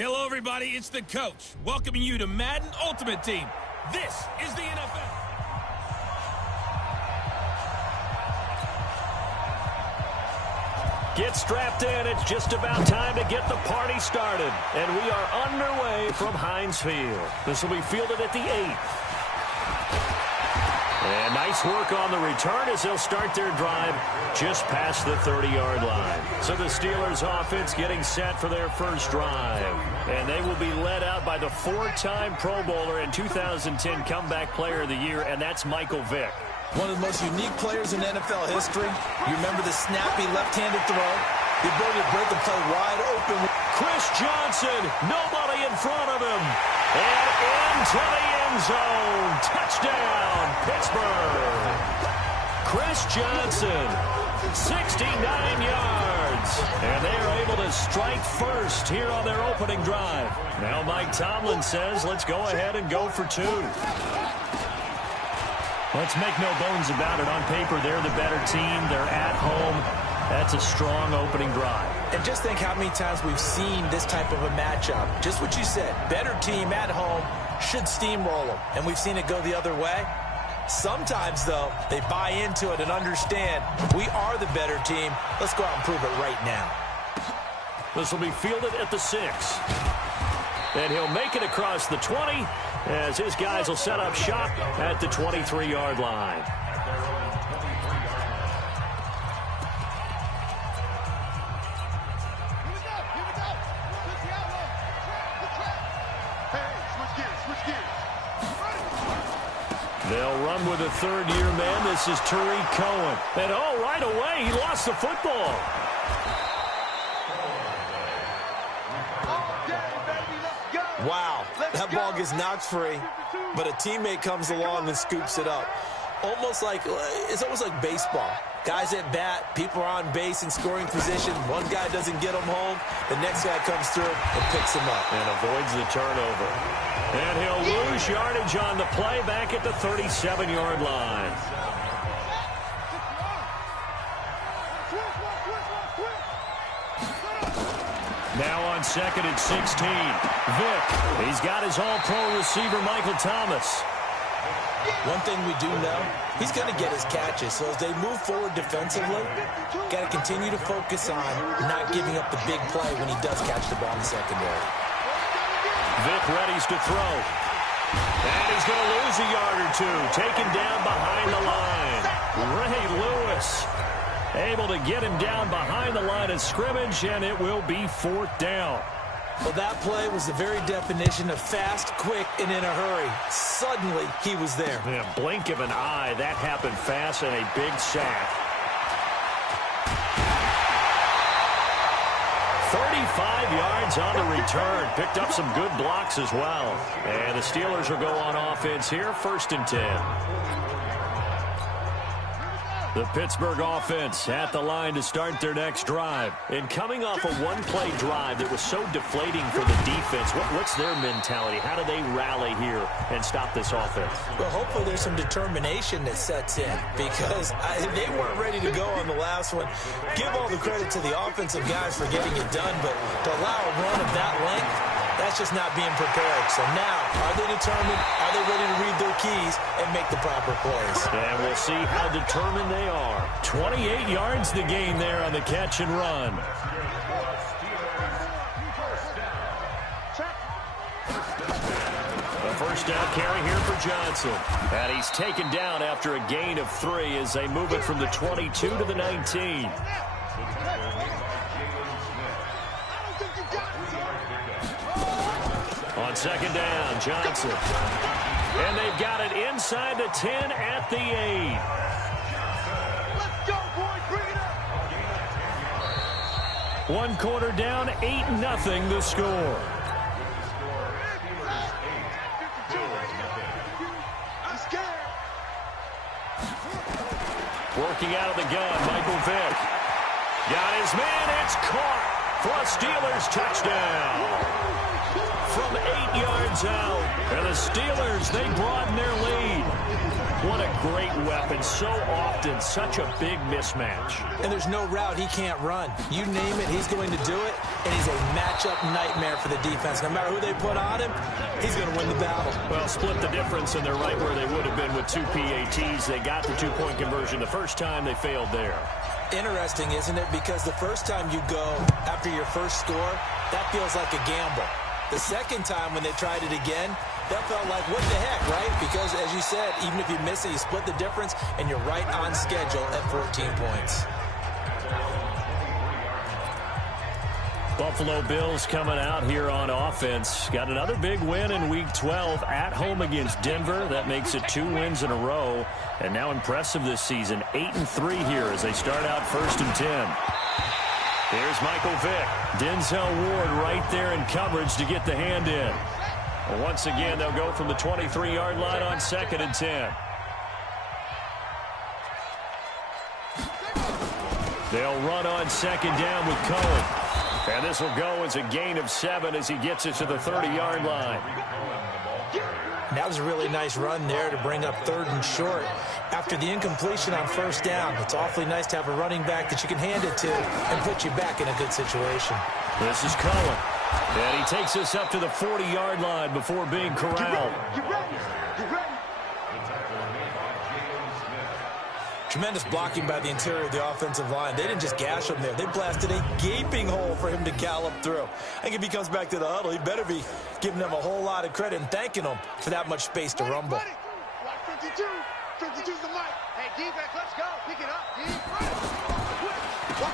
Hello, everybody. It's the coach welcoming you to Madden Ultimate Team. This is the NFL. Get strapped in. It's just about time to get the party started. And we are underway from Heinz Field. This will be fielded at the 8th. And nice work on the return as they'll start their drive just past the 30-yard line. So the Steelers offense getting set for their first drive. And they will be led out by the 4-time Pro Bowler and 2010 Comeback Player of the Year, and that's Michael Vick. One of the most unique players in NFL history. You remember the snappy left-handed throw, the ability to break the play wide open. Chris Johnson, nobody in front of him. And into the end zone. Touchdown, Pittsburgh. Chris Johnson, 69 yards. And they are able to strike first here on their opening drive. Now Mike Tomlin says, let's go ahead and go for 2. Let's make no bones about it. On paper, they're the better team. They're at home. That's a strong opening drive. And just think how many times we've seen this type of a matchup. Just what you said, better team at home should steamroll them. And we've seen it go the other way. Sometimes, though, they buy into it and understand we are the better team. Let's go out and prove it right now. This will be fielded at the 6. And he'll make it across the 20 as his guys will set up shop at the 23-yard line. They'll run with a third-year man. This is Tariq Cohen. And, right away, he lost the football. Wow, that ball gets knocked free, but a teammate comes along and scoops it up. It's almost like baseball. Guys at bat, people are on base in scoring position. One guy doesn't get them home. The next guy comes through and picks him up. And avoids the turnover. And he'll lose yardage on the play back at the 37-yard line. Now on second and 16. Vick, he's got his all-pro receiver, Michael Thomas. One thing we do know, he's going to get his catches. So as they move forward defensively, got to continue to focus on not giving up the big play when he does catch the ball in the secondary. Vick readies to throw. And he's going to lose a yard or two. Taken down behind the line. Ray Lewis able to get him down behind the line of scrimmage, and it will be 4th down. Well, that play was the very definition of fast, quick, and in a hurry. Suddenly, he was there. In a blink of an eye, that happened fast and a big sack. 35 yards on the return. Picked up some good blocks as well. And the Steelers will go on offense here, 1st and 10. The Pittsburgh offense at the line to start their next drive. And coming off a one-play drive that was so deflating for the defense, what's their mentality? How do they rally here and stop this offense? Well, hopefully there's some determination that sets in because they weren't ready to go on the last one. Give all the credit to the offensive guys for getting it done, but to allow a run of that length, that's just not being prepared. So now, are they determined? Are they ready to read their keys and make the proper plays? And we'll see how determined they are. 28 yards the gain there on the catch and run. A first down carry here for Johnson. And he's taken down after a gain of 3 as they move it from the 22 to the 19. On second down, Johnson. And they've got it inside the 10 at the 8. Let's go, boys. Bring it up. One quarter down, 8-0 the score. I'm scared. Working out of the gun, Michael Vick. Got his man, it's caught for a Steelers touchdown. From 8 yards out. And the Steelers, they broaden their lead. What a great weapon. So often, such a big mismatch. And there's no route he can't run. You name it, he's going to do it, and he's a matchup nightmare for the defense. No matter who they put on him, he's going to win the battle. Well, split the difference, and they're right where they would have been with 2 PATs. They got the two-point conversion the first time. They failed there. Interesting, isn't it? Because the first time you go after your first score, that feels like a gamble. The second time when they tried it again, that felt like, what the heck, right? Because, as you said, even if you miss it, you split the difference, and you're right on schedule at 14 points. Buffalo Bills coming out here on offense. Got another big win in Week 12 at home against Denver. That makes it 2 wins in a row. And now impressive this season, 8-3 here as they start out 1st and 10. Here's Michael Vick. Denzel Ward right there in coverage to get the hand in. Well, once again, they'll go from the 23-yard line on 2nd and 10. They'll run on 2nd down with Cohen. And this will go as a gain of 7 as he gets it to the 30-yard line. That was a really nice run there to bring up 3rd and short. After the incompletion on 1st down, it's awfully nice to have a running back that you can hand it to and put you back in a good situation. This is Cohen. And he takes us up to the 40-yard line before being corralled. Get ready. Get ready. Tremendous blocking by the interior of the offensive line. They didn't just gash him there. They blasted a gaping hole for him to gallop through. I think if he comes back to the huddle, he better be giving them a whole lot of credit and thanking them for that much space to rumble. Watch 52. 52's the mic. Hey, defense, let's go. Pick it up,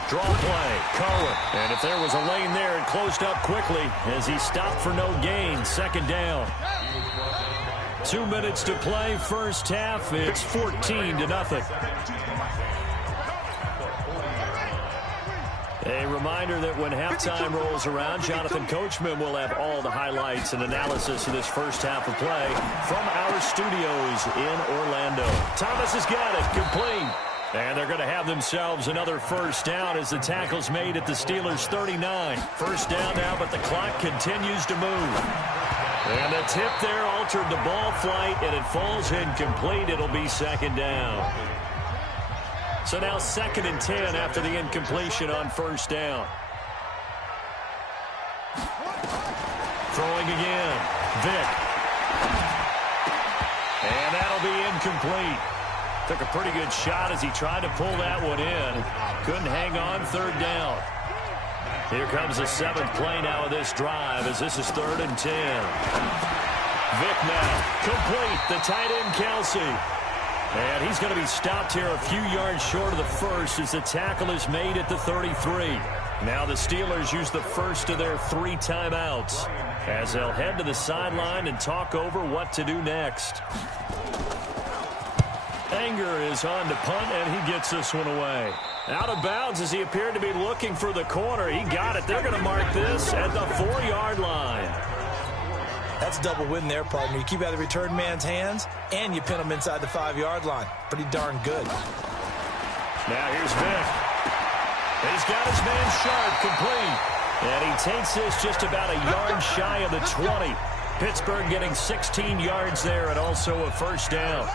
Draw play, Cohen. And if there was a lane there, it closed up quickly as he stopped for no gain. 2nd down. 2 minutes to play, first half. It's 14-0. A reminder that when halftime rolls around, Jonathan Coachman will have all the highlights and analysis of this first half of play from our studios in Orlando. Thomas has got it, complete. And they're going to have themselves another first down as the tackle's made at the Steelers' 39. First down now, but the clock continues to move. And the tip there altered the ball flight, and it falls incomplete. It'll be 2nd down. So now 2nd and 10 after the incompletion on 1st down. Throwing again. Vick. And that'll be incomplete. Took a pretty good shot as he tried to pull that one in. Couldn't hang on, 3rd down. Here comes the 7th play now of this drive as this is 3rd and 10. Vick now, complete, the tight end Kelsey. And he's going to be stopped here a few yards short of the first as the tackle is made at the 33. Now the Steelers use the first of their 3 timeouts as they'll head to the sideline and talk over what to do next. Anger is on to punt, and he gets this one away. Out of bounds as he appeared to be looking for the corner. He got it. They're going to mark this at the 4-yard line. That's a double win there, partner. You keep out of the return man's hands, and you pin him inside the 5-yard line. Pretty darn good. Now here's Vick. He's got his man Sharp complete. And he takes this just about a yard shy of the 20. Pittsburgh getting 16 yards there and also a first down.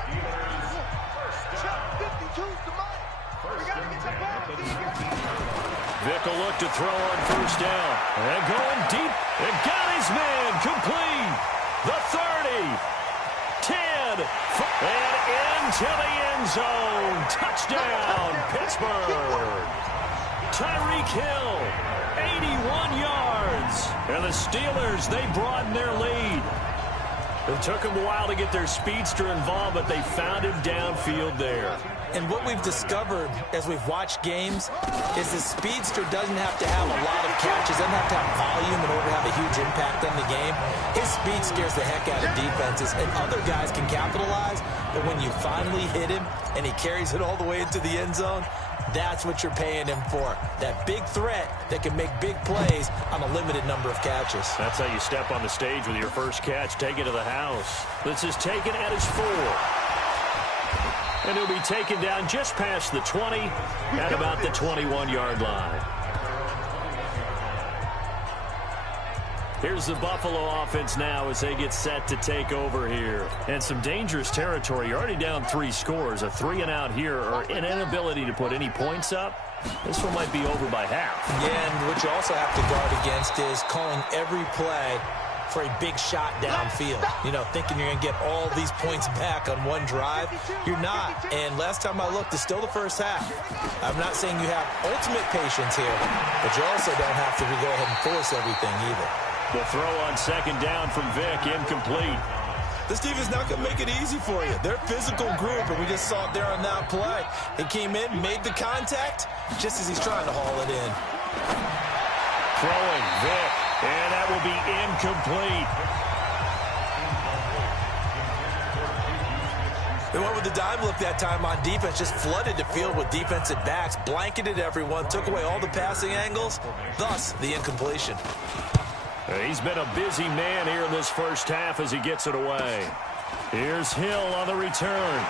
Vick will look to throw on first down. And going deep. And got his man complete. The 30. 10. And into the end zone. Touchdown, Pittsburgh. Tyreek Hill, 81 yards. And the Steelers, they broaden their lead. It took them a while to get their speedster involved, but they found him downfield there. And what we've discovered as we've watched games is the speedster doesn't have to have a lot of catches, doesn't have to have volume in order to have a huge impact on the game. His speed scares the heck out of defenses, and other guys can capitalize, but when you finally hit him and he carries it all the way into the end zone, that's what you're paying him for. That big threat that can make big plays on a limited number of catches. That's how you step on the stage with your first catch. Take it to the house. This is taken at his 4. And he'll be taken down just past the 20 at about the 21-yard line. Here's the Buffalo offense now as they get set to take over here. And some dangerous territory. You're already down 3 scores. A 3-and-out here or an inability to put any points up. This one might be over by half. Yeah, and what you also have to guard against is calling every play for a big shot downfield. You know, thinking you're going to get all these points back on one drive. You're not. And last time I looked, it's still the first half. I'm not saying you have ultimate patience here, but you also don't have to go ahead and force everything either. The throw on second down from Vick, incomplete. This defense not going to make it easy for you. They're a physical group, and we just saw it there on that play. He came in, made the contact, just as he's trying to haul it in. Throwing, Vick, and that will be incomplete. They went with the dime look that time on defense, just flooded the field with defensive backs, blanketed everyone, took away all the passing angles, thus the incompletion. He's been a busy man here in this first half as he gets it away. Here's Hill on the return.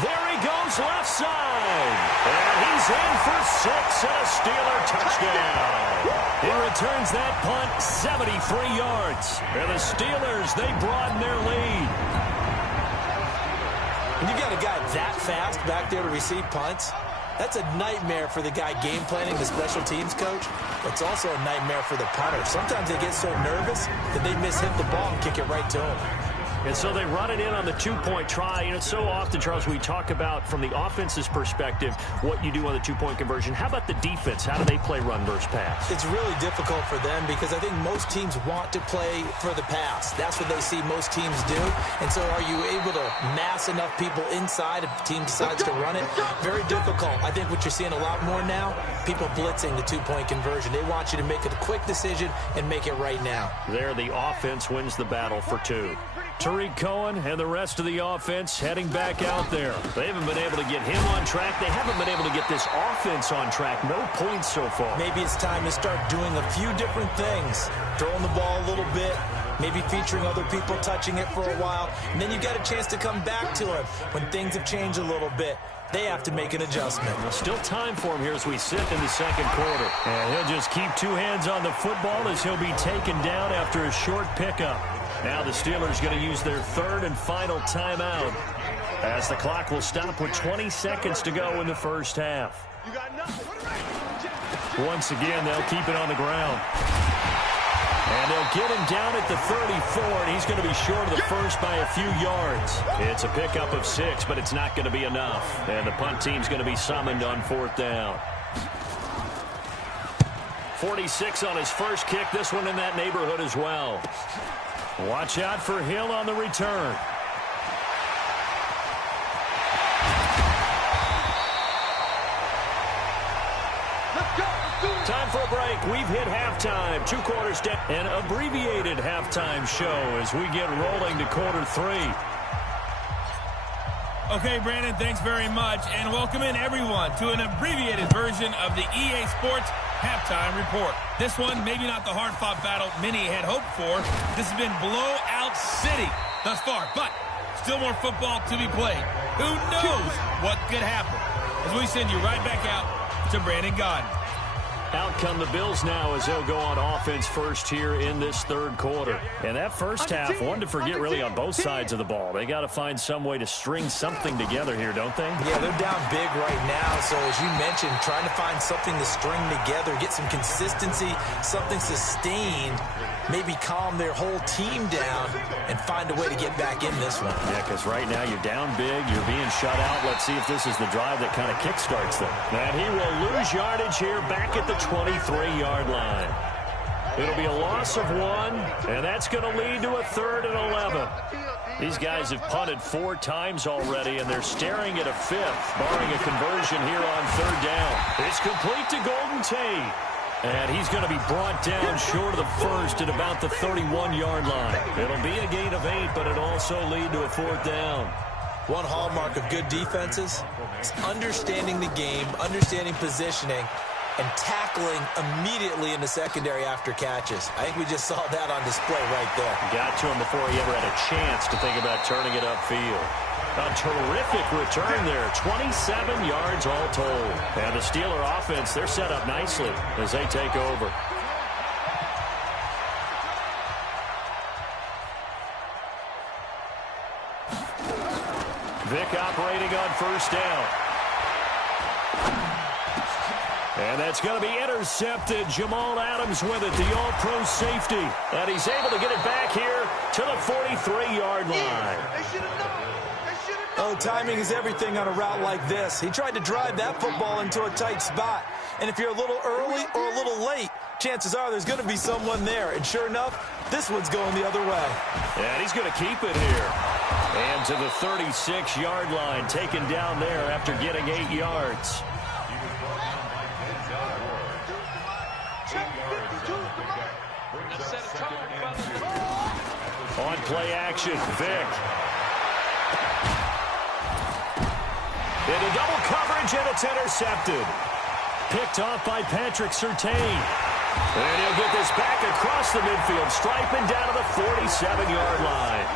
There he goes left side. And he's in for 6 and a Steeler touchdown. He returns that punt 73 yards. And the Steelers, they broaden their lead. When you got a guy that fast back there to receive punts, that's a nightmare for the guy game planning, the special teams coach. It's also a nightmare for the punter. Sometimes they get so nervous that they mishit the ball and kick it right to him. And so they run it in on the 2-point try. And it's so often, Charles, we talk about from the offense's perspective what you do on the 2-point conversion. How about the defense? How do they play run versus pass? It's really difficult for them because I think most teams want to play for the pass. That's what they see most teams do. And so are you able to mass enough people inside if the team decides to run it? Very difficult. I think what you're seeing a lot more now, people blitzing the 2-point conversion. They want you to make a quick decision and make it right now. There, the offense wins the battle for 2. Tariq Cohen and the rest of the offense heading back out there. They haven't been able to get him on track. They haven't been able to get this offense on track. No points so far. Maybe it's time to start doing a few different things. Throwing the ball a little bit, maybe featuring other people touching it for a while, and then you got a chance to come back to it when things have changed a little bit. They have to make an adjustment. Still time for him here as we sit in the second quarter. And he'll just keep 2 hands on the football as he'll be taken down after a short pickup. Now the Steelers going to use their 3rd and final timeout as the clock will stop with 20 seconds to go in the first half. Once again, they'll keep it on the ground. And they'll get him down at the 34, and he's going to be short of the first by a few yards. It's a pickup of 6, but it's not going to be enough. And the punt team's going to be summoned on 4th down. 46 on his first kick. This one in that neighborhood as well. Watch out for Hill on the return. Time for a break. We've hit halftime. 2 quarters down. An abbreviated halftime show as we get rolling to quarter 3. Okay, Brandon, thanks very much. And welcome in, everyone, to an abbreviated version of the EA Sports Halftime Report. This one, maybe not the hard-fought battle many had hoped for. This has been blowout city thus far, but still more football to be played. Who knows what could happen? As we send you right back out to Brandon Gaudin. Out come the Bills now as they'll go on offense first here in this 3rd quarter. And that first half, one to forget really on both sides of the ball. They got to find some way to string something together here, don't they? Yeah, they're down big right now. So as you mentioned, trying to find something to string together, get some consistency, something sustained, maybe calm their whole team down and find a way to get back in this one. Yeah, because right now you're down big, you're being shut out. Let's see if this is the drive that kind of kickstarts them. And he will lose yardage here back at the 23-yard line. It'll be a loss of 1, and that's going to lead to a 3rd and 11. These guys have punted 4 times already, and they're staring at a 5th, barring a conversion here on 3rd down. It's complete to Golden Tate. And he's going to be brought down short of the first at about the 31-yard line. It'll be a gain of 8, but it'll also lead to a 4th down. One hallmark of good defenses is understanding the game, understanding positioning, and tackling immediately in the secondary after catches. I think we just saw that on display right there. Got to him before he ever had a chance to think about turning it upfield. A terrific return there. 27 yards all told. And the Steeler offense, they're set up nicely as they take over. Vick operating on first down. And that's going to be intercepted. Jamal Adams with it, the all-pro safety. And he's able to get it back here to the 43-yard line. Oh, timing is everything on a route like this. He tried to drive that football into a tight spot. And if you're a little early or a little late, chances are there's going to be someone there. And sure enough, this one's going the other way. And he's going to keep it here. And to the 36-yard line, taken down there after getting 8 yards. On play action, Vick. Into double coverage, and it's intercepted. Picked off by Patrick Surtain. And he'll get this back across the midfield, striping down to the 47-yard line.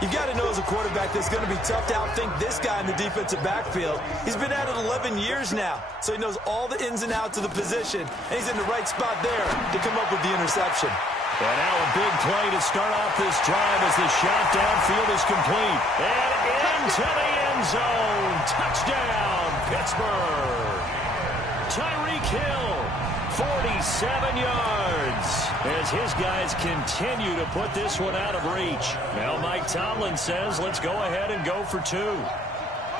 You've got to know as a quarterback that it's going to be tough to outthink this guy in the defensive backfield. He's been at it 11 years now, so he knows all the ins and outs of the position, and he's in the right spot there to come up with the interception. And now a big play to start off this drive as the shot downfield is complete. And into the end zone. Touchdown, Pittsburgh. Tyreek Hill, 47 yards. As his guys continue to put this one out of reach. Now Mike Tomlin says, let's go ahead and go for 2.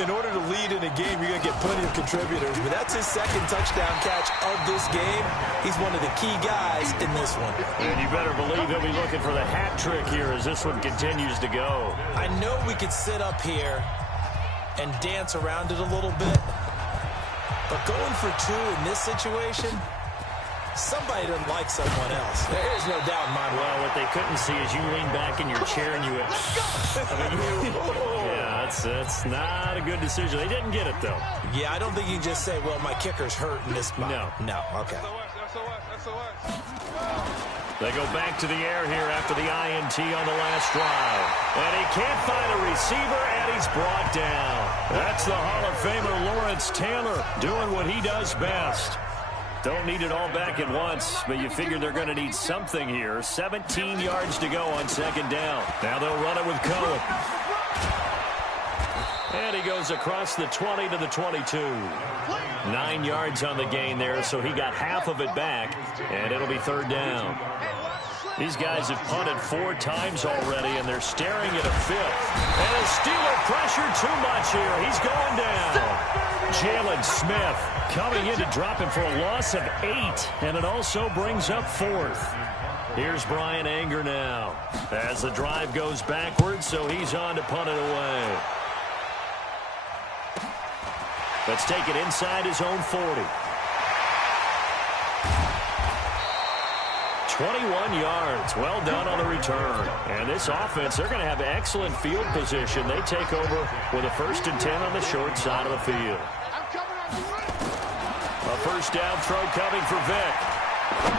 In order to lead in a game, you're going to get plenty of contributors, but that's his second touchdown catch of this game. He's one of the key guys in this one. And you better believe he'll be looking for the hat trick here as this one continues to go. I know we could sit up here and dance around it a little bit, but going for 2 in this situation, somebody doesn't like someone else. There is no doubt in my mind. Well, what they couldn't see is you lean back in your chair and you went, yeah, that's not a good decision. They didn't get it, though. Yeah, I don't think you can just say, well, my kicker's hurt in this spot. No, okay. They go back to the air here after the INT on the last drive. And he can't find a receiver, and he's brought down. That's the Hall of Famer Lawrence Taylor doing what he does best. Don't need it all back at once, but you figure they're going to need something here. 17 yards to go on second down. Now they'll run it with Cohen. And he goes across the 20 to the 22. 9 yards on the gain there, so he got half of it back, and it'll be third down. These guys have punted 4 times already, and they're staring at a 5th. And a Steeler pressure too much here. He's going down. Jalen Smith coming in to drop him for a loss of 8, and it also brings up 4th. Here's Brian Anger now as the drive goes backwards, so he's on to punt it away. Let's take it inside his own 40. 21 yards. Well done on the return. And this offense, they're going to have excellent field position. They take over with a 1st and 10 on the short side of the field. A first down throw coming for Vick.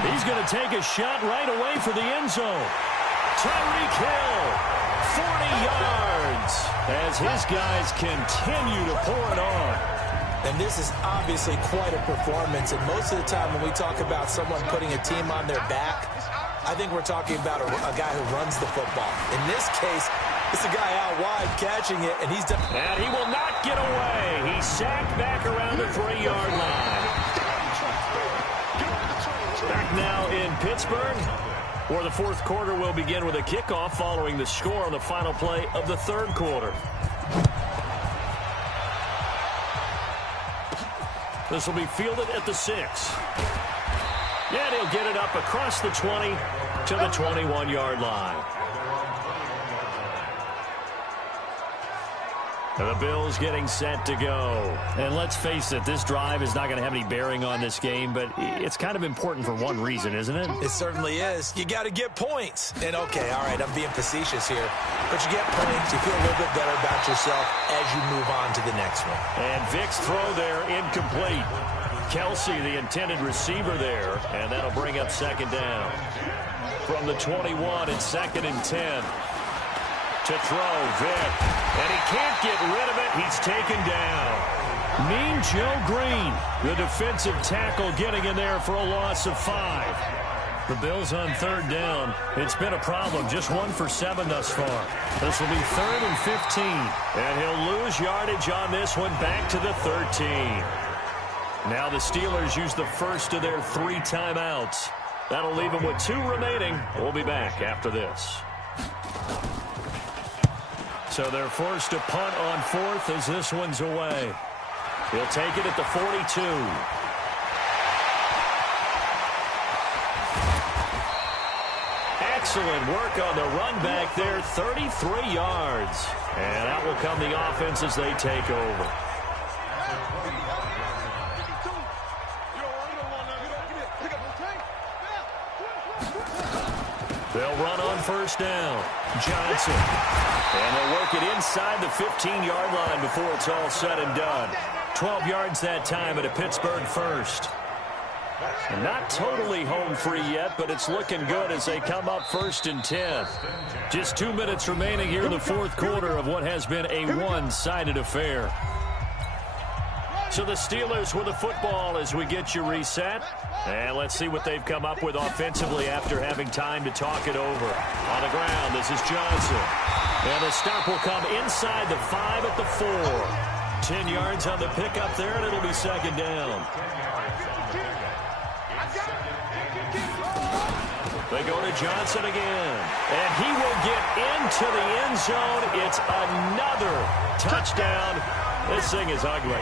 He's going to take a shot right away for the end zone. Tyreek Hill, 40 yards, as his guys continue to pour it on. And this is obviously quite a performance. And most of the time when we talk about someone putting a team on their back, I think we're talking about a guy who runs the football. In this case, it's a guy out wide catching it, and he's done. And he will not get away. He's sacked back around the 3-yard line. Back now in Pittsburgh, where the 4th quarter will begin with a kickoff following the score on the final play of the 3rd quarter. This will be fielded at the 6. And he'll get it up across the 20 to the 21-yard line. And the Bills getting set to go. And let's face it, this drive is not going to have any bearing on this game, but it's kind of important for one reason, isn't it? It certainly is. You got to get points. And, okay, all right, I'm being facetious here. But you get points, you feel a little bit better about yourself as you move on to the next one. And Vick's throw there incomplete. Kelsey, the intended receiver there, and that'll bring up second down. From the 21, it's 2nd and 10. To throw, Vick. And he can't get rid of it. He's taken down. Mean Joe Green, the defensive tackle, getting in there for a loss of 5. The Bills on third down. It's been a problem. Just 1 for 7 thus far. This will be 3rd and 15. And he'll lose yardage on this one back to the 13. Now the Steelers use the first of their 3 timeouts. That'll leave them with 2 remaining. We'll be back after this. So they're forced to punt on 4th as this one's away. He'll take it at the 42. Excellent work on the run back there, 33 yards. And out will come the offense as they take over. They'll run on first down. Johnson. And they'll work it inside the 15-yard line before it's all said and done. 12 yards that time at a Pittsburgh first. Not totally home free yet, but it's looking good as they come up 1st and 10. Just 2 minutes remaining here in the 4th quarter of what has been a one-sided affair. So the Steelers with the football as we get you reset. And let's see what they've come up with offensively after having time to talk it over. On the ground, this is Johnson. And the stop will come inside the 5 at the 4. 10 yards on the pickup there, and it'll be 2nd down. They go to Johnson again. And he will get into the end zone. It's another touchdown. This thing is ugly.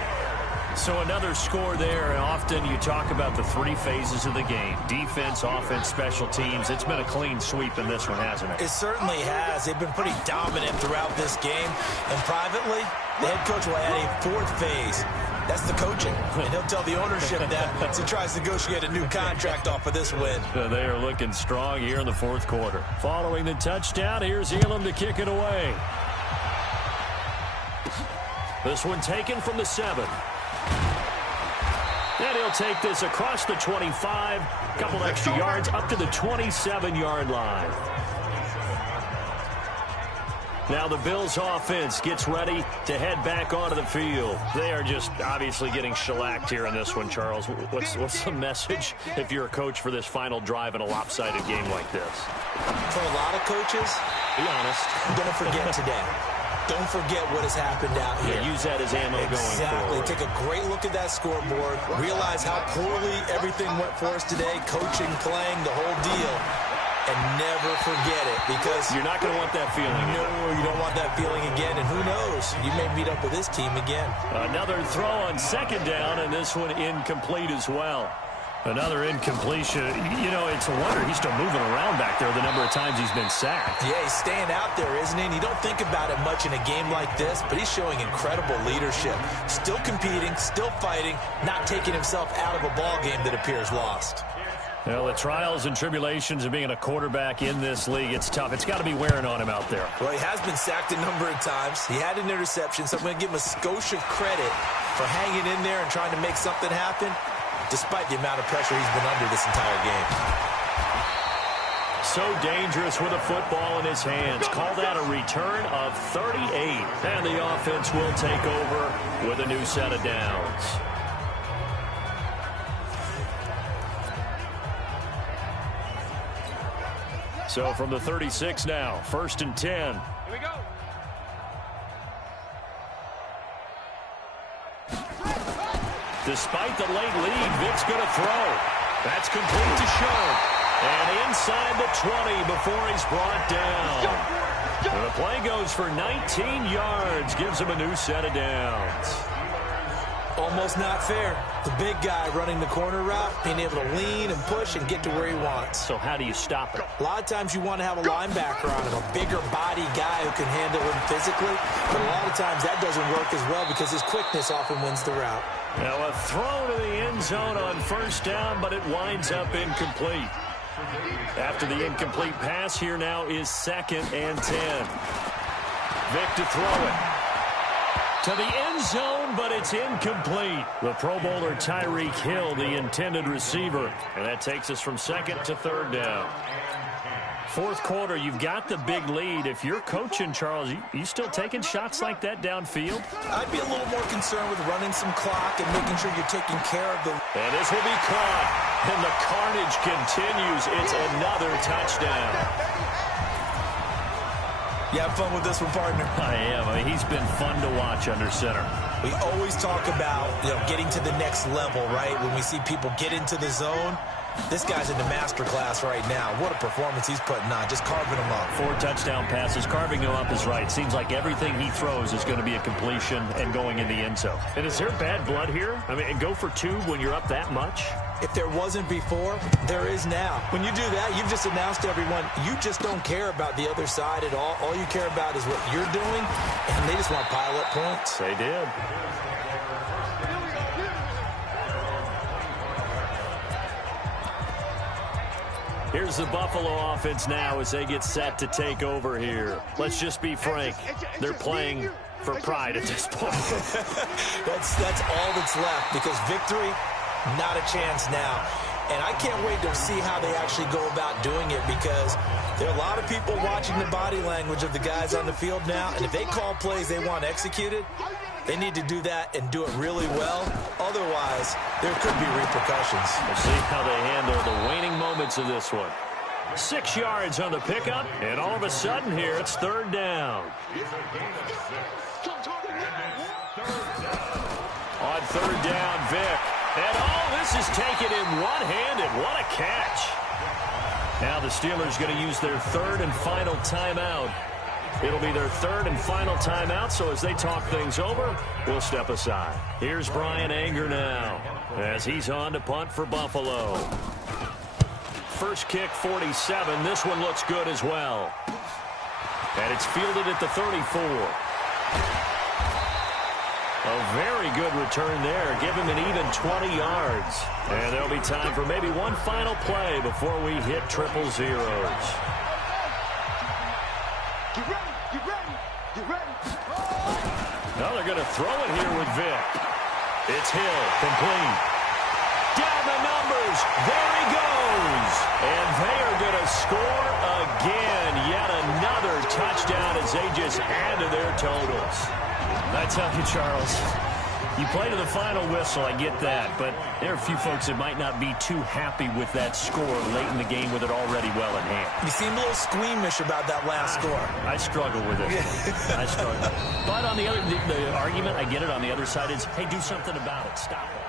So another score there, and often you talk about the 3 phases of the game. Defense, offense, special teams. It's been a clean sweep in this one, hasn't it? It certainly has. They've been pretty dominant throughout this game. And privately, the head coach will add a 4th phase. That's the coaching. And he'll tell the ownership that as he tries to negotiate a new contract off of this win. They are looking strong here in the 4th quarter. Following the touchdown, here's Elam to kick it away. This one taken from the 7. And he'll take this across the 25, a couple extra yards up to the 27-yard line. Now the Bills offense gets ready to head back onto the field. They are just obviously getting shellacked here in this one, Charles. What's the message if you're a coach for this final drive in a lopsided game like this? For a lot of coaches, be honest, don't forget today. Don't forget what has happened out here. Yeah, use that as ammo going Exactly. forward. Take a great look at that scoreboard. Realize how poorly everything went for us today. Coaching, playing, the whole deal. And never forget it, because you're not going to want that feeling. No, you don't want that feeling again. And who knows? You may meet up with this team again. Another throw on 2nd down, and this one incomplete as well. Another incompletion. You know, it's a wonder he's still moving around back there the number of times he's been sacked. Yeah, he's staying out there, isn't he? And you don't think about it much in a game like this, but he's showing incredible leadership. Still competing, still fighting, not taking himself out of a ball game that appears lost. Well, the trials and tribulations of being a quarterback in this league, it's tough. It's got to be wearing on him out there. Well, he has been sacked a number of times. He had an interception, so I'm going to give him a skosh of credit for hanging in there and trying to make something happen, despite the amount of pressure he's been under this entire game. So dangerous with a football in his hands. Call that a return of 38. And the offense will take over with a new set of downs. So from the 36 now, 1st and 10. Here we go. Despite the late lead, Vick's going to throw. That's complete to Sharp. And inside the 20 before he's brought down. And the play goes for 19 yards, gives him a new set of downs. Almost not fair. The big guy running the corner route, being able to lean and push and get to where he wants. So how do you stop it? A lot of times you want to have a linebacker on him, a bigger body guy who can handle him physically. But a lot of times that doesn't work as well because his quickness often wins the route. Now a throw to the end zone on 1st down, but it winds up incomplete. After the incomplete pass, here now is 2nd and 10. Vick to throw it. To the end zone, but it's incomplete. The Pro Bowler Tyreek Hill, the intended receiver. And that takes us from 2nd to 3rd down. Fourth quarter, you've got the big lead. If you're coaching, Charles, you still taking shots like that downfield? I'd be a little more concerned with running some clock and making sure you're taking care of the... And this will be caught. And the carnage continues. It's another touchdown. You have fun with this one, partner? I am. I mean, he's been fun to watch under center. We always talk about, getting to the next level, right? When we see people get into the zone, this guy's in the master class right now. What a performance he's putting on, just carving them up. 4 touchdown passes. Carving them up is right. Seems like everything he throws is going to be a completion and going in the end zone. And is there bad blood here? I mean, go for 2 when you're up that much? If there wasn't before, there is now. When you do that, you've just announced to everyone, you just don't care about the other side at all. All you care about is what you're doing, and they just want to pile up points. They did. Here's the Buffalo offense now as they get set to take over here. Let's just be frank. They're playing for pride at this point. That's all that's left, because victory, not a chance now. And I can't wait to see how they actually go about doing it, because there are a lot of people watching the body language of the guys on the field now, and if they call plays they want executed, they need to do that and do it really well. Otherwise, there could be repercussions. We'll see how they handle the waning moments of this one. 6 yards on the pickup, and all of a sudden here, it's 3rd down. On 3rd down, Vic. And this is taken in one-handed. What a catch. Now the Steelers going to use their 3rd and final timeout. It'll be their 3rd and final timeout, so as they talk things over, we'll step aside. Here's Brian Anger now as he's on to punt for Buffalo. First kick, 47. This one looks good as well. And it's fielded at the 34. A very good return there. Give him an even 20 yards. And there'll be time for maybe one final play before we hit triple zeros. Get ready, get ready, get ready. Now they're going to throw it here with Vic. It's Hill, complete. Down the numbers. There he goes. And they are going to score again. Yet another touchdown as they just add to their totals. I tell you, Charles, you play to the final whistle, I get that, but there are a few folks that might not be too happy with that score late in the game with it already well in hand. You seem a little squeamish about that last score. I struggle with it. I struggle. But on the other, the argument, I get it, on the other side is, hey, do something about it. Stop it.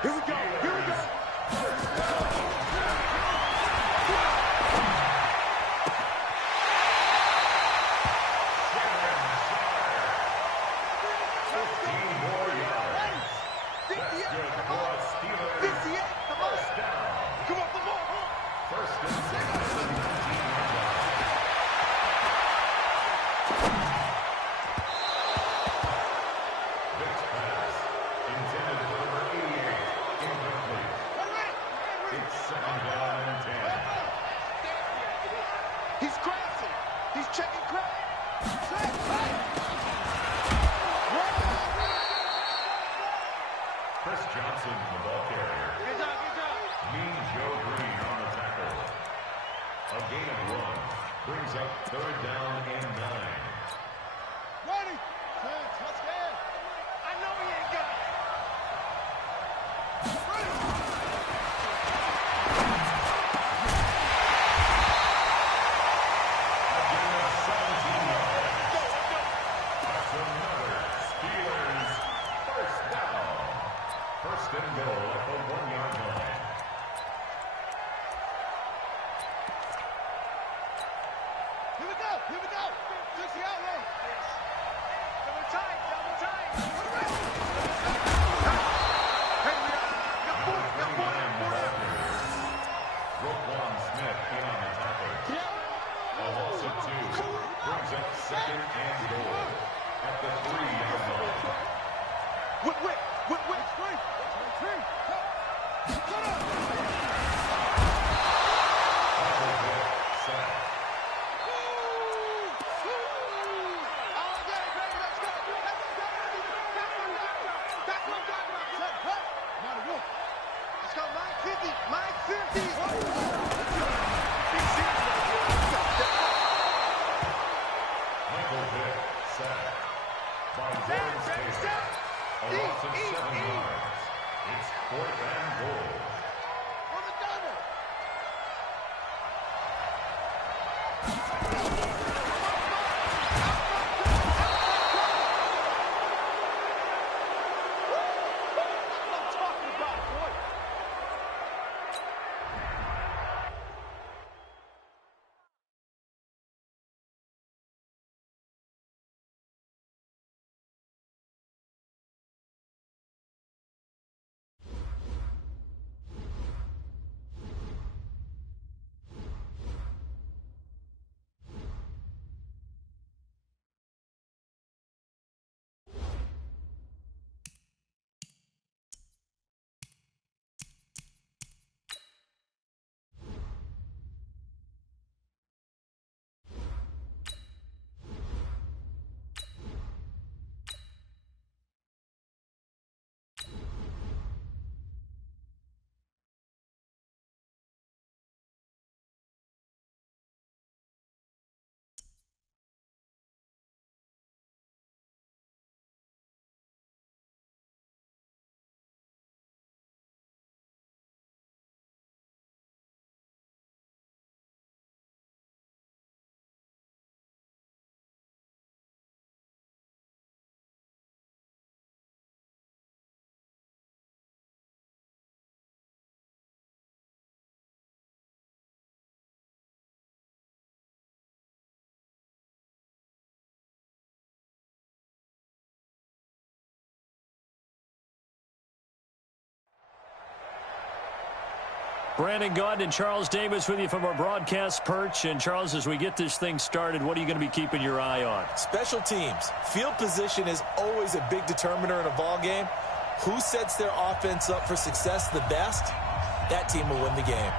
Here we go. Here we go. He's crashing. He's checking crash. Chris Johnson, the ball carrier. Good job, good job. Mean Joe Green on the tackle. A gain of 1 brings up 3rd down and 9. Ready. Touchdown. I know he ain't got it. Ready. First and goal at the 1-yard line. Here we go. Here we go. 60 out row. Double time. Double time. Hey, we got 40. Roquan Smith in on the tackle. A loss of 2 brings up 2nd and goal at the 3-yard line. Wait. Three. Shut up. Sack. All day, baby. Let's go. Let's go. Mike 50. Mike 50. Michael Vick, sack. By Warren Taylor. A loss of 7 yards. It's 4th and goal. On the double. That's what I'm talking about, boy. Brandon Gaudin and Charles Davis with you from our broadcast perch. And, Charles, as we get this thing started, what are you going to be keeping your eye on? Special teams. Field position is always a big determiner in a ball game. Who sets their offense up for success the best? That team will win the game.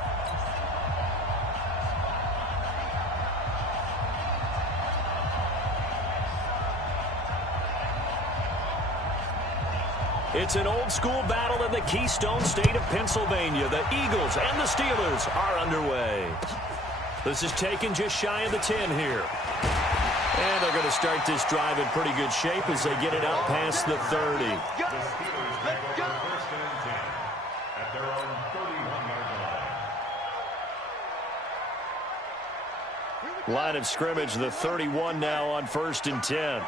It's an old-school battle in the Keystone State of Pennsylvania. The Eagles and the Steelers are underway. This is taken just shy of the 10 here. And they're going to start this drive in pretty good shape as they get it out past the 30. The Steelers make over 1st and 10 at their own 31-yard line. Line of scrimmage, the 31 now on 1st and 10.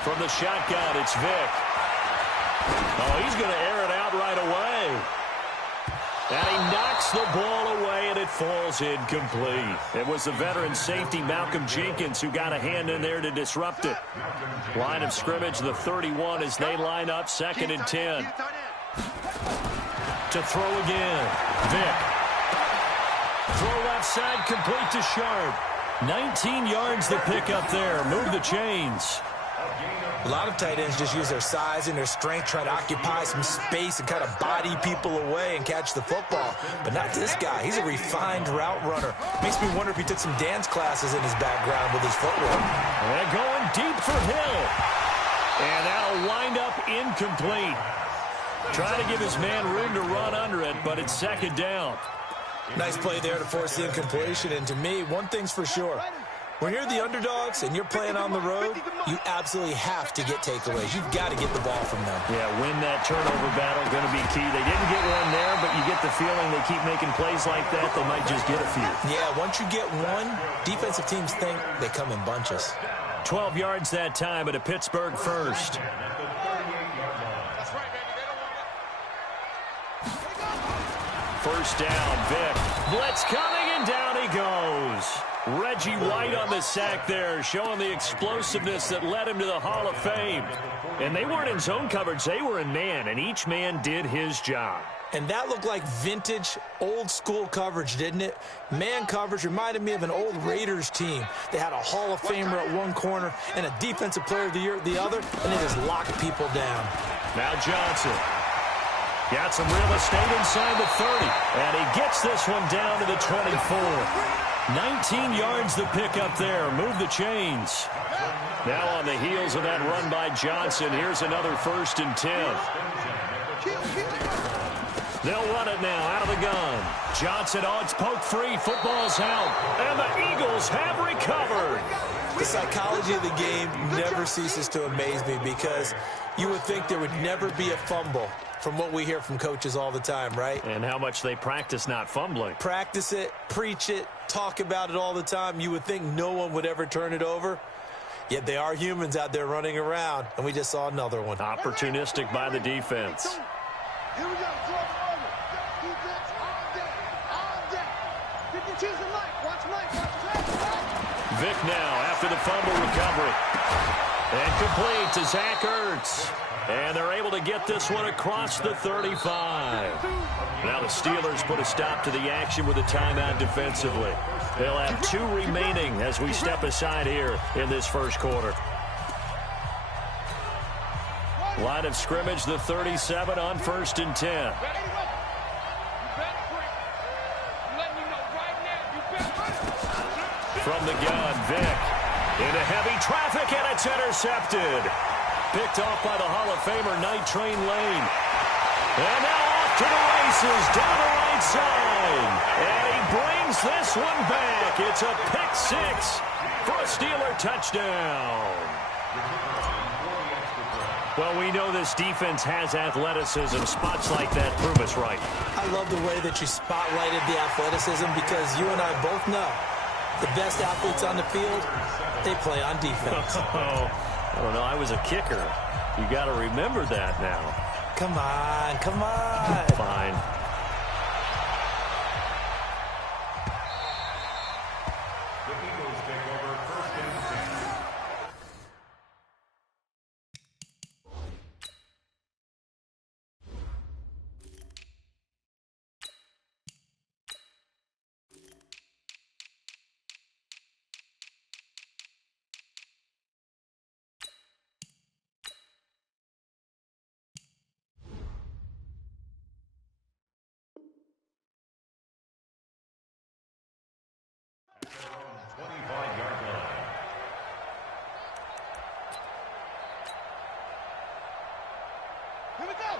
From the shotgun, it's Vick. Oh, he's going to air it out right away. And he knocks the ball away, and it falls incomplete. It was the veteran safety, Malcolm Jenkins, who got a hand in there to disrupt it. Line of scrimmage, the 31, as they line up 2nd and 10. To throw again. Vick. Throw left side, complete to Sharp. 19 yards to pick up there. Move the chains. A lot of tight ends just use their size and their strength, try to occupy some space and kind of body people away and catch the football. But not this guy. He's a refined route runner. Makes me wonder if he took some dance classes in his background with his footwork. And going deep for Hill. And that'll wind up incomplete. Trying to give his man room to run under it, but it's 2nd down. Nice play there to force the incompletion. And to me, one thing's for sure. When you're the underdogs and you're playing on the road, you absolutely have to get takeaways. You've got to get the ball from them. Yeah, win that turnover battle, going to be key. They didn't get one there, but you get the feeling they keep making plays like that, they might just get a few. Yeah, once you get one, defensive teams think they come in bunches. 12 yards that time at a Pittsburgh first. First down, Vick. Blitz coming, and down he goes. Reggie White on the sack there, showing the explosiveness that led him to the Hall of Fame. And they weren't in zone coverage, they were in man, and each man did his job. And that looked like vintage, old-school coverage, didn't it? Man coverage reminded me of an old Raiders team. They had a Hall of Famer at one corner and a Defensive Player of the Year at the other, and they just locked people down. Now Johnson. Got some real estate inside the 30, and he gets this one down to the 24. 19 yards to pick up there. Move the chains. Now on the heels of that run by Johnson, here's another 1st and 10. They'll run it now out of the gun. Johnson, oh, it's poked free. Football's out, and the Eagles have recovered. The psychology of the game never ceases to amaze me because you would think there would never be a fumble from what we hear from coaches all the time, right? And how much they practice not fumbling. Practice it, preach it, talk about it all the time. You would think no one would ever turn it over. Yet they are humans out there running around, and we just saw another one. Opportunistic by the defense. Here we go. Defense all day. All day. Pick and choose the Mike. Watch Mike. Vick now after the fumble recovery. And complete to Zach Ertz. And they're able to get this one across the 35. Now the Steelers put a stop to the action with a timeout defensively. They'll have 2 remaining as we step aside here in this first quarter. Line of scrimmage, the 37 on 1st and 10. From the gun, Vick. Into heavy traffic, and it's intercepted. Picked off by the Hall of Famer, Night Train Lane. And now off to the races, down the right side. And he brings this one back. It's a pick 6 for a Steeler touchdown. Well, we know this defense has athleticism. Spots like that prove us right. I love the way that you spotlighted the athleticism because you and I both know the best athletes on the field, they play on defense. I don't know. I was a kicker. You got to remember that now. Come on, come on. Fine. The Eagles take over 1st and 10.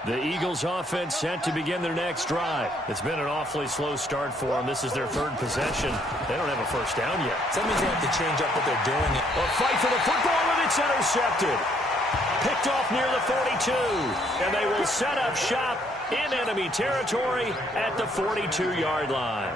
The Eagles offense set to begin their next drive. It's been an awfully slow start for them. This is their 3rd possession. They don't have a first down yet. That means they have to change up what they're doing. A fight for the football, and it's intercepted. Picked off near the 42. And they will set up shop in enemy territory at the 42-yard line.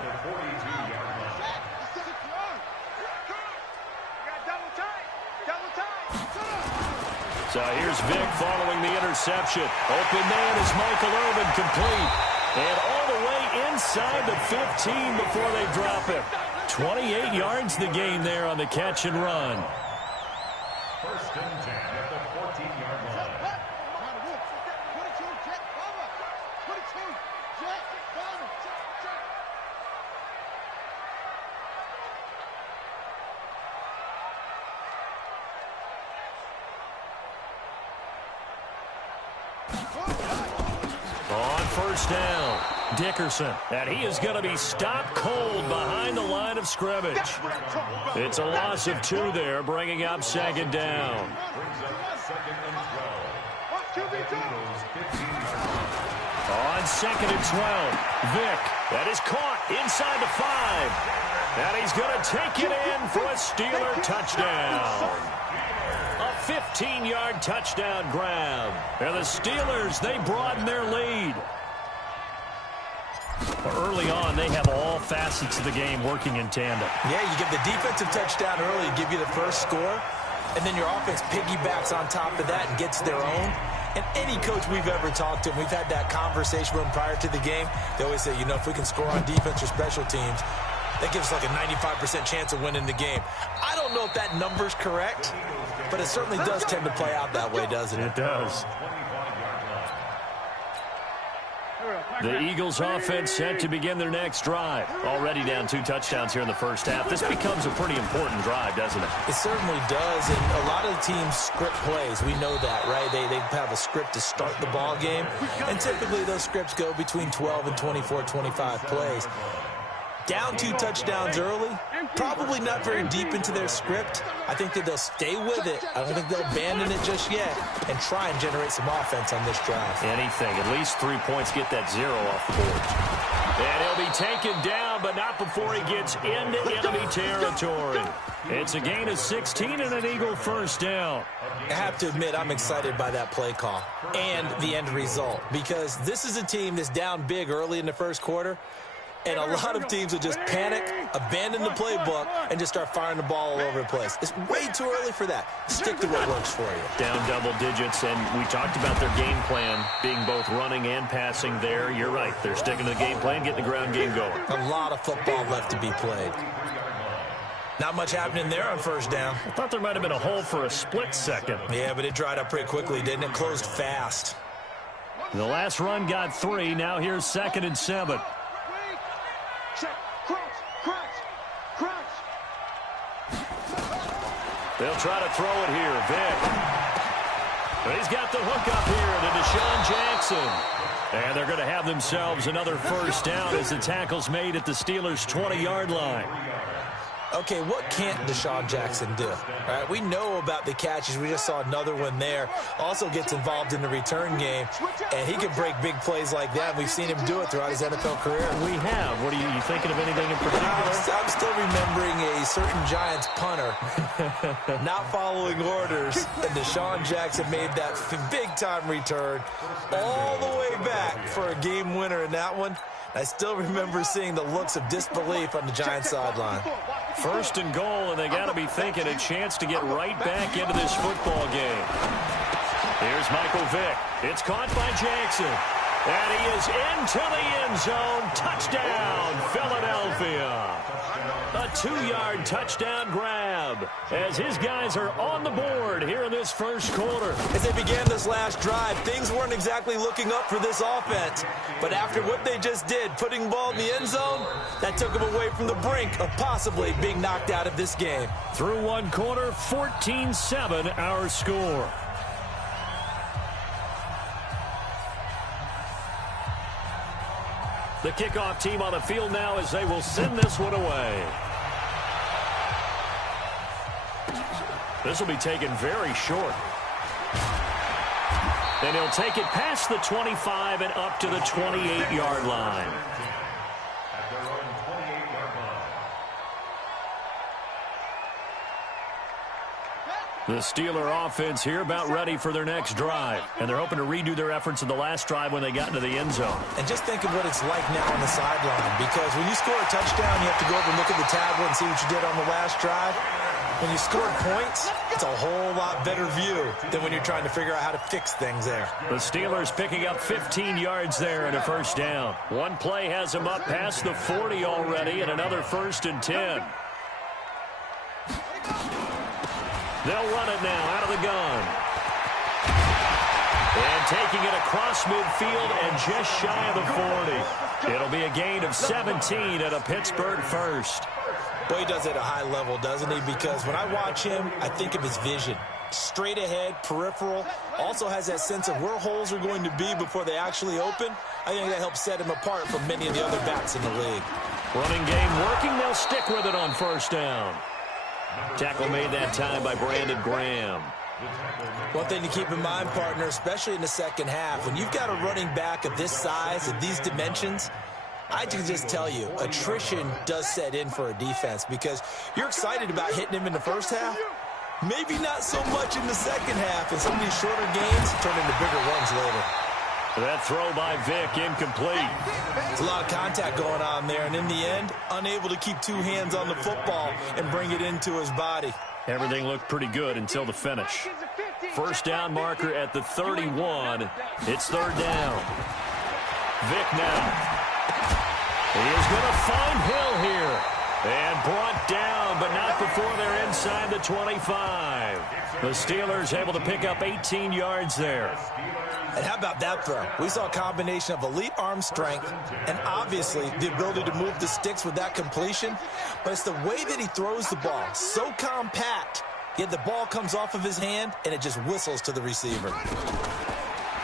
So here's Vic following the interception. Open man is Michael Irvin, complete. And all the way inside the 15 before they drop him. 28 yards the gain there on the catch and run. First and 10 at the 14-yard line. On first down, Dickerson. And he is going to be stopped cold behind the line of scrimmage. It's a loss of 2 there, bringing up second down. On second and 12, Vic. That is caught inside the 5. And he's going to take it in for a Steeler touchdown. A 15-yard touchdown grab. And the Steelers, they broaden their lead. Early on, they have all facets of the game working in tandem. Yeah, you give the defensive touchdown early, give you the first score, and then your offense piggybacks on top of that and gets their own. And any coach we've ever talked to, we've had that conversation with them prior to the game, they always say, you know, if we can score on defense or special teams, that gives us like a 95% chance of winning the game. I don't know if that number's correct, but it certainly does tend to play out that way, doesn't it? It does. The Eagles offense set to begin their next drive. Already down 2 touchdowns here in the first half. This becomes a pretty important drive, doesn't it? It certainly does, and a lot of the teams script plays. We know that, right? They have a script to start the ball game, and typically those scripts go between 12 and 24, 25 plays. Down 2 touchdowns early, probably not very deep into their script. I think that they'll stay with it. I don't think they'll abandon it just yet and try and generate some offense on this drive. Anything. At least 3 points, get that 0 off the board. And he'll be taken down, but not before he gets into enemy territory. It's a gain of 16 and an Eagle first down. I have to admit, I'm excited by that play call and the end result, because this is a team that's down big early in the first quarter. And a lot of teams will just panic, abandon the playbook, and just start firing the ball all over the place. It's way too early for that. Stick to what works for you. Down double digits, and we talked about their game plan being both running and passing there. You're right. They're sticking to the game plan, getting the ground game going. A lot of football left to be played. Not much happening there on first down. I thought there might have been a hole for a split second. Yeah, but it dried up pretty quickly, didn't it? Closed fast. The last run got 3. Now here's second and 7. They'll try to throw it here. Vic. But he's got the hook up here to Deshaun Jackson. And they're going to have themselves another first down as the tackle's made at the Steelers' 20-yard line. Okay, what can't Deshaun Jackson do? All right, we know about the catches. We just saw another one there. Also gets involved in the return game, and he can break big plays like that. We've seen him do it throughout his NFL career. We have. What are you thinking of anything in particular? I'm still remembering a certain Giants punter not following orders, and Deshaun Jackson made that big-time return all the way back for a game winner in that one. I still remember seeing the looks of disbelief on the Giants sideline. First and goal, and they got to be thinking a chance to get right back into this football game. Here's Michael Vick. It's caught by Jackson. And he is into the end zone. Touchdown, Philadelphia. A 2-yard touchdown grab as his guys are on the board here in this first quarter. As they began this last drive, things weren't exactly looking up for this offense. But after what they just did, putting the ball in the end zone, that took them away from the brink of possibly being knocked out of this game. Through one quarter, 14-7 our score. The kickoff team on the field now as they will send this one away. This will be taken very short. And he'll take it past the 25 and up to the 28-yard line. At their own 28-yard line. The Steeler offense here about ready for their next drive. And they're hoping to redo their efforts in the last drive when they got into the end zone. And just think of what it's like now on the sideline. Because when you score a touchdown, you have to go over and look at the tablet and see what you did on the last drive. When you scored points, It's a whole lot better view than when you're trying to figure out how to fix things there. The Steelers picking up 15 yards there and a first down. One play has them up past the 40 already, and another 1st and 10. They'll run it now out of the gun. And taking it across midfield and just shy of the 40. It'll be a gain of 17 and a Pittsburgh first. Boy, he does it at a high level, doesn't he? Because when I watch him, I think of his vision. Straight ahead, peripheral. Also has that sense of where holes are going to be before they actually open. I think that helps set him apart from many of the other backs in the league. Running game working. They'll stick with it on first down. Tackle made that time by Brandon Graham. One thing to keep in mind, partner, especially in the second half, when you've got a running back of this size, of these dimensions, I can just tell you, attrition does set in for a defense because you're excited about hitting him in the first half. Maybe not so much in the second half, and some of these shorter gains turn into bigger runs later. That throw by Vic incomplete. There's a lot of contact going on there, and in the end, unable to keep two hands on the football and bring it into his body. Everything looked pretty good until the finish. First down marker at the 31. It's third down. Vic now. He is going to find Hill here. And brought down, but not before they're inside the 25. The Steelers able to pick up 18 yards there. And how about that throw? We saw a combination of elite arm strength and obviously the ability to move the sticks with that completion. But it's the way that he throws the ball. So compact, yet the ball comes off of his hand and it just whistles to the receiver.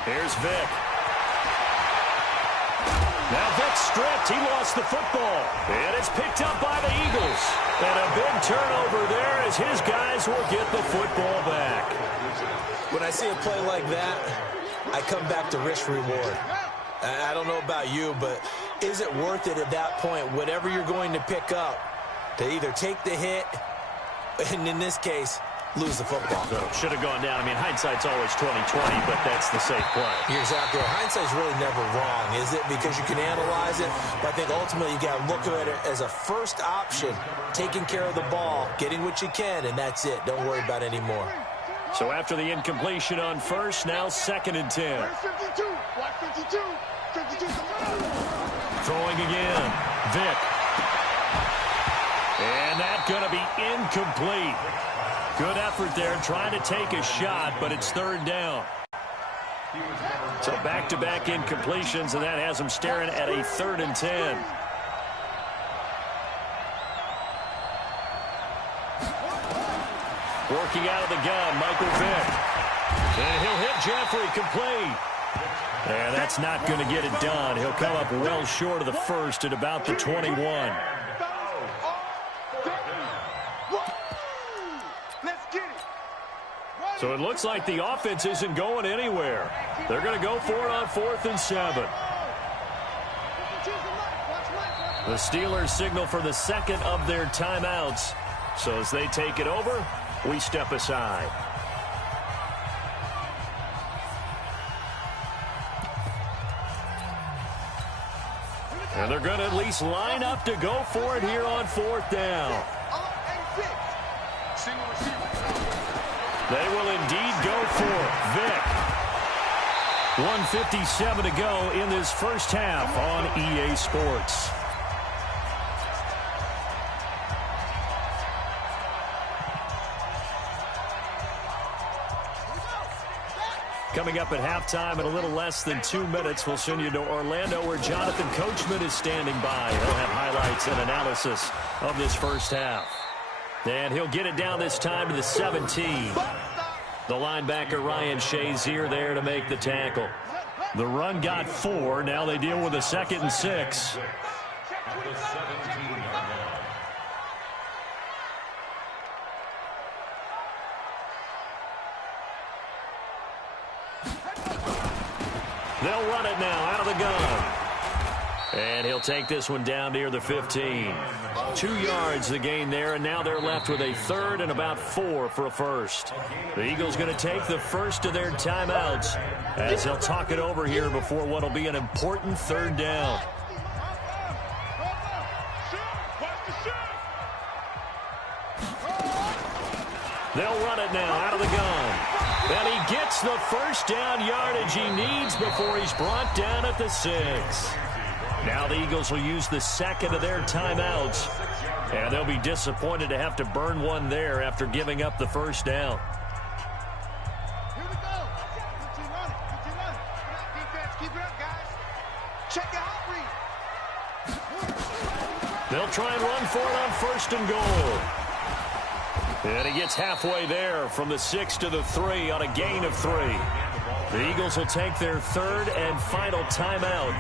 Here's Vic. Now Vic stripped. He lost the football. And it's picked up by the Eagles. And a big turnover there as his guys will get the football back. When I see a play like that, I come back to risk-reward. I don't know about you, but is it worth it at that point, whatever you're going to pick up, to either take the hit, and in this case, lose the football? So should have gone down. I mean, hindsight's always 20/20, but that's the safe play. You're exactly right. Hindsight's really never wrong, is it? Because you can analyze it, but I think ultimately you got to look at it as a first option, taking care of the ball, getting what you can, and that's it. Don't worry about any more. So after the incompletion on first, now 2nd and 10. Throwing again. Vic. And that's going to be incomplete. Good effort there trying to take a shot, but it's third down. So back-to-back incompletions, and that has him staring at a 3rd and 10. Working out of the gun, Michael Vick. And he'll hit Jeffrey complete. And that's not going to get it done. He'll come up well short of the first at about the 21. So it looks like the offense isn't going anywhere. They're going to go for it on 4th and 7. The Steelers signal for the second of their timeouts. So as they take it over, we step aside. And they're going to at least line up to go for it here on 4th down. They will indeed go for it. Vic. 1:57 to go in this first half on EA Sports. Coming up at halftime in a little less than 2 minutes, we'll send you to Orlando where Jonathan Coachman is standing by. He'll have highlights and analysis of this first half. And he'll get it down this time to the 17. The linebacker Ryan Shazier there to make the tackle. The run got 4. Now they deal with a 2nd and 6. They'll run it now out of the gun. And he'll take this one down near the 15. 2 yards the gain there, and now they're left with a 3rd and about 4 for a first. The Eagles going to take the first of their timeouts as they'll talk it over here before what will be an important 3rd down. They'll run it now out of the gun. And he gets the first down yardage he needs before he's brought down at the 6. Now the Eagles will use the second of their timeouts. And they'll be disappointed to have to burn one there after giving up the first down. Here we go. Keep running. Keep running. Defense, keep it up, guys. Check out read. They'll try and run for it on 1st and goal. And he gets halfway there from the 6 to the 3 on a gain of 3. The Eagles will take their 3rd and final timeout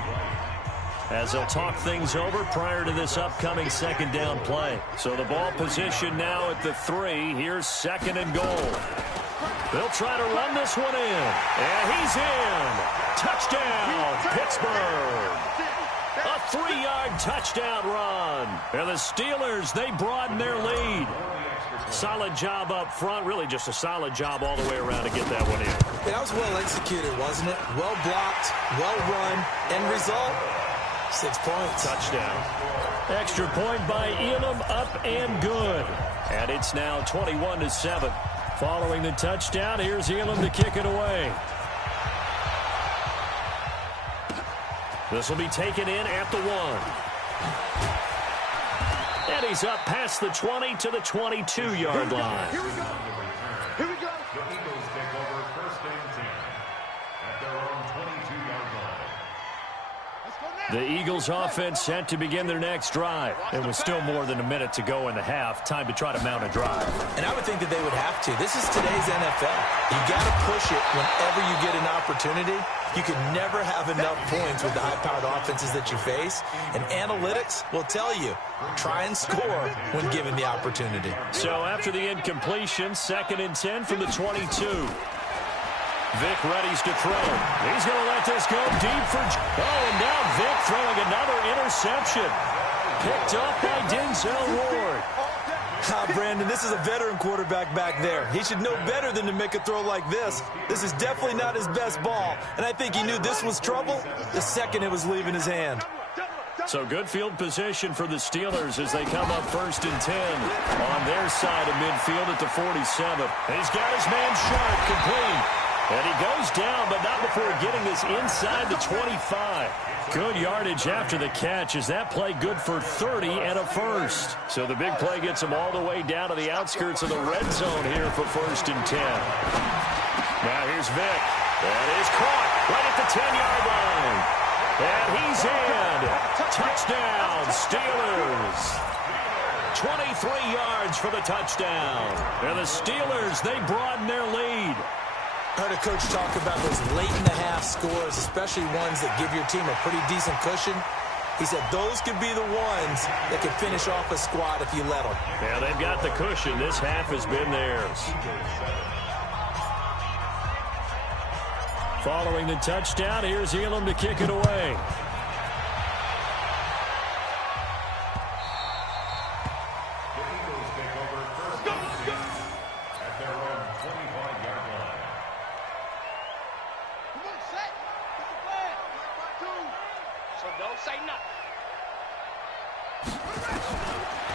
as they'll talk things over prior to this upcoming 2nd down play. So the ball position now at the 3. Here's 2nd and goal. They'll try to run this one in. And he's in. Touchdown, Pittsburgh. A 3-yard touchdown run. And the Steelers, they broaden their lead. Solid job up front. Really just a solid job all the way around to get that one in. Yeah, that was well executed, wasn't it? Well blocked, well run. End result, 6 points. Touchdown. Extra point by Elam, up and good. And it's now 21-7. Following the touchdown, here's Elam to kick it away. This will be taken in at the 1. And he's up past the 20 to the 22-yard line. Here we go. Here we go. The Eagles take over 1st and 10 at their own 22-yard line. Let's go now. The Eagles offense set to begin their next drive. It was still more than a minute to go in the half. Time to try to mount a drive. And I would think that they would have to. This is today's NFL. You got to push it whenever you get an opportunity. You can never have enough points with the high-powered offenses that you face. And analytics will tell you, try and score when given the opportunity. So after the incompletion, 2nd and 10 from the 22. Vic readies to throw. He's going to let this go deep for... Oh, and now Vic throwing another interception. Picked up by Denzel Ward. Brandon, this is a veteran quarterback back there. He should know better than to make a throw like this. This is definitely not his best ball, and I think he knew this was trouble the second it was leaving his hand. So good field position for the Steelers as they come up 1st and 10 on their side of midfield at the 47. He's got his man Sharp complete. And he goes down, but not before getting this inside the 25. Good yardage after the catch. Is that play good for 30 and a first? So the big play gets him all the way down to the outskirts of the red zone here for 1st and 10. Now here's Vic. That is caught right at the 10-yard line. And he's in. Touchdown, Steelers. 23 yards for the touchdown. And the Steelers, they broaden their lead. I heard a coach talk about those late-in-the-half scores, especially ones that give your team a pretty decent cushion. He said those could be the ones that can finish off a squad if you let them. Yeah, they've got the cushion. This half has been theirs. Following the touchdown, here's Elam to kick it away.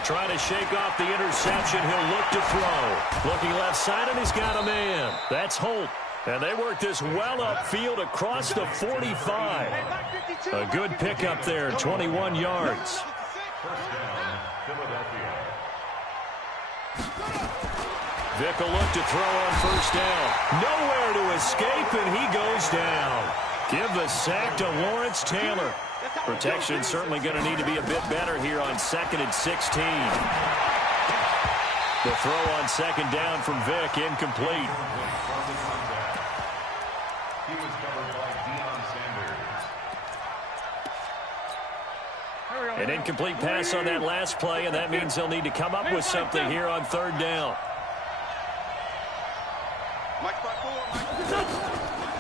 Trying to shake off the interception. He'll look to throw. Looking left side, and he's got a man. That's Holt. And they work this well upfield across the 45. A good pickup there, 21 yards. Vic will look to throw on 1st down. Nowhere to escape, and he goes down. Give the sack to Lawrence Taylor. Protection certainly going to need to be a bit better here on 2nd and 16. The throw on 2nd down from Vic, incomplete. He was covered by Deion Sanders. An incomplete pass on that last play, and that means they'll need to come up with something here on 3rd down.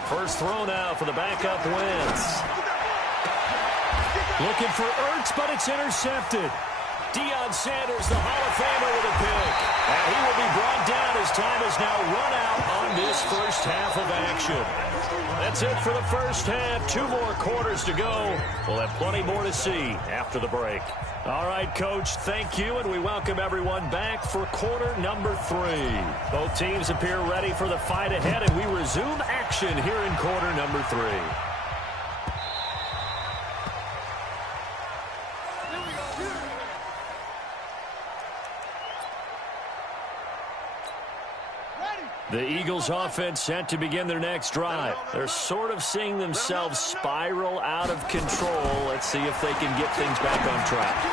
First throw now for the backup Wentz. Looking for Ertz, but it's intercepted. Deion Sanders, the Hall of Famer, with a pick. And he will be brought down as time has now run out on this first half of action. That's it for the first half. 2 more quarters to go. We'll have plenty more to see after the break. All right, Coach, thank you, and we welcome everyone back for quarter number 3. Both teams appear ready for the fight ahead, and we resume action here in quarter number 3. The Eagles offense set to begin their next drive. They're sort of seeing themselves spiral out of control. Let's see if they can get things back on track.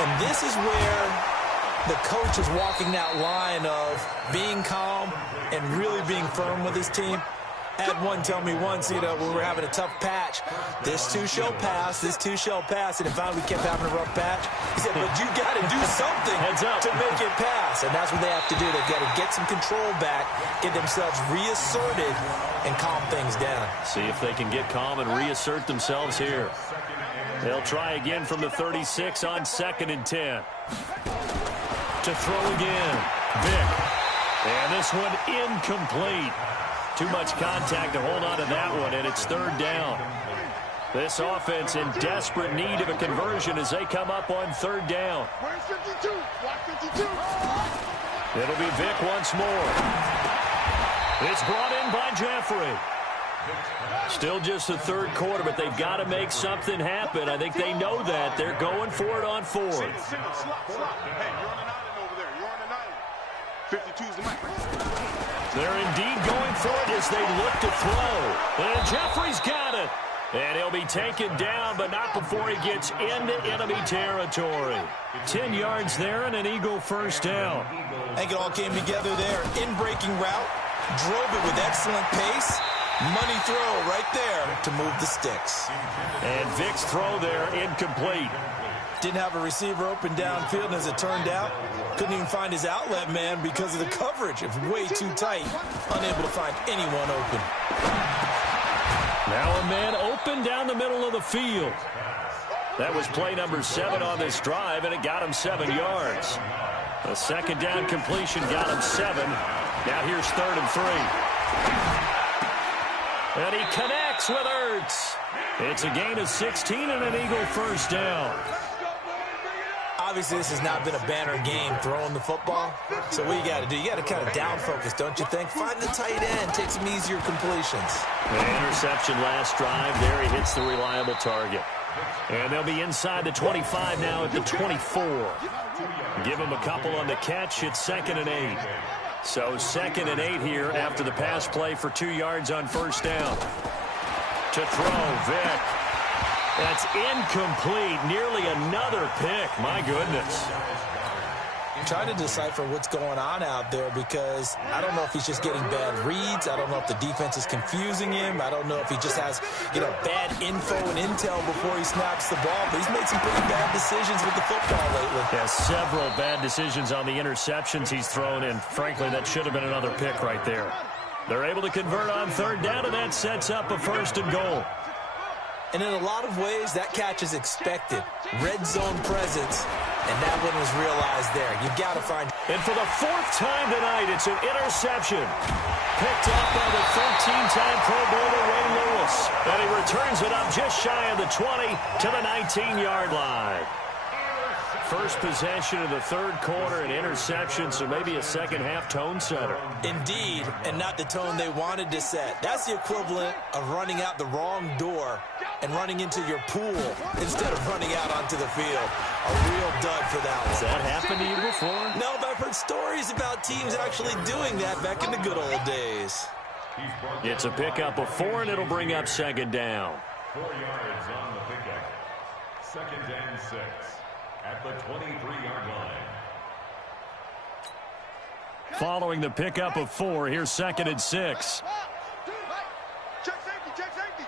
And this is where the coach is walking that line of being calm and really being firm with his team. I had one tell me once, when we were having a tough patch, this too shall pass, this too shall pass. And if we kept having a rough patch, he said, but you got to do something to make it pass. And that's what they have to do. They've got to get some control back, get themselves reasserted, and calm things down. See if they can get calm and reassert themselves here. They'll try again from the 36 on 2nd and 10. To throw again. Vick. And this one incomplete. Too much contact to hold on to that one, and it's 3rd down. This offense in desperate need of a conversion as they come up on 3rd down. Where's 52? Watch 52. It'll be Vick once more. It's brought in by Jeffrey. Still just the 3rd quarter, but they've got to make something happen. I think they know that. They're going for it on 4th. Hey, you're on an island over there. You're on an island. 52's the mic. They're indeed going for it as they look to throw. And Jeffrey's got it. And he'll be taken down, but not before he gets into enemy territory. 10 yards there and an Eagle first down. I think it all came together there. In-breaking route. Drove it with excellent pace. Money throw right there to move the sticks. And Vick's throw there incomplete. Didn't have a receiver open downfield, and as it turned out, couldn't even find his outlet man because of the coverage. It was way too tight. Unable to find anyone open. Now a man open down the middle of the field. That was play number 7 on this drive, and it got him 7 yards. A 2nd down completion got him 7. Now here's 3rd and 3. And he connects with Ertz. It's a gain of 16 and an Eagle first down. Obviously, this has not been a banner game throwing the football. So what you got to do, you got to kind of down focus, don't you think? Find the tight end, take some easier completions. The interception last drive. There he hits the reliable target. And they'll be inside the 25 now at the 24. Give him a couple on the catch. It's 2nd and 8. So 2nd and 8 here after the pass play for 2 yards on first down. To throw, Vick. That's incomplete. Nearly another pick. My goodness. I'm trying to decipher what's going on out there because I don't know if he's just getting bad reads. I don't know if the defense is confusing him. I don't know if he just has, bad info and intel before he snaps the ball. But he's made some pretty bad decisions with the football lately. Yeah, several bad decisions on the interceptions he's thrown in. Frankly, that should have been another pick right there. They're able to convert on 3rd down, and that sets up a 1st and goal. And in a lot of ways, that catch is expected. Red zone presence, and that one was realized there. You've got to find... And for the 4th time tonight, it's an interception. Picked up by the 13-time Pro Bowler Ray Lewis. And he returns it up just shy of the 20 to the 19-yard line. First possession of the 3rd quarter, an interception, so maybe a second-half tone setter. Indeed, and not the tone they wanted to set. That's the equivalent of running out the wrong door and running into your pool instead of running out onto the field. A real dud for that one. Has that happened to you before? No, but I've heard stories about teams actually doing that back in the good old days. It's a pickup of 4, and it'll bring up 2nd down. 4 yards on the pickup. 2nd and 6 at the 23-yard line. Following the pickup of 4, here's 2nd and 6. Check safety, check safety.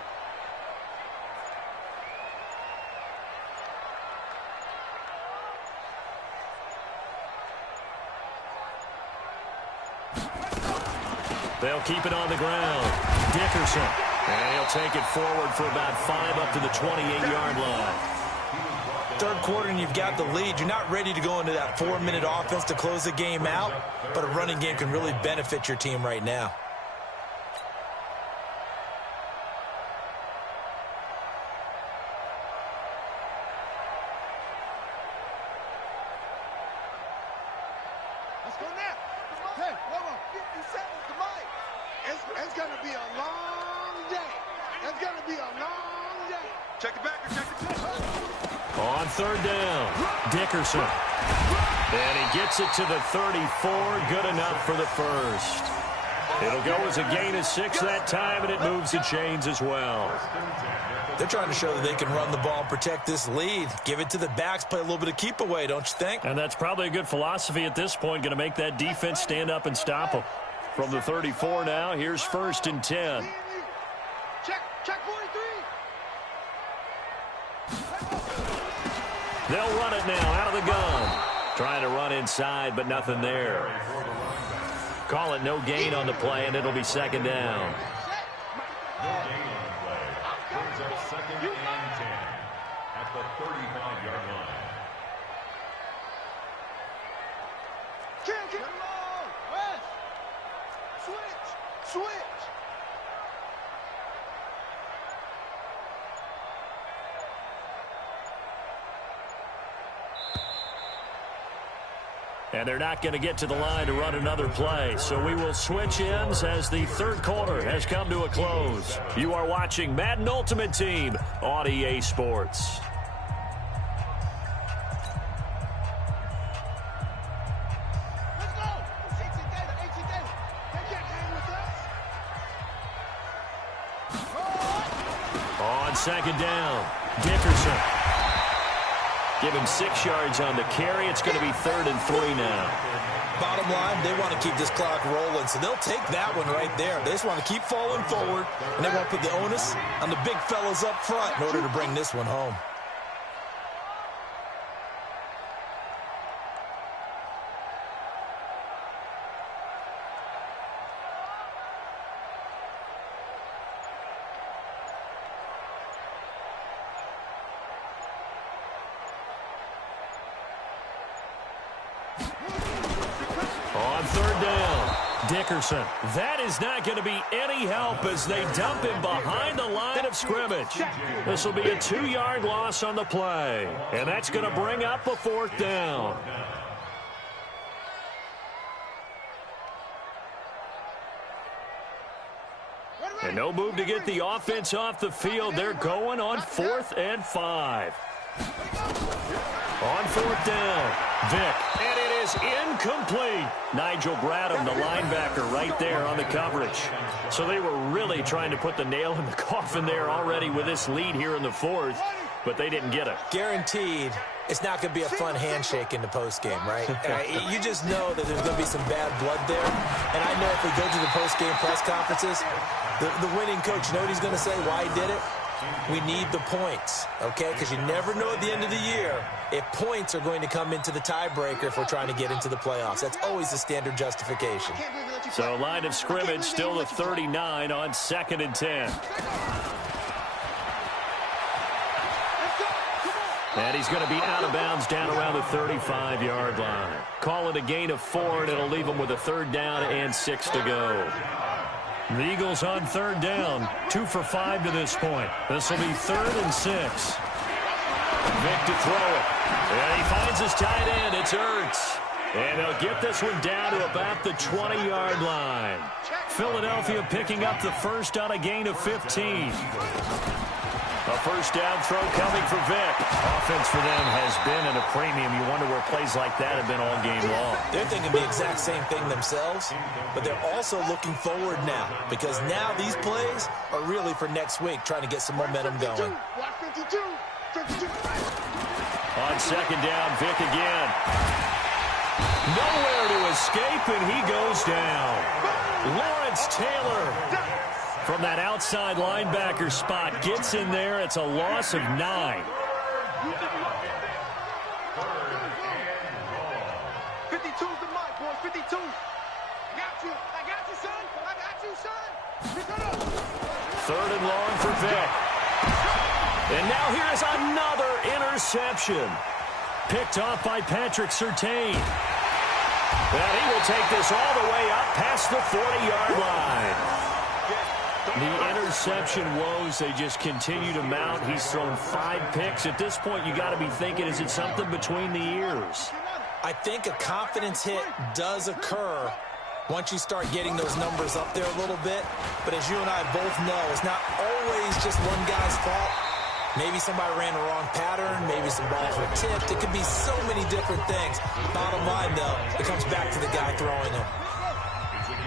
They'll keep it on the ground. Dickerson. And he'll take it forward for about 5 up to the 28-yard line. third quarter and you've got the lead, you're not ready to go into that 4-minute offense to close the game out, but a running game can really benefit your team right now. Let's go now. Hey, hold on. 50 seconds to Mike. It's going to be a long day. It's going to be a long day. Check it back. Check it back. On third down, Dickerson. And he gets it to the 34. Good enough for the first. It'll go as a gain of 6 that time, and it moves the chains as well. They're trying to show that they can run the ball and protect this lead. Give it to the backs, play a little bit of keep away, don't you think? And that's probably a good philosophy at this point, going to make that defense stand up and stop them. From the 34 now, here's 1st and 10. Check 43. They'll run it now out of the gun. Trying to run inside, but nothing there. Call it no gain on the play, and it'll be 2nd down. No gain on the play. Brings up 2nd and 10 at the 35-yard line. Come on. West. Switch. And they're not going to get to the line to run another play. So we will switch ends as the third quarter has come to a close. You are watching Madden Ultimate Team on EA Sports. Let's go. HT data. They can't hang with us. On 2nd down, Dickerson. Give him 6 yards on the carry. It's going to be 3rd and 3 now. Bottom line, they want to keep this clock rolling, so they'll take that one right there. They just want to keep falling forward, and they want to put the onus on the big fellas up front in order to bring this one home. On 3rd down, Dickerson. That is not going to be any help as they dump him behind the line of scrimmage. This will be a 2-yard loss on the play, and that's going to bring up a 4th down. And no move to get the offense off the field. They're going on 4th and 5. On 4th down, Vick. And it is incomplete. Nigel Bradham, the linebacker, right there on the coverage. So they were really trying to put the nail in the coffin there already with this lead here in the 4th, but they didn't get it. Guaranteed, it's not going to be a fun handshake in the postgame, right? You just know that there's going to be some bad blood there. And I know if we go to the postgame press conferences, the winning coach, you know what he's going to say, why he did it? We need the points, okay? Because you never know at the end of the year if points are going to come into the tiebreaker if we're trying to get into the playoffs. That's always the standard justification. So line of scrimmage still the 39 on 2nd and 10. And he's going to be out of bounds down around the 35-yard line. Call it a gain of 4, and it'll leave him with a 3rd down and 6 to go. The Eagles on 3rd down, 2 for 5 to this point. This will be 3rd and 6. Vick to throw it. And he finds his tight end. It's Ertz. And they'll get this one down to about the 20-yard line. Philadelphia picking up the first on a gain of 15. A 1st down throw coming for Vick. Offense for them has been at a premium. You wonder where plays like that have been all game long. They're thinking the exact same thing themselves, but they're also looking forward now because now these plays are really for next week, trying to get some momentum going. On 2nd down, Vick again. Nowhere to escape, and he goes down. Lawrence Taylor from that outside linebacker spot gets in there. It's a loss of 9. 52's the mic, boys. 52. I got you, son. 3rd and long for Vick. And now here is another interception. Picked off by Patrick Surtain. And he will take this all the way up past the 40-yard line. The interception woes, they just continue to mount. He's thrown 5 picks. At this point, you got to be thinking, is it something between the ears? I think a confidence hit does occur once you start getting those numbers up there a little bit. But as you and I both know, it's not always just one guy's fault. Maybe somebody ran the wrong pattern. Maybe some balls were tipped. It could be so many different things. Bottom line, though, it comes back to the guy throwing them.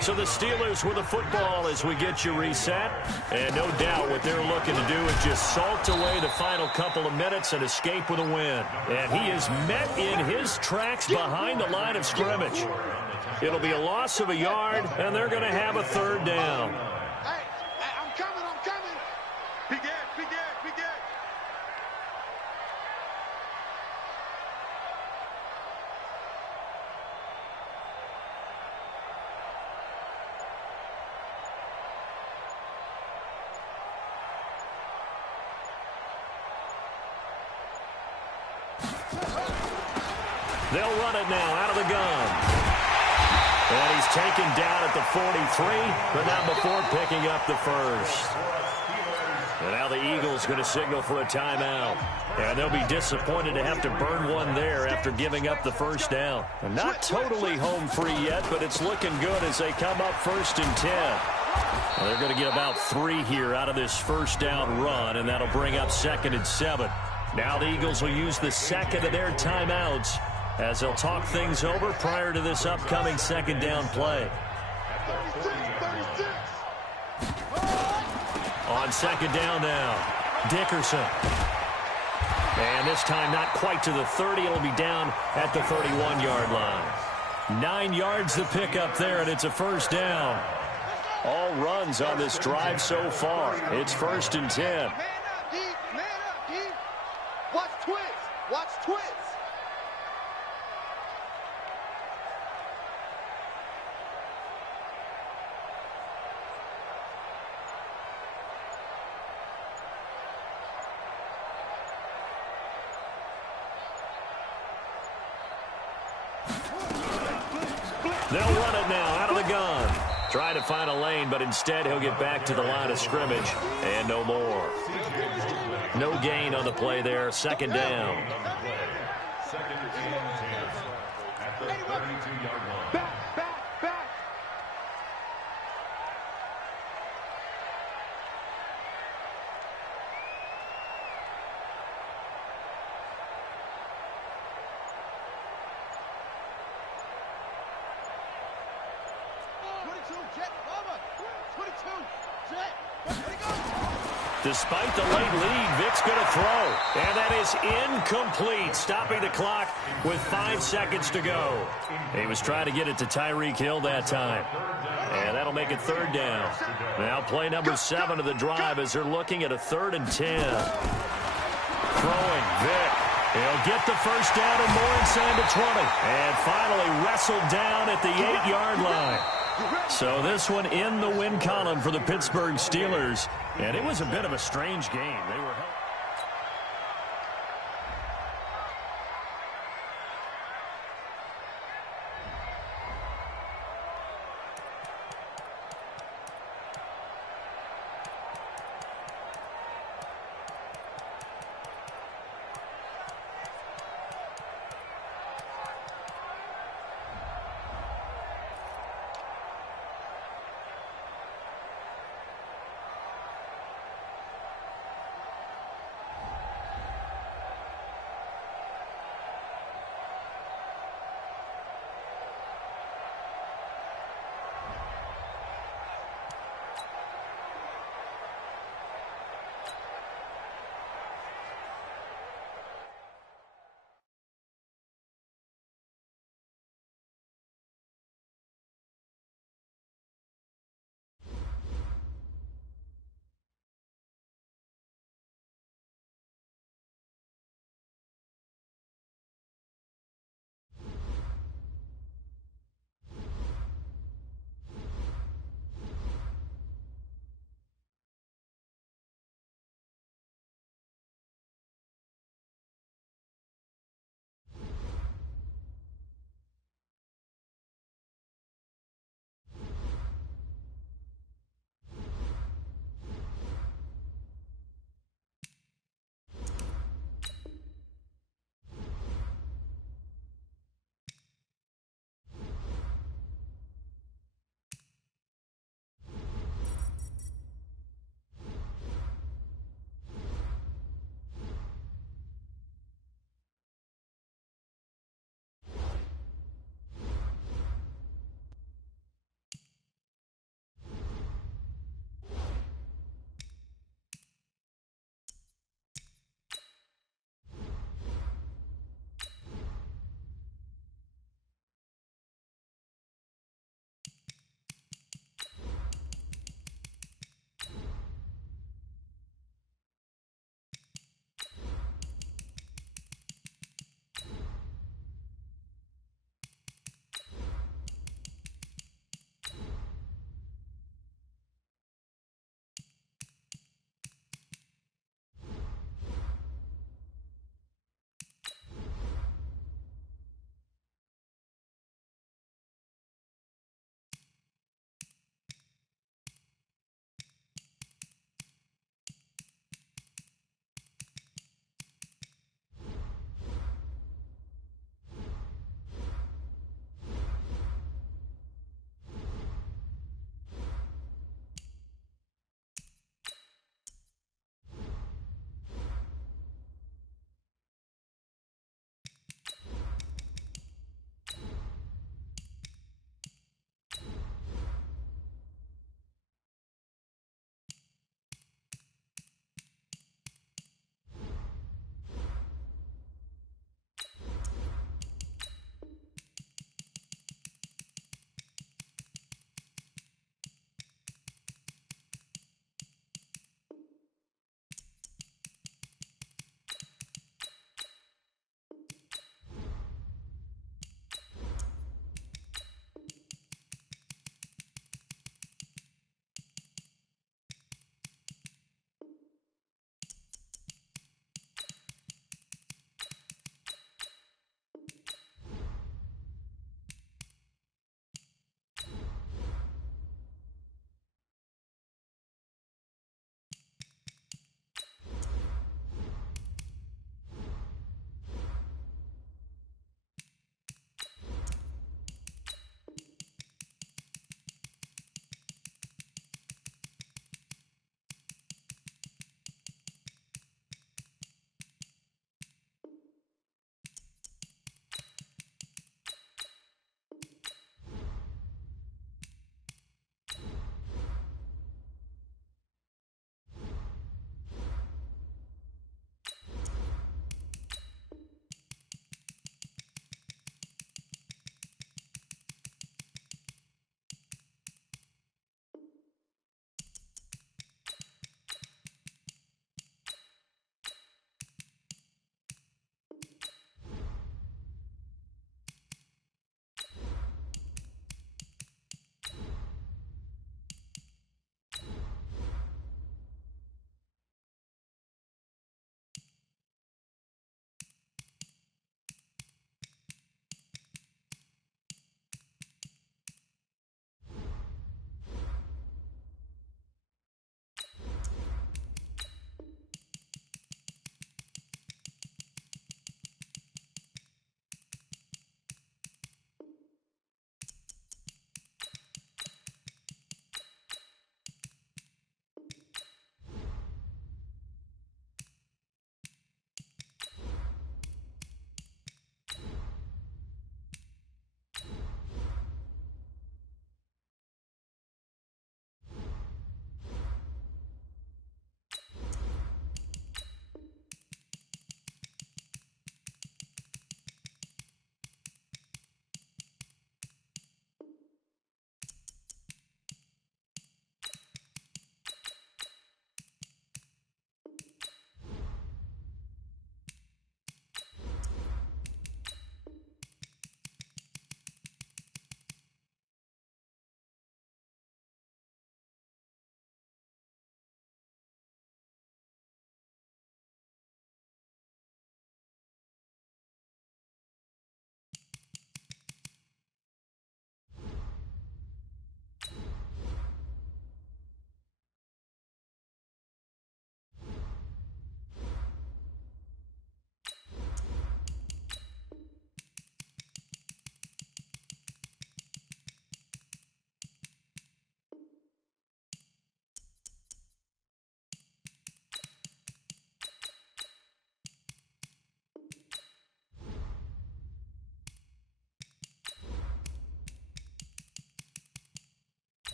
So the Steelers with the football as we get you reset. And no doubt what they're looking to do is just salt away the final couple of minutes and escape with a win. And he is met in his tracks behind the line of scrimmage. It'll be a loss of a yard, and they're going to have a third down. Hey, I'm coming. Begin. They'll run it now out of the gun. And he's taken down at the 43, but not before picking up the first. And now the Eagles going to signal for a timeout. And they'll be disappointed to have to burn one there after giving up the first down. And not totally home free yet, but it's looking good as they come up 1st and 10. Well, they're going to get about 3 here out of this first down run, and that'll bring up 2nd and 7. Now the Eagles will use the second of their timeouts as they'll talk things over prior to this upcoming 2nd down play. 36. On 2nd down now, Dickerson. And this time not quite to the 30. It'll be down at the 31-yard line. 9 yards to pick up there, and it's a first down. All runs on this drive so far. It's 1st and 10. Man up, D. Watch twist. They'll run it now out of the gun. Trying to find a lane, but instead he'll get back to the line of scrimmage. And no more. No gain on the play there. 2nd down. 2nd and 10 at the 32-yard line. Back. Despite the late lead, Vic's going to throw. And that is incomplete, stopping the clock with 5 seconds to go. He was trying to get it to Tyreek Hill that time. And that'll make it 3rd down. Now play number 7 of the drive as they're looking at a 3rd and 10. Throwing Vic. He'll get the first down and more inside the 20. And finally wrestled down at the 8-yard line. So this one in the win column for the Pittsburgh Steelers. And it was a bit of a strange game. They were helped.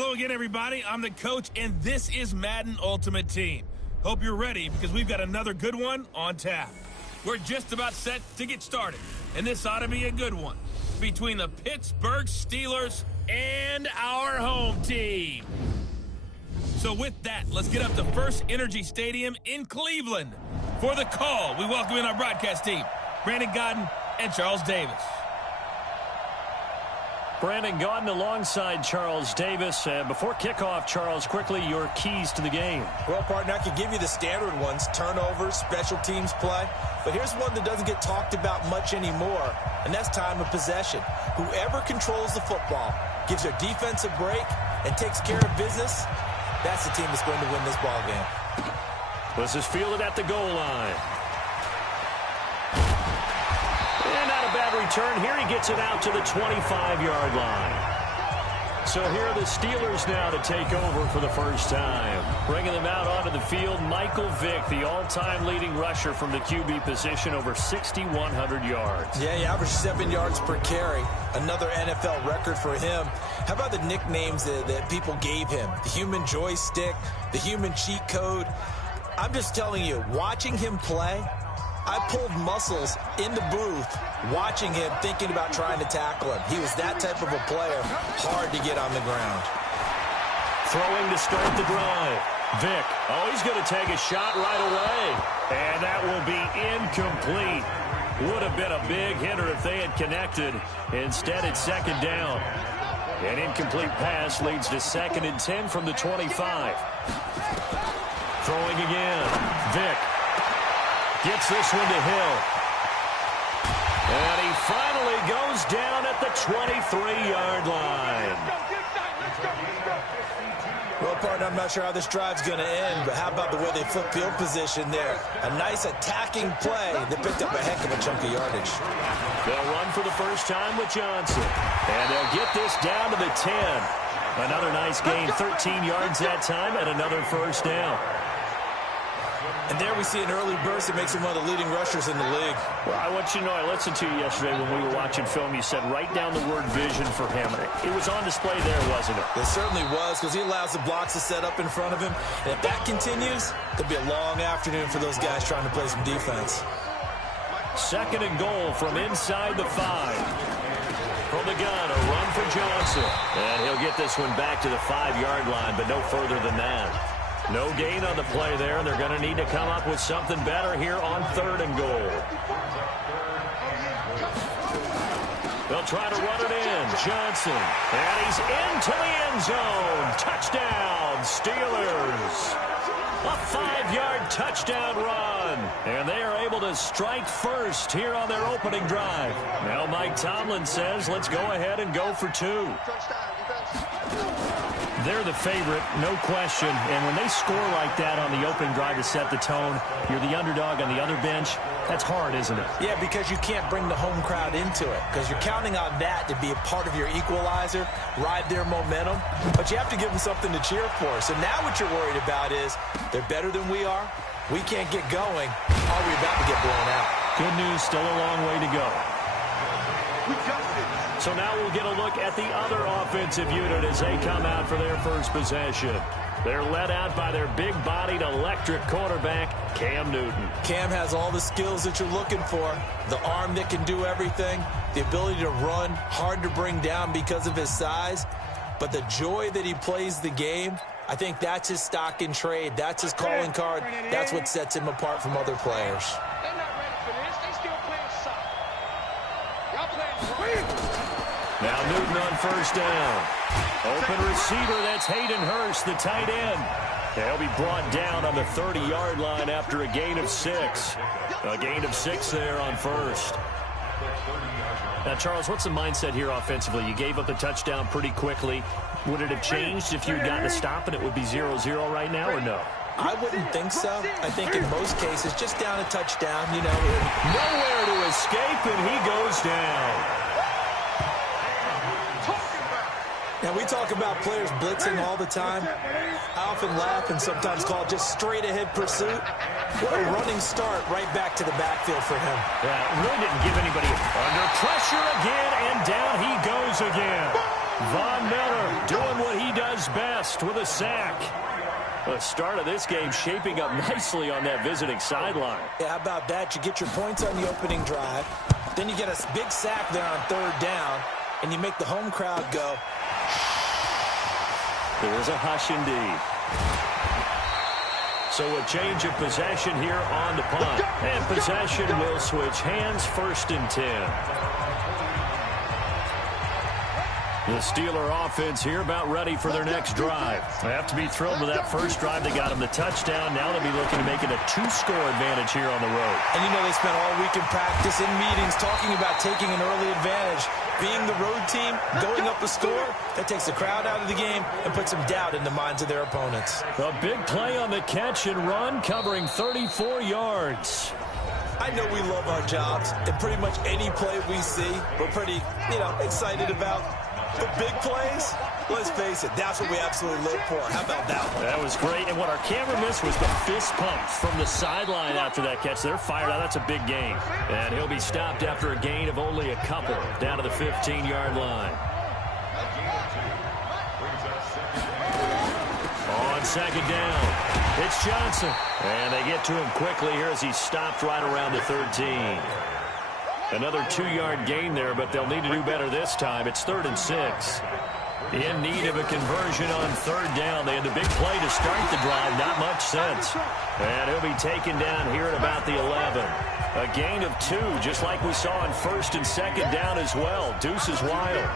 Hello again, everybody. I'm the coach, and this is Madden Ultimate Team. Hope you're ready because we've got another good one on tap. We're just about set to get started, and this ought to be a good one between the Pittsburgh Steelers and our home team. So with that, let's get up to First Energy Stadium in Cleveland. For the call, we welcome in our broadcast team, Brandon Godden and Charles Davis. Brandon Godden alongside Charles Davis. Before kickoff, Charles, quickly your keys to the game. Well, partner, I can give you the standard ones, turnovers, special teams play. But here's one that doesn't get talked about much anymore, and that's time of possession. Whoever controls the football, gives their defense a break, and takes care of business, that's the team that's going to win this ball game. This is fielded at the goal line. And not a bad return. Here he gets it out to the 25-yard line. So here are the Steelers now to take over for the first time. Bringing them out onto the field, Michael Vick, the all-time leading rusher from the QB position, over 6,100 yards. Yeah, he averaged 7 yards per carry. Another NFL record for him. How about the nicknames that people gave him? The human joystick, the human cheat code. I'm just telling you, watching him play, I pulled muscles in the booth watching him, thinking about trying to tackle him. He was that type of a player, hard to get on the ground. Throwing to start the drive. Vick, he's going to take a shot right away. And that will be incomplete. Would have been a big hitter if they had connected. Instead, it's second down. An incomplete pass leads to 2nd and 10 from the 25. Throwing again. Vick gets this one to Hill. And he finally goes down at the 23-yard line. Well, partner, I'm not sure how this drive's going to end, but how about the way they flip field position there? A nice attacking play that picked up a heck of a chunk of yardage. They'll run for the first time with Johnson. And they'll get this down to the 10. Another nice gain, 13 yards that time, and another first down. And there we see an early burst that makes him one of the leading rushers in the league. Well, I want you to know, I listened to you yesterday when we were watching film. You said write down the word vision for him. It was on display there, wasn't it? It certainly was, because he allows the blocks to set up in front of him. And if that continues, it'll be a long afternoon for those guys trying to play some defense. 2nd and goal from inside the 5. From the gun, a run for Johnson. And he'll get this one back to the 5-yard line, but no further than that. No gain on the play there, and they're going to need to come up with something better here on 3rd and goal. They'll try to run it in. Johnson, and he's into the end zone. Touchdown, Steelers. A 5-yard touchdown run. And they are able to strike first here on their opening drive. Now Mike Tomlin says, let's go ahead and go for 2. They're the favorite, no question. And when they score like that on the opening drive to set the tone, you're the underdog on the other bench. That's hard, isn't it? Yeah, because you can't bring the home crowd into it. Because you're counting on that to be a part of your equalizer, ride their momentum. But you have to give them something to cheer for. So now what you're worried about is they're better than we are. We can't get going. Are we about to get blown out? Good news, still a long way to go. So now we'll get a look at the other offensive unit as they come out for their first possession. They're led out by their big-bodied electric quarterback, Cam Newton. Cam has all the skills that you're looking for. The arm that can do everything. The ability to run, hard to bring down because of his size. But the joy that he plays the game, I think that's his stock in trade. That's his calling card. That's what sets him apart from other players. They're not ready for this. They still playing soft. Y'all playing great. Now Newton on first down. Open receiver, that's Hayden Hurst, the tight end. They'll be brought down on the 30-yard line after a gain of 6. A gain of 6 there on first. Now, Charles, what's the mindset here offensively? You gave up the touchdown pretty quickly. Would it have changed if you had gotten a stop and it would be 0-0 right now, or no? I wouldn't think so. I think in most cases, just down a touchdown, you know. Nowhere to escape, and he goes down. Now, we talk about players blitzing all the time. I often laugh and sometimes call it just straight-ahead pursuit. What a running start right back to the backfield for him. Yeah, really didn't give anybody under pressure again, and down he goes again. Von Miller doing what he does best with a sack. The start of this game shaping up nicely on that visiting sideline. Yeah, how about that? You get your points on the opening drive. Then you get a big sack there on third down, and you make the home crowd go. There is a hush indeed. So a change of possession here on the punt. And possession will switch hands, 1st and 10. The Steeler offense here about ready for their next drive. They have to be thrilled with that first drive. They got them the touchdown. Now they'll be looking to make it a 2-score advantage here on the road. And you know they spent all week in practice, in meetings, talking about taking an early advantage. Being the road team, going up a score, that takes the crowd out of the game and puts some doubt in the minds of their opponents. A big play on the catch and run, covering 34 yards. I know we love our jobs, and pretty much any play we see, we're pretty, excited about. The big plays, let's face it, that's what we absolutely live for. How about that one? That was great, and what our camera missed was the fist pump from the sideline after that catch. They're fired out. That's a big gain. And he'll be stopped after a gain of only a couple down to the 15-yard line. On second down, it's Johnson. And they get to him quickly here as he's stopped right around the 13. Another 2-yard gain there, but they'll need to do better this time. It's 3rd and 6. In need of a conversion on third down. They had the big play to start the drive. Not much sense. And he'll be taken down here at about the 11. A gain of 2, just like we saw on 1st and 2nd down as well. Deuce is wild.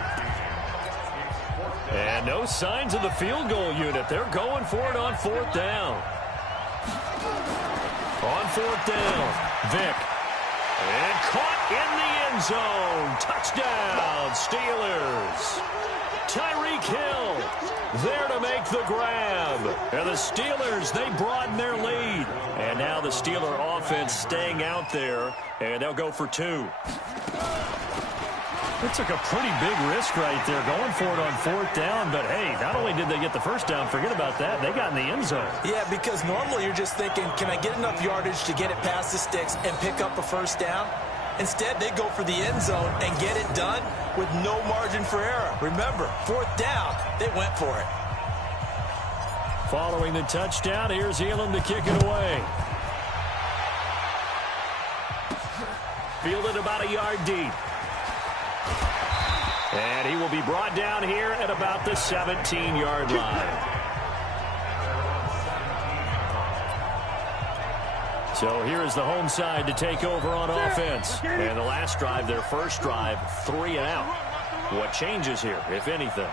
And no signs of the field goal unit. They're going for it on 4th down. On 4th down, Vick. And caught in the end zone. Touchdown, Steelers. Tyreek Hill there to make the grab. And the Steelers, they broaden their lead. And now the Steeler offense staying out there. And they'll go for 2. It took a pretty big risk right there, going for it on 4th down. But, hey, not only did they get the first down, forget about that, they got in the end zone. Yeah, because normally you're just thinking, can I get enough yardage to get it past the sticks and pick up a first down? Instead, they go for the end zone and get it done with no margin for error. Remember, 4th down, they went for it. Following the touchdown, here's Elam to kick it away. Fielded about a yard deep. And he will be brought down here at about the 17-yard line. So here is the home side to take over on offense. And the last drive, their first drive, 3 and out. What changes here, if anything?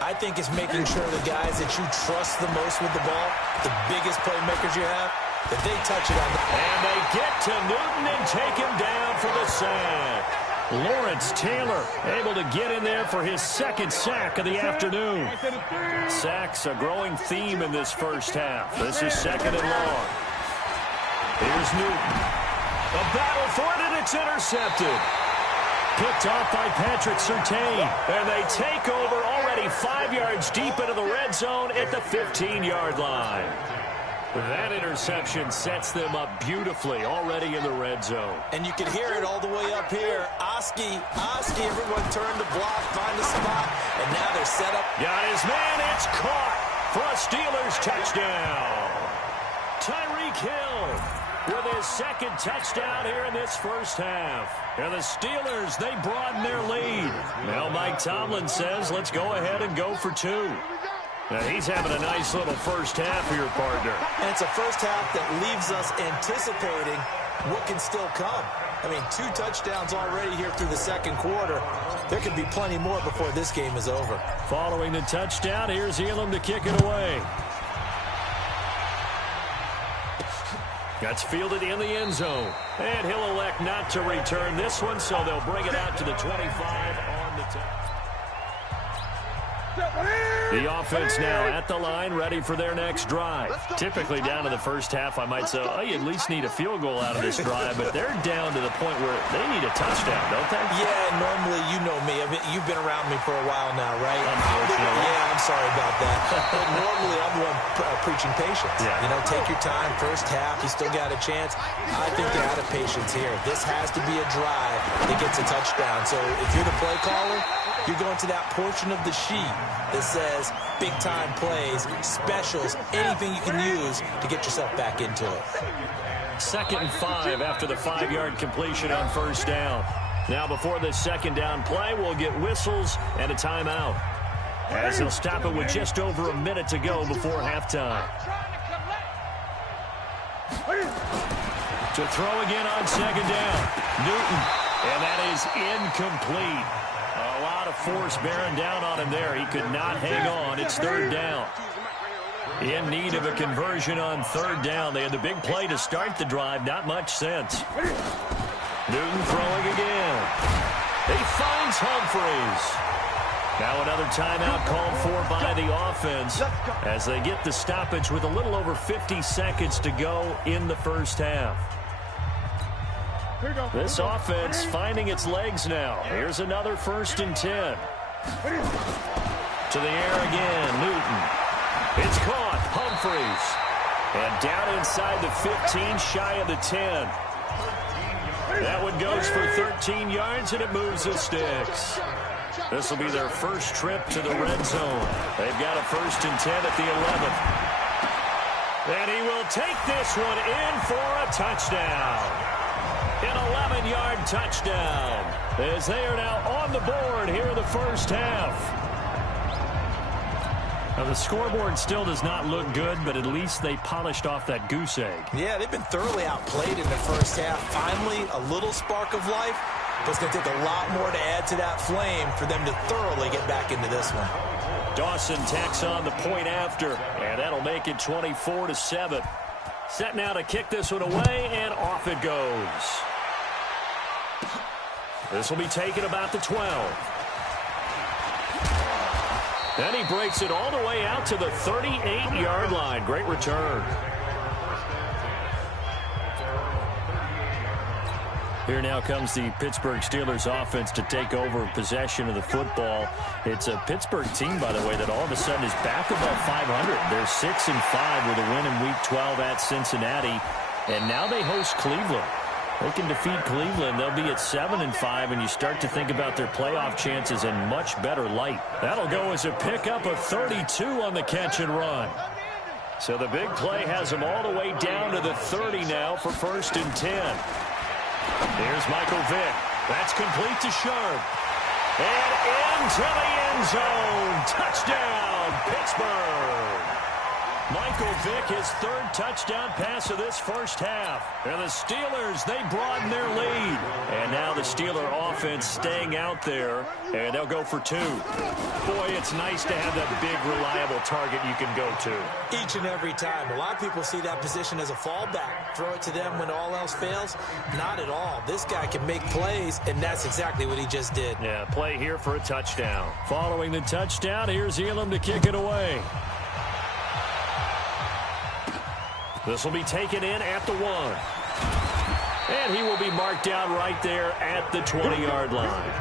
I think it's making sure the guys that you trust the most with the ball, the biggest playmakers you have, that they touch it on the... And they get to Newton and take him down for the sack. Lawrence Taylor able to get in there for his 2nd sack of the afternoon. Sacks a growing theme in this first half. This is 2nd and long. Here's Newton. A battle for it, and it's intercepted. Picked off by Patrick Surtain. And they take over already 5 yards deep into the red zone at the 15-yard line. That interception sets them up beautifully already in the red zone. And you can hear it all the way up here. Oski, everyone turned to block, find a spot, and now they're set up. Got his man, it's caught for a Steelers touchdown. Tyreek Hill with his 2nd touchdown here in this first half. And the Steelers, they broaden their lead. Now Mike Tomlin says, let's go ahead and go for 2. Now he's having a nice little first half here, partner. And it's a first half that leaves us anticipating what can still come. I mean, 2 touchdowns already here through the 2nd quarter. There could be plenty more before this game is over. Following the touchdown, here's Elam to kick it away. That's fielded in the end zone. And he'll elect not to return this one, so they'll bring it out to the 25 on the top. The offense now at the line, ready for their next drive. Typically down to the first half, I might say, oh, you at least need a field goal out of this drive, but they're down to the point where they need a touchdown, don't they? Yeah, normally, you know me. I mean, you've been around me for a while now, right? Unfortunately. Yeah, I'm sorry about that. But normally, I'm the one preaching patience. Yeah. You know, take your time. First half, you still got a chance. I think they're out of patience here. This has to be a drive that gets a touchdown. So if you're the play caller, you're going to that portion of the sheet that says big-time plays, specials, anything you can use to get yourself back into it. 2nd and 5 after the 5-yard completion on first down. Now before the second down play, we'll get whistles and a timeout, as they'll stop it with just over a minute to go before halftime. To throw again on second down, Newton, and that is incomplete. A lot of force bearing down on him there. He could not hang on. It's 3rd down. In need of a conversion on 3rd down. They had the big play to start the drive. Not much sense. Newton throwing again. He finds Humphries. Now another timeout called for by the offense as they get the stoppage with a little over 50 seconds to go in the first half. This offense finding its legs now. Here's another 1st and 10. To the air again, Newton. It's caught, Humphries. And down inside the 15, shy of the 10. That one goes for 13 yards, and it moves the sticks. This will be their first trip to the red zone. They've got a 1st and 10 at the 11th. And he will take this one in for a touchdown. An 11-yard touchdown, as they are now on the board here in the first half. Now, the scoreboard still does not look good, but at least they polished off that goose egg. Yeah, they've been thoroughly outplayed in the first half. Finally, a little spark of life, but it's going to take a lot more to add to that flame for them to thoroughly get back into this one. Dawson tacks on the point after, and that'll make it 24-7. Set now to kick this one away, and off it goes. This will be taken about the 12. Then he breaks it all the way out to the 38-yard line. Great return. Here now comes the Pittsburgh Steelers offense to take over possession of the football. It's a Pittsburgh team, by the way, that all of a sudden is back above 500. They're 6-5 with a win in Week 12 at Cincinnati, and now they host Cleveland. They can defeat Cleveland. They'll be at 7-5, and you start to think about their playoff chances in much better light. That'll go as a pickup of 32 on the catch and run. So the big play has them all the way down to the 30 now for 1st and 10. Here's Michael Vick. That's complete to Sharp. And into the end zone. Touchdown, Pittsburgh. Michael Vick, his 3rd touchdown pass of this first half. And the Steelers, they broaden their lead. And now the Steeler offense staying out there, and they'll go for 2. Boy, it's nice to have that big, reliable target you can go to. Each and every time. A lot of people see that position as a fallback. Throw it to them when all else fails. Not at all. This guy can make plays, and that's exactly what he just did. Yeah, play here for a touchdown. Following the touchdown, here's Elam to kick it away. This will be taken in at the 1. And he will be marked down right there at the 20-yard line.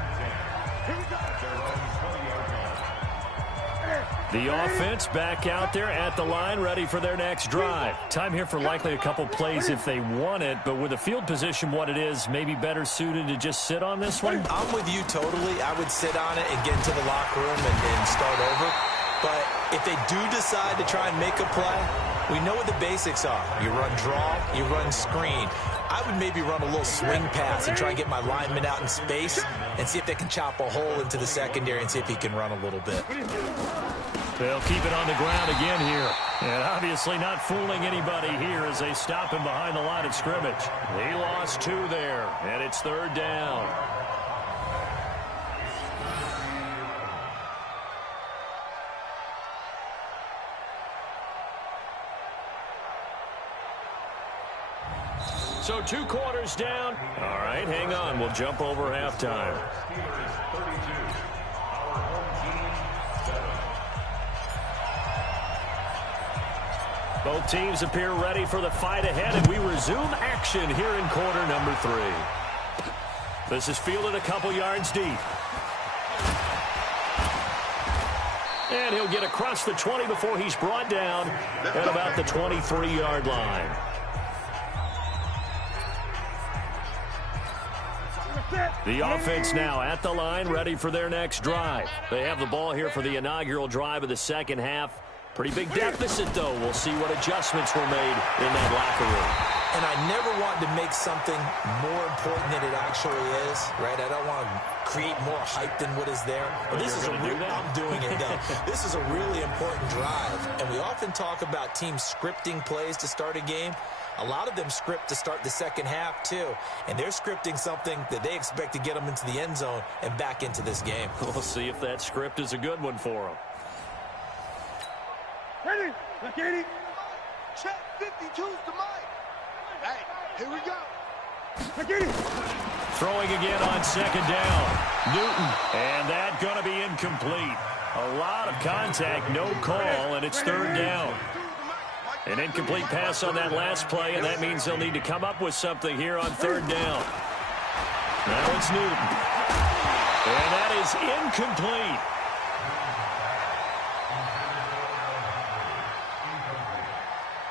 The offense back out there at the line, ready for their next drive. Time here for likely a couple plays if they want it, but with the field position what it is, maybe better suited to just sit on this one? I'm with you totally. I would sit on it and get into the locker room and start over. But if they do decide to try and make a play, we know what the basics are. You run draw, you run screen. I would maybe run a little swing pass and try and get my lineman out in space and see if they can chop a hole into the secondary and see if he can run a little bit. They'll keep it on the ground again here. And obviously not fooling anybody here as they stop him behind the line of scrimmage. He lost 2 there, and it's 3rd down. So 2 quarters down. All right, hang on. We'll jump over halftime. Both teams appear ready for the fight ahead, and we resume action here in quarter number 3. This is fielded a couple yards deep. And he'll get across the 20 before he's brought down at about the 23-yard line. The offense now at the line, ready for their next drive. They have the ball here for the inaugural drive of the second half. Pretty big deficit, though. We'll see what adjustments were made in that locker room. And I never want to make something more important than it actually is, right? I don't want to create more hype than what is there. But this is I'm doing it, though. This is a really important drive. And we often talk about teams scripting plays to start a game. A lot of them script to start the second half, too. And they're scripting something that they expect to get them into the end zone and back into this game. We'll see if that script is a good one for them. Ready? Look at it. Check 52's the mic. Hey, here we go. Look at it. Throwing again on second down. Newton. And that going to be incomplete. A lot of contact, no call, and it's third down. An incomplete pass on that last play, and that means they'll need to come up with something here on third down. Now it's Newton. And that is incomplete.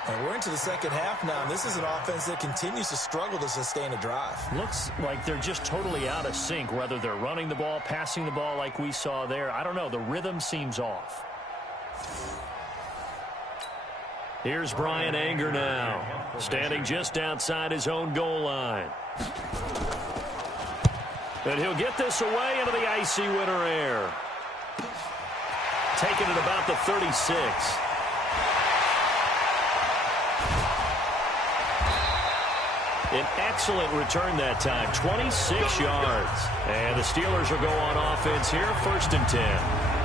And we're into the second half now, and this is an offense that continues to struggle to sustain a drive. Looks like they're just totally out of sync, whether they're running the ball, passing the ball like we saw there. I don't know. The rhythm seems off. Here's Brian Anger now, standing just outside his own goal line. And he'll get this away into the icy winter air. Taking it about the 36. An excellent return that time, 26 yards. And the Steelers will go on offense here, 1st and 10.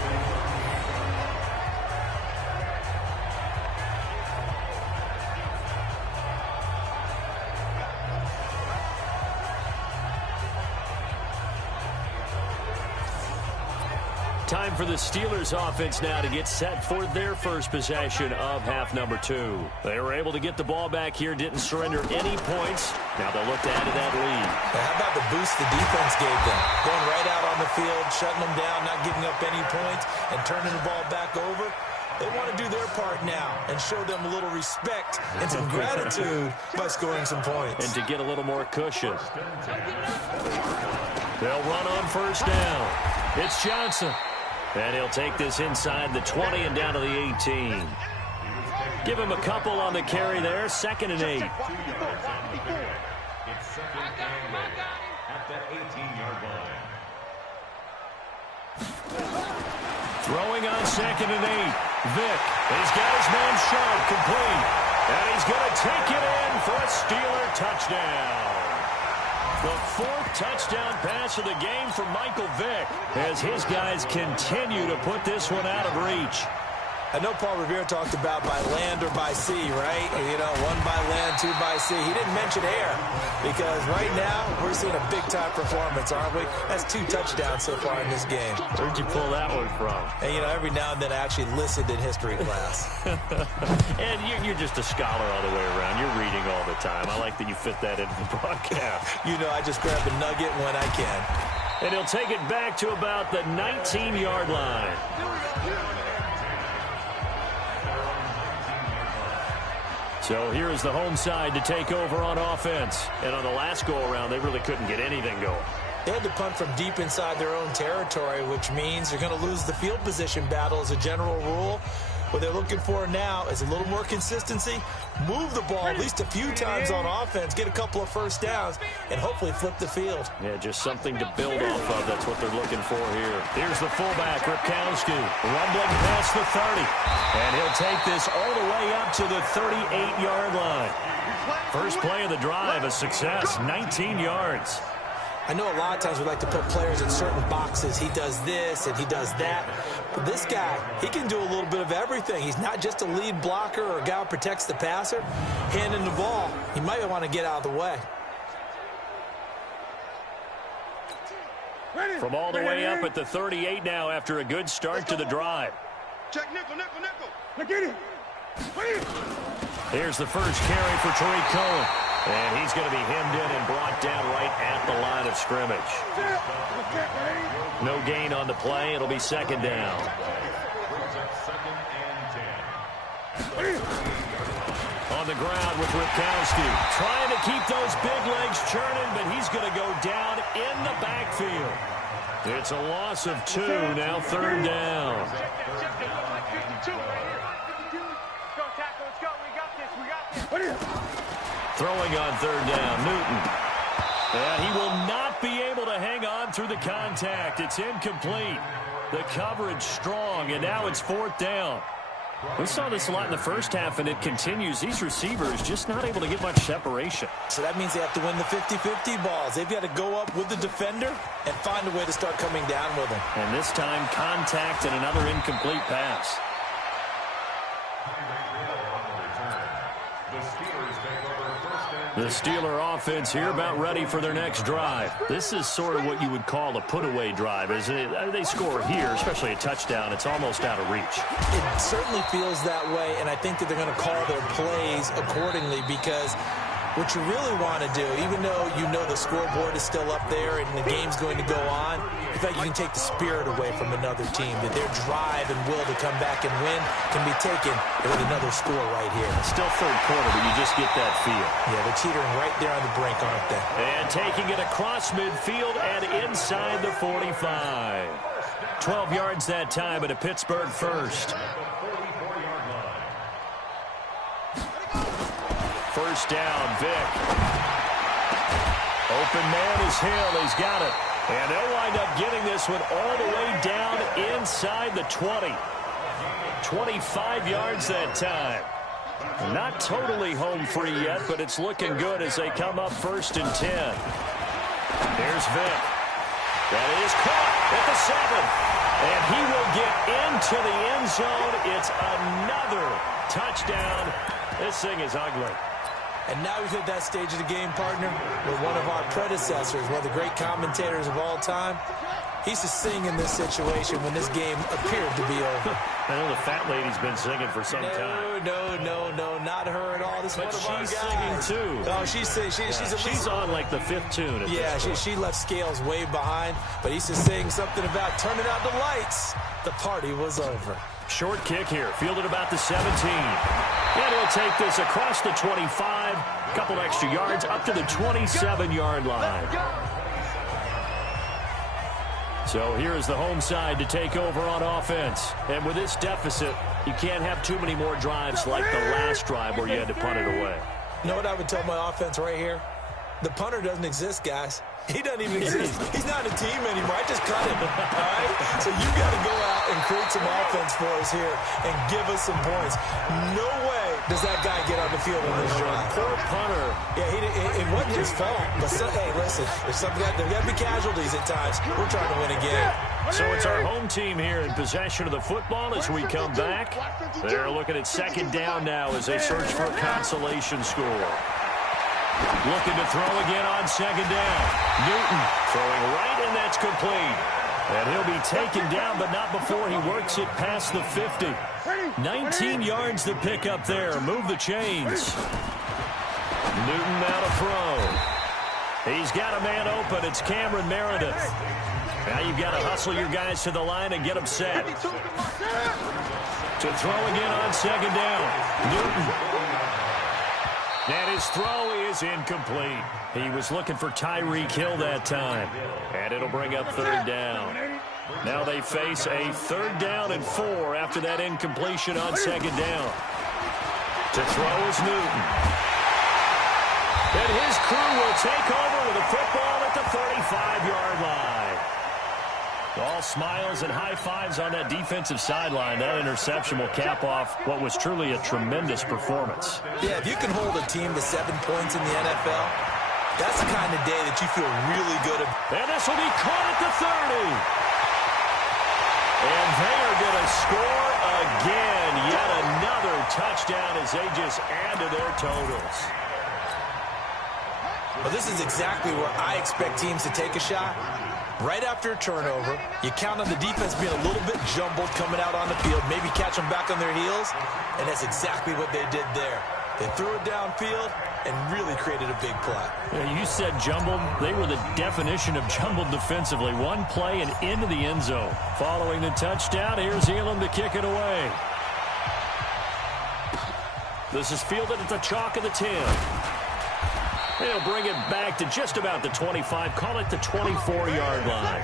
Time for the Steelers offense now to get set for their first possession of half number 2. They were able to get the ball back here, didn't surrender any points. Now they'll look to add to that lead. Now how about the boost the defense gave them? Going right out on the field, shutting them down, not giving up any points, and turning the ball back over. They want to do their part now and show them a little respect and some gratitude by scoring some points. And to get a little more cushion. They'll run on first down. It's Johnson. And he'll take this inside the 20 and down to the 18. Give him a couple on the carry there. 2nd and 8. It's 2 yards at the 18-yard line. Throwing on 2nd and 8. Vick. He's got his man Sharp complete. And he's going to take it in for a Steeler touchdown. The 4th touchdown pass of the game for Michael Vick as his guys continue to put this one out of reach. I know Paul Revere talked about by land or by sea, right? You know, 1 by land, 2 by sea. He didn't mention air because right now we're seeing a big-time performance, aren't we? That's 2 touchdowns so far in this game. Where'd you pull that one from? And, you know, every now and then I actually listened in history class. And you're just a scholar all the way around. You're reading all the time. I like that you fit that into the broadcast. You know, I just grab a nugget when I can. And he'll take it back to about the 19-yard line. So here is the home side to take over on offense. And on the last go-around, they really couldn't get anything going. They had to punt from deep inside their own territory, which means they're going to lose the field position battle as a general rule. What they're looking for now is a little more consistency, move the ball at least a few times on offense, get a couple of first downs, and hopefully flip the field. Yeah, just something to build off of. That's what they're looking for here. Here's the fullback, Ripkowski, rumbling past the 30. And he'll take this all the way up to the 38-yard line. First play of the drive, a success, 19 yards. I know a lot of times we like to put players in certain boxes. He does this and he does that. But this guy, he can do a little bit of everything. He's not just a lead blocker or a guy who protects the passer. Handing the ball, he might want to get out of the way. From all the way up at the 38 now after a good start to the drive. Check nickel, nickel, nickel. Look at it. Here's the first carry for Tariq Cohen. And he's going to be hemmed in and brought down right at the line of scrimmage. No gain on the play. It'll be 2nd down. On the ground with Ripkowski. Trying to keep those big legs churning, but he's going to go down in the backfield. It's a loss of 2, now 3rd down. Throwing on 3rd down, Newton. And he will not be able to hang on through the contact. It's incomplete. The coverage strong, and now it's 4th down. We saw this a lot in the first half, and it continues. These receivers just not able to get much separation. So that means they have to win the 50-50 balls. They've got to go up with the defender and find a way to start coming down with them. And this time, contact and another incomplete pass. The Steeler offense here about ready for their next drive. This is sort of what you would call a put-away drive. As they score here, especially a touchdown, it's almost out of reach. It certainly feels that way, and I think that they're going to call their plays accordingly, because what you really want to do, even though you know the scoreboard is still up there and the game's going to go on, in fact, you can take the spirit away from another team, that their drive and will to come back and win can be taken with another score right here. Still 3rd quarter, but you just get that feel. Yeah, they're teetering right there on the brink, aren't they? And taking it across midfield and inside the 45. 12 yards that time, and a Pittsburgh first. 1st down, Vick. Open man is Hill. He's got it. And they'll wind up getting this one all the way down inside the 20. 25 yards that time. Not totally home free yet, but it's looking good as they come up 1st and 10. Here's Vick. That is caught at the 7. And he will get into the end zone. It's another touchdown. This thing is ugly. And now we've hit that stage of the game, partner, with one of our predecessors, one of the great commentators of all time. He used to sing in this situation when this game appeared to be over. I know the fat lady's been singing for some time. No, not her at all. This is one of our guys. She's singing too. Oh, she's singing. She's on like the 5th tune. Yeah, she left Scales way behind, but he used to sing something about turning out the lights. The party was over. Short kick here, fielded about the 17. And he'll take this across the 25, a couple extra yards, up to the 27-yard line. So here is the home side to take over on offense. And with this deficit, you can't have too many more drives like the last drive where you had to punt it away. You know what I would tell my offense right here? The punter doesn't exist, guys. He doesn't even exist. He's not a team anymore. I just cut him, all right? So you got to go out and create some offense for us here and give us some points. No way does that guy get on the field in this drive. Poor punter. Yeah, it wasn't his fault. But, hey, listen, there's got to be casualties at times. We're trying to win a game. So it's our home team here in possession of the football as we come back. They're looking at 2nd down now as they search for a consolation score. Looking to throw again on 2nd down. Newton throwing right, and that's complete. And he'll be taken down, but not before he works it past the 50. 19 yards to pick up there. Move the chains. Newton now to throw. He's got a man open. It's Cameron Meredith. Now you've got to hustle your guys to the line and get them set. To throw again on 2nd down. Newton. And his throw is incomplete. He was looking for Tyreek Hill that time. And it'll bring up 3rd down. Now they face a 3rd down and 4 after that incompletion on 2nd down. To throw is Newton. And his crew will take over with a football at the 35-yard line. All smiles and high fives on that defensive sideline. That interception will cap off what was truly a tremendous performance. Yeah, if you can hold a team to 7 points in the NFL, that's the kind of day that you feel really good about. And this will be caught at the 30. And they are going to score again. Yet another touchdown as they just add to their totals. Well, this is exactly where I expect teams to take a shot. Right after a turnover, you count on the defense being a little bit jumbled coming out on the field, maybe catch them back on their heels, and that's exactly what they did there. They threw it downfield and really created a big play. Yeah, you said jumbled. They were the definition of jumbled defensively. One play and into the end zone. Following the touchdown, here's Elam to kick it away. This is fielded at the chalk of the 10. They'll bring it back to just about the 25. Call it the 24-yard line.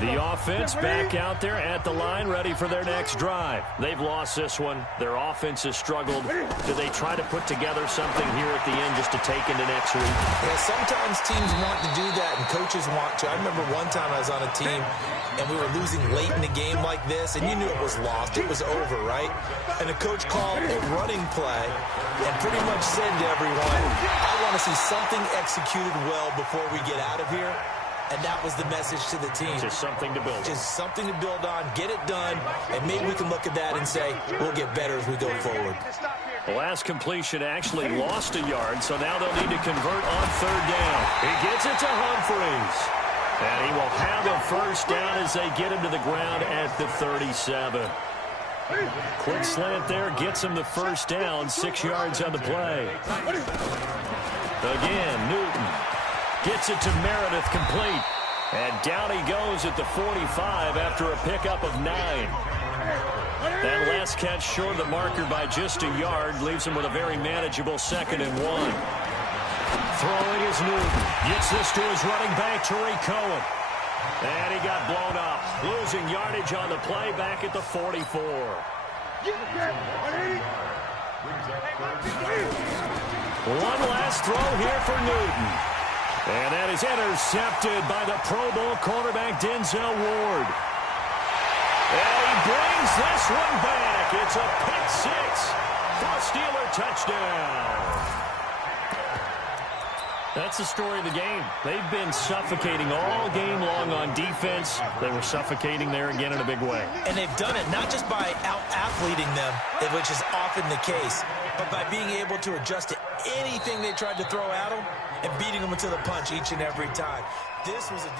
The offense back out there at the line, ready for their next drive. They've lost this one. Their offense has struggled. Do they try to put together something here at the end just to take into next week? Yeah, sometimes teams want to do that, and coaches want to. I remember one time I was on a team, and we were losing late in the game like this, and you knew it was lost. It was over, right? And the coach called a running play and pretty much said to everyone, I want to see something executed well before we get out of here. And that was the message to the team. Just something to build on. Just something to build on, get it done, and maybe we can look at that and say, we'll get better as we go forward. The last completion actually lost a yard, so now they'll need to convert on third down. He gets it to Humphreys. And he will have a first down as they get him to the ground at the 37. Quick slant there, gets him the first down, 6 yards on the play. Again, Newton gets it to Meredith, complete. And down he goes at the 45 after a pickup of 9. That last catch short of the marker by just a yard leaves him with a very manageable 2nd and 1. Throwing is Newton. Gets this to his running back, Tariq Cohen. And he got blown up. Losing yardage on the play back at the 44. One last throw here for Newton. And that is intercepted by the Pro Bowl quarterback, Denzel Ward. And he brings this one back. It's a pick 6 for a Steeler touchdown. That's the story of the game. They've been suffocating all game long on defense. They were suffocating there again in a big way. And they've done it not just by out-athleting them, which is often the case, but by being able to adjust to anything they tried to throw at them and beating them to the punch each and every time. This was a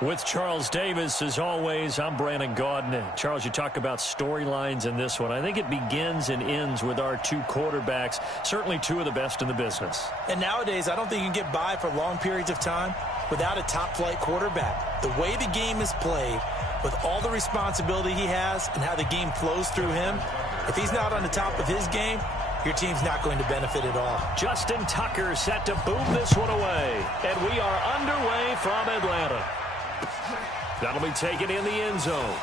With Charles Davis, as always, I'm Brandon Gaudin. Charles, you talk about storylines in this one. I think it begins and ends with our two quarterbacks, certainly two of the best in the business. And nowadays, I don't think you can get by for long periods of time without a top-flight quarterback. The way the game is played, with all the responsibility he has and how the game flows through him, if he's not on the top of his game, your team's not going to benefit at all. Justin Tucker set to boom this one away. And we are underway from Atlanta. That'll be taken in the end zone.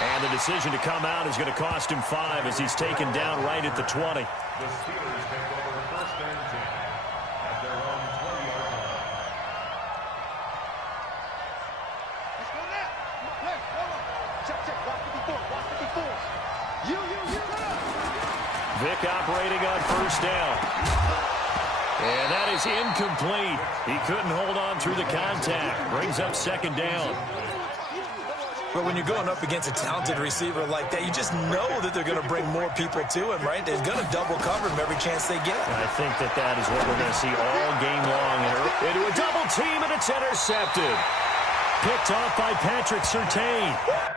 And the decision to come out is going to cost him 5 as he's taken down right at the 20. The Steelers take over first and 10 at their own 20-yard line. Let's go now. Hey, hold on. Check. Watch the before. You. Vic operating on first down. And that is incomplete. He couldn't hold on through the contact. Brings up second down. But when you're going up against a talented receiver like that, you just know that they're going to bring more people to him, right? They're going to double cover him every chance they get. And I think that is what we're going to see all game long. Into a double team, and it's intercepted. Picked off by Patrick Surtain.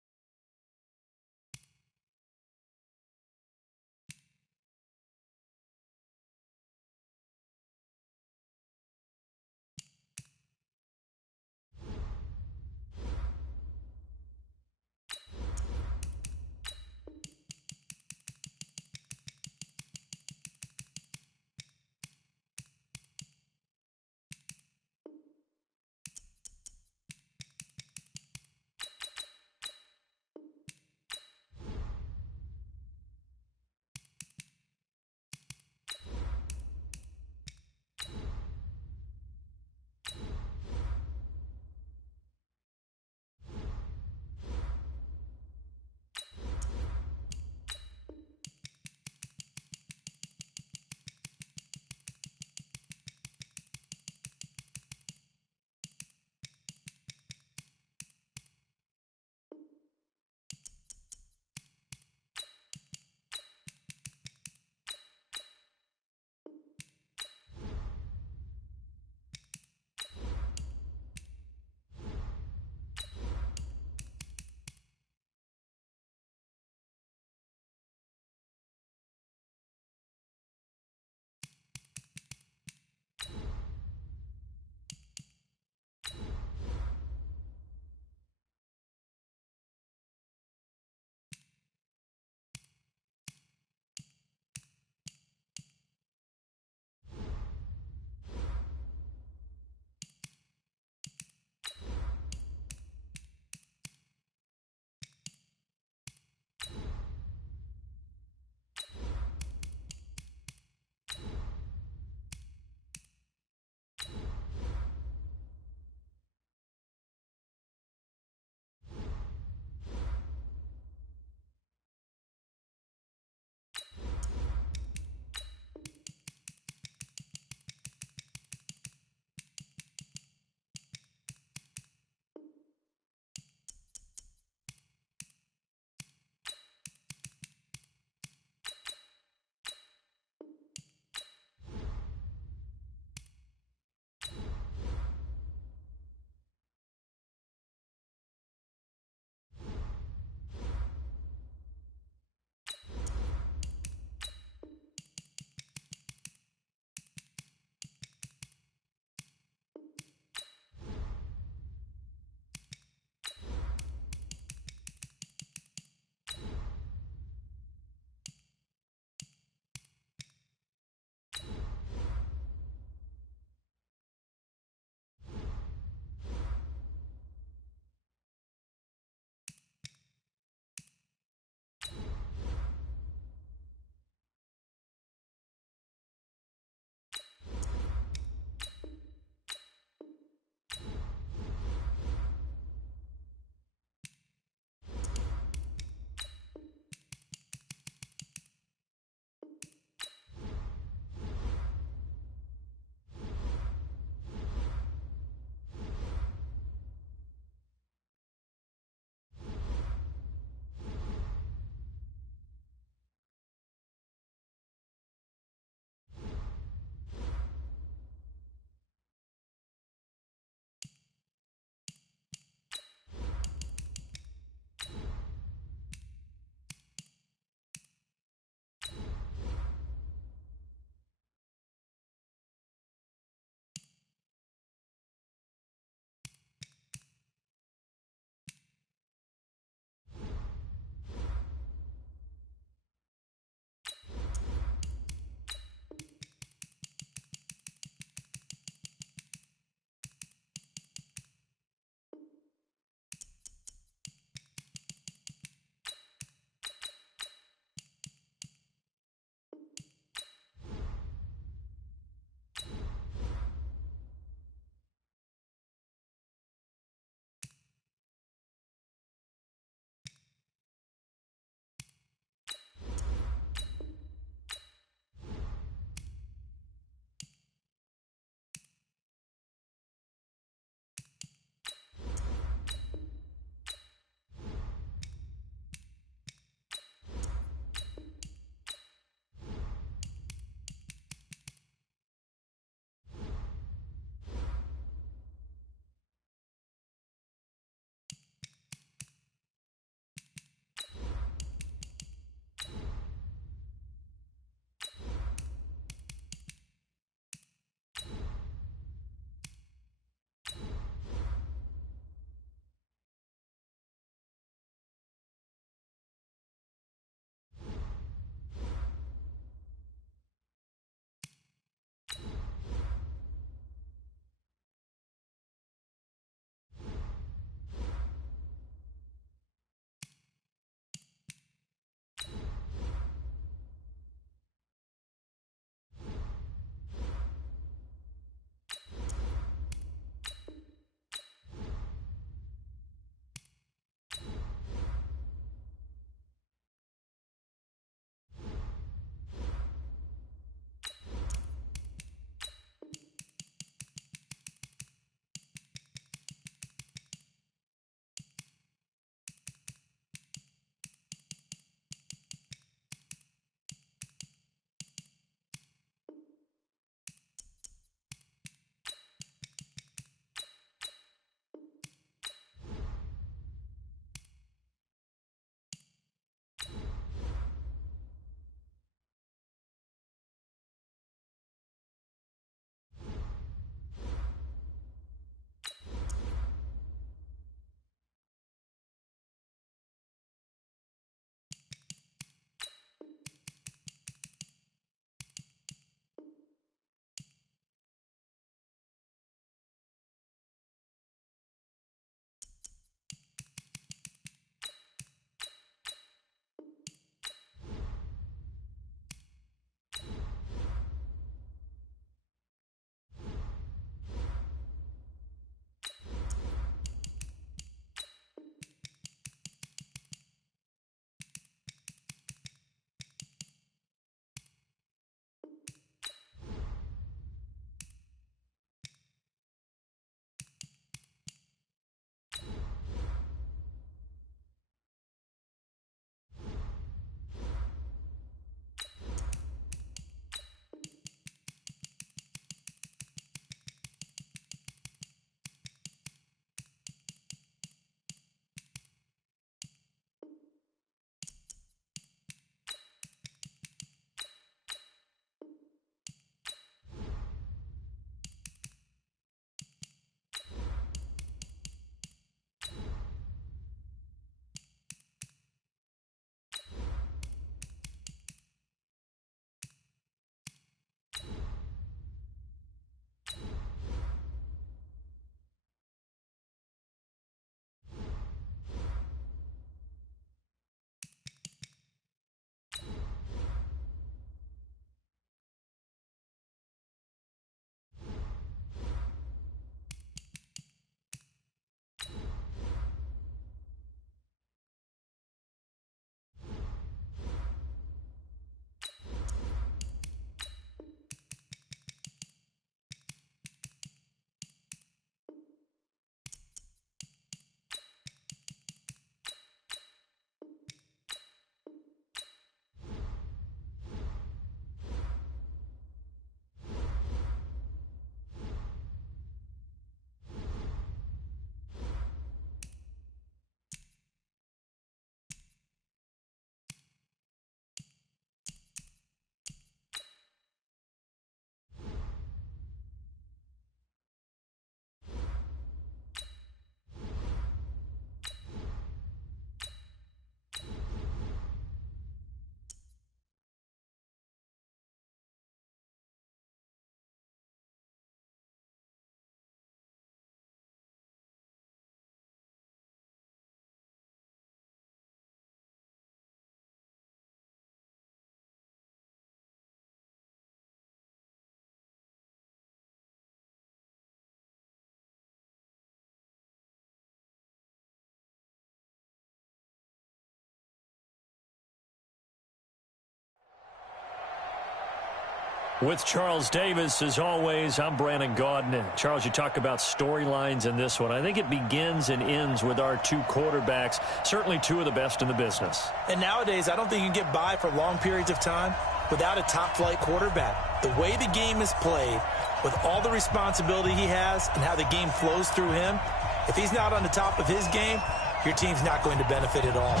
With Charles Davis, as always, I'm Brandon Gaudin. Charles, you talk about storylines in this one. I think it begins and ends with our two quarterbacks, certainly two of the best in the business. And nowadays, I don't think you can get by for long periods of time without a top-flight quarterback. The way the game is played, with all the responsibility he has and how the game flows through him, if he's not on the top of his game, your team's not going to benefit at all.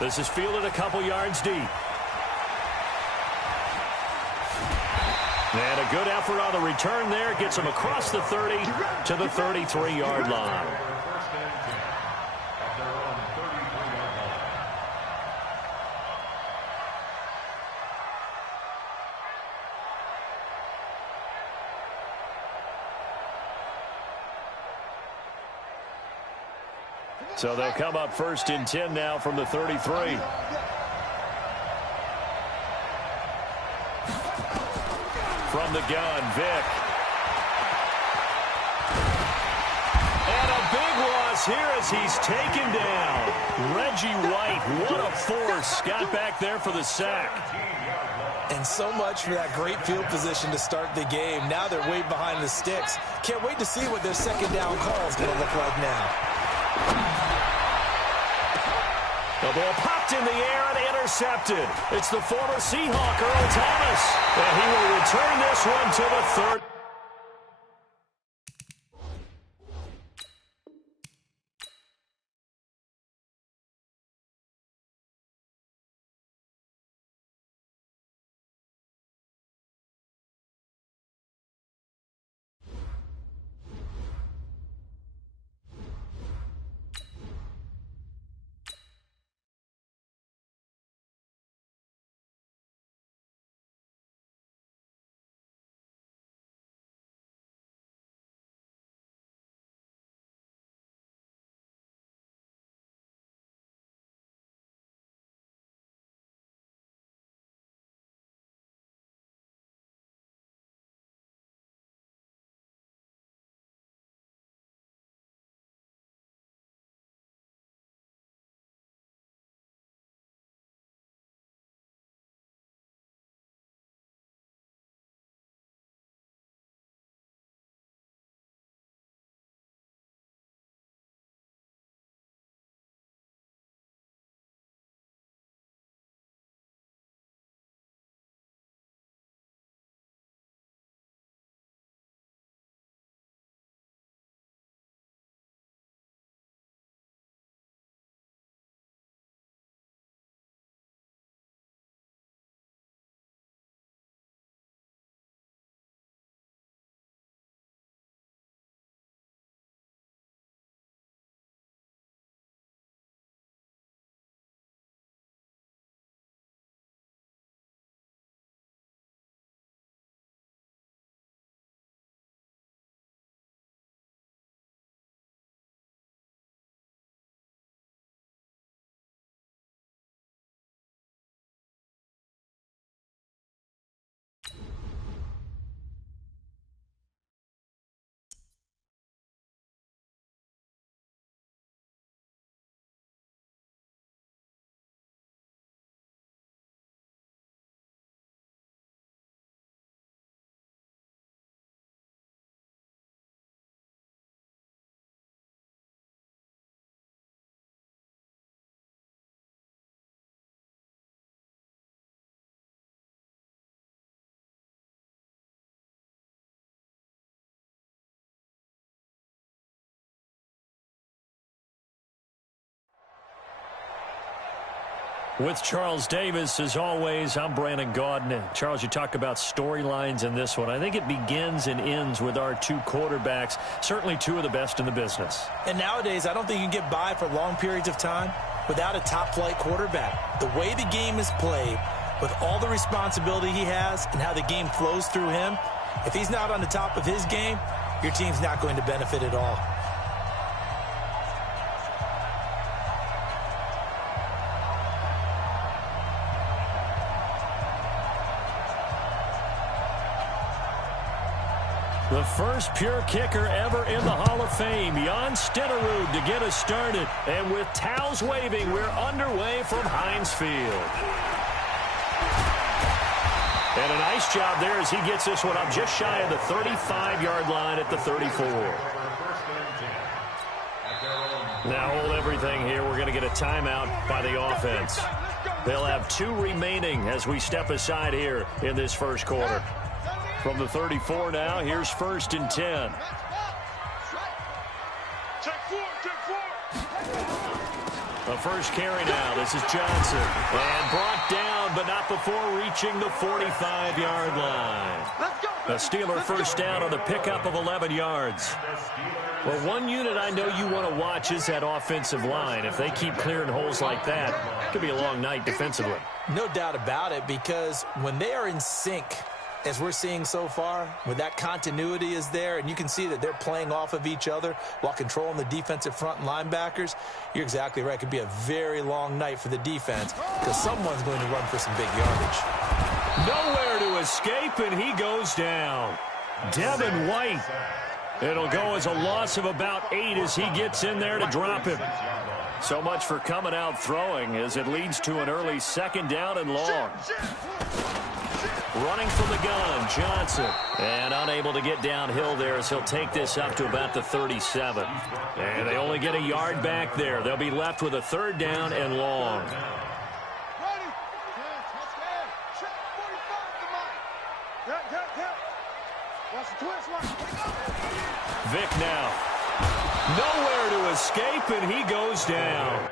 This is fielded a couple yards deep. And a good effort on the return there. Gets him across the 30 to the 33-yard line. So they'll come up 1st and 10 now from the 33. From the gun, Vick. And a big loss here as he's taken down. Reggie White, what a force. Got back there for the sack. And so much for that great field position to start the game. Now they're way behind the sticks. Can't wait to see what their second down call is going to look like now. The ball popped in the air and intercepted. It's the former Seahawk, Earl Thomas. And he will return this one to the 30. With Charles Davis, as always, I'm Brandon Gaudin. Charles, you talk about storylines in this one. I think it begins and ends with our two quarterbacks, certainly two of the best in the business. And nowadays, I don't think you can get by for long periods of time without a top-flight quarterback. The way the game is played, with all the responsibility he has and how the game flows through him, if he's not on the top of his game, your team's not going to benefit at all. The first pure kicker ever in the Hall of Fame, Jan Stenerud, to get us started. And with towels waving, we're underway from Heinz Field. And a nice job there as he gets this one up just shy of the 35-yard line at the 34. Now hold everything here. We're going to get a timeout by the offense. They'll have 2 remaining as we step aside here in this first quarter. From the 34 now, here's 1st and 10. The first carry now. This is Johnson. And brought down, but not before reaching the 45-yard line. A Steeler first down on the pickup of 11 yards. Well, one unit I know you want to watch is that offensive line. If they keep clearing holes like that, it could be a long night defensively. No doubt about it, because when they are in sync, as we're seeing so far, when that continuity is there, and you can see that they're playing off of each other while controlling the defensive front and linebackers, you're exactly right. It could be a very long night for the defense because someone's going to run for some big yardage. Nowhere to escape, and he goes down. Devin White. It'll go as a loss of about 8 as he gets in there to drop him. So much for coming out throwing as it leads to an early 2nd down and long. Running from the gun, Johnson. And unable to get downhill there as he'll take this up to about the 37. And they only get a yard back there. They'll be left with a 3rd down and long. Vic now. Nowhere to escape, and he goes down.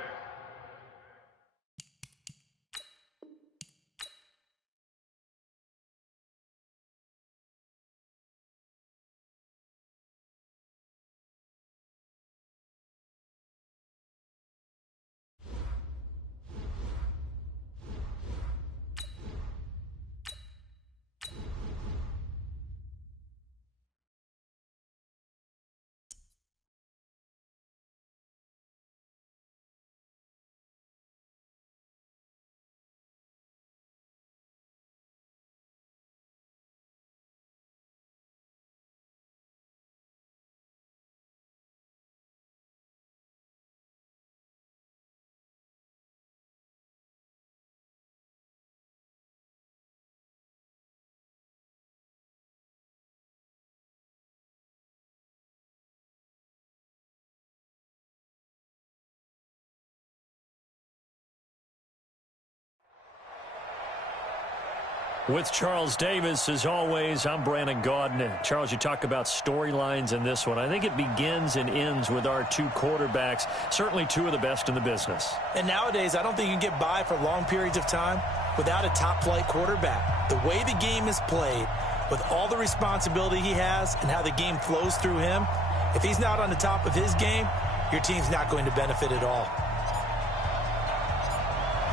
With Charles Davis, as always, I'm Brandon Gaudin. Charles, you talk about storylines in this one. I think it begins and ends with our 2 quarterbacks, certainly 2 of the best in the business. And nowadays, I don't think you can get by for long periods of time without a top-flight quarterback. The way the game is played, with all the responsibility he has and how the game flows through him, if he's not on the top of his game, your team's not going to benefit at all.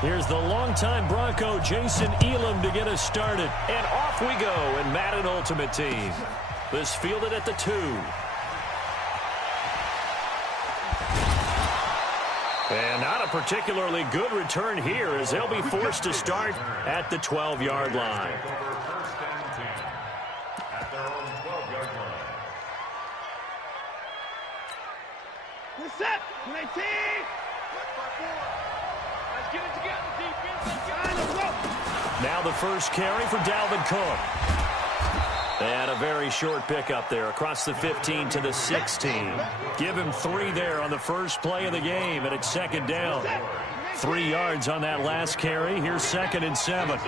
Here's the longtime Bronco, Jason Elam, to get us started. And off we go in Madden Ultimate Team. This fielded at the 2. And not a particularly good return here as they'll be forced to start at the 12-yard line. At their own 12-yard line. We're set. 19. Let's get it together, defense. Let's go. Now the first carry for Dalvin Cook. And a very short pickup there across the 15 to the 16. Give him 3 there on the first play of the game, and it's 2nd down. 3 yards on that last carry. Here's 2nd and 7.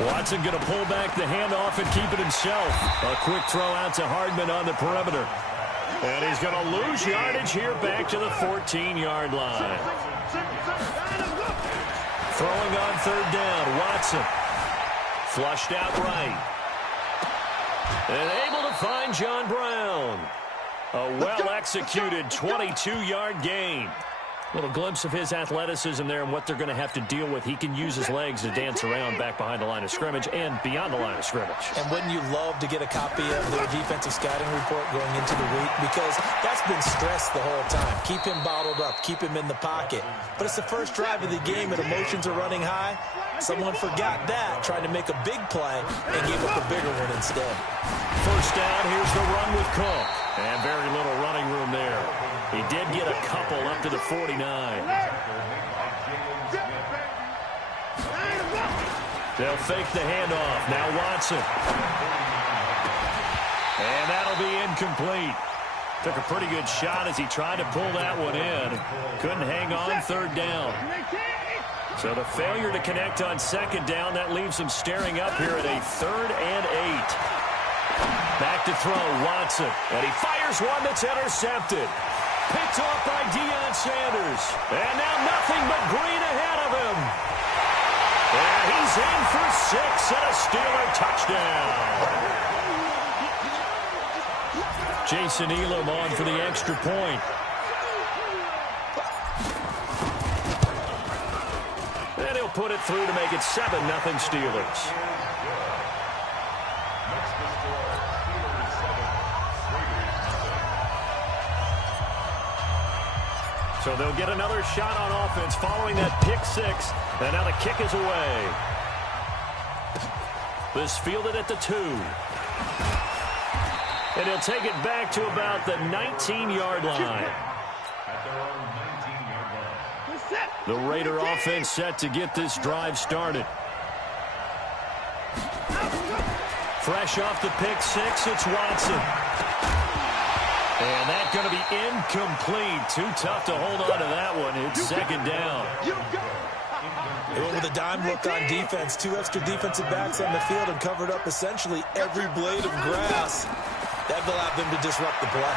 Watson going to pull back the handoff and keep it himself. A quick throw out to Hardman on the perimeter. And he's going to lose yardage here back to the 14-yard line. Throwing on 3rd down, Watson. Flushed out right. And able to find John Brown. A well-executed 22-yard gain. Little glimpse of his athleticism there and what they're going to have to deal with. He can use his legs to dance around back behind the line of scrimmage and beyond the line of scrimmage. And wouldn't you love to get a copy of their defensive scouting report going into the week? Because that's been stressed the whole time. Keep him bottled up. Keep him in the pocket. But it's the first drive of the game and emotions are running high. Someone forgot that, trying to make a big play and gave up a bigger one instead. First down, here's the run with Cook. And very little running room there. He did get a couple up to the 49. They'll fake the handoff. Now Watson. And that'll be incomplete. Took a pretty good shot as he tried to pull that one in. Couldn't hang on third down. So the failure to connect on second down, that leaves him staring up here at a 3rd and 8. Back to throw, Watson. And he fires one that's intercepted. Picked off by Deion Sanders. And now nothing but green ahead of him. And he's in for 6 and a Steeler touchdown. Jason Elam on for the extra point. And he'll put it through to make it 7-0 Steelers. So they'll get another shot on offense following that pick 6. And now the kick is away. This fielded at the 2. And he'll take it back to about the 19-yard line. The Raider offense set to get this drive started. Fresh off the pick 6, it's Watson. And that's going to be incomplete. Too tough to hold on to that one. It's second down. They went with a dime look on defense. 2 extra defensive backs on the field and covered up essentially every blade of grass. That allowed them to disrupt the play.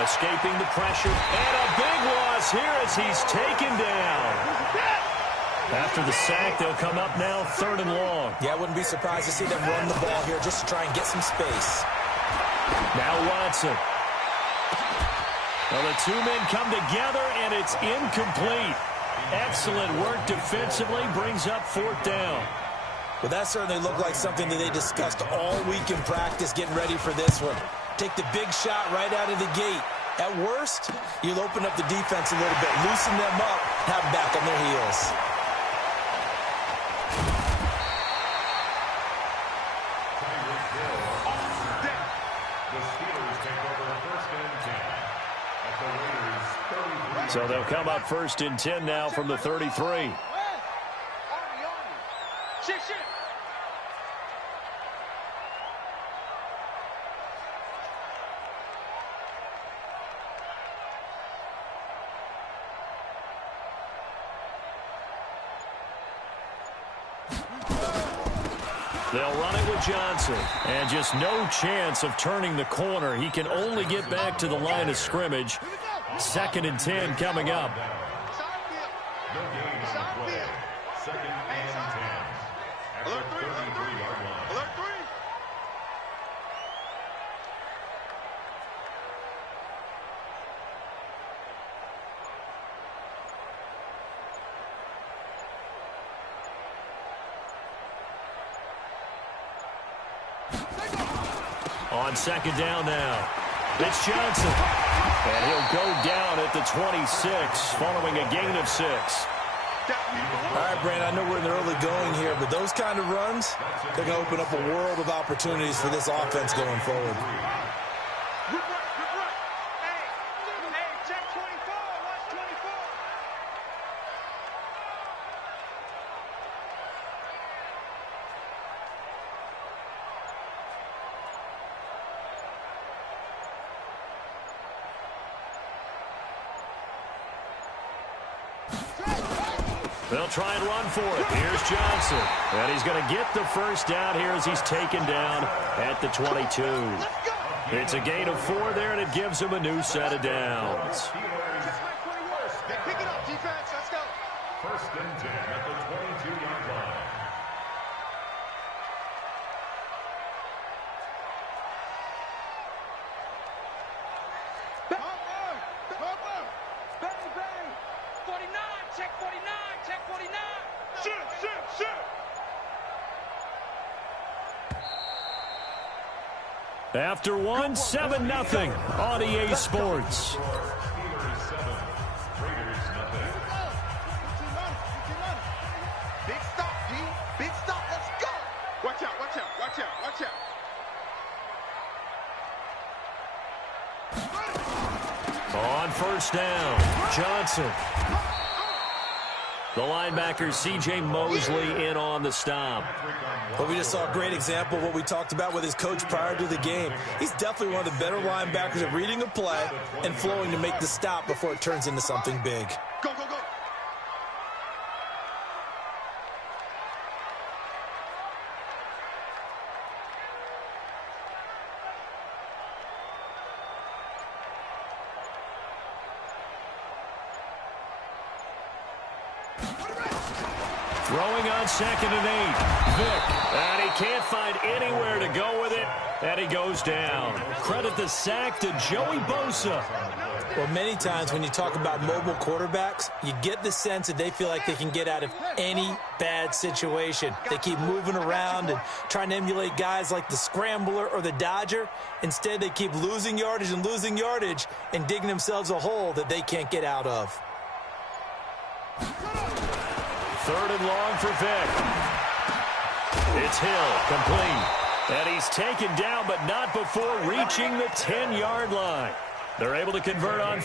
Escaping the pressure. And a big loss here as he's taken down. After the sack, they'll come up now 3rd and long. Yeah, I wouldn't be surprised to see them run the ball here just to try and get some space. Now Watson. Well, the 2 men come together, and it's incomplete. Excellent work defensively, brings up 4th down. Well, that certainly looked like something that they discussed all week in practice, getting ready for this one. Take the big shot right out of the gate. At worst, you'll open up the defense a little bit, loosen them up, have them back on their heels. So they'll come up 1st and 10 now from the 33. They'll run it with Johnson. And just no chance of turning the corner. He can only get back to the line of scrimmage. 2nd and 10 coming up. No gain on the play. 2nd and 10. At the 33-yard line. Alert 3. On 2nd down now. It's Johnson. And he'll go down at the 26 following a gain of 6. All right, Brandon, I know we're in the early going here, but those kind of runs, they're going to open up a world of opportunities for this offense going forward. Check 24. Watch 24. They'll try and run for it. Here's Johnson. And he's going to get the 1st down here as he's taken down at the 22. It's a gain of 4 there, and it gives him a new set of downs. Pick it up, defense. Let's go. 1st and 10 at the 22-yard line. Bang, bang. After one, 7-0 on EA Sports. Big stop, D. Big stop. Let's go. Watch out, watch out, watch out, watch out. On first down, Johnson. The linebacker, C.J. Mosley, in on the stop. Well, we just saw a great example of what we talked about with his coach prior to the game. He's definitely one of the better linebackers at reading a play and flowing to make the stop before it turns into something big. Go, go, go. Throwing on 2nd and 8. Vick. And he can't find anywhere to go with it. And he goes down. Credit the sack to Joey Bosa. Well, many times when you talk about mobile quarterbacks, you get the sense that they feel like they can get out of any bad situation. They keep moving around and trying to emulate guys like the Scrambler or the Dodger. Instead, they keep losing yardage and digging themselves a hole that they can't get out of. 3rd and long for Vick. It's Hill, complete. And he's taken down, but not before reaching the 10-yard line. They're able to convert on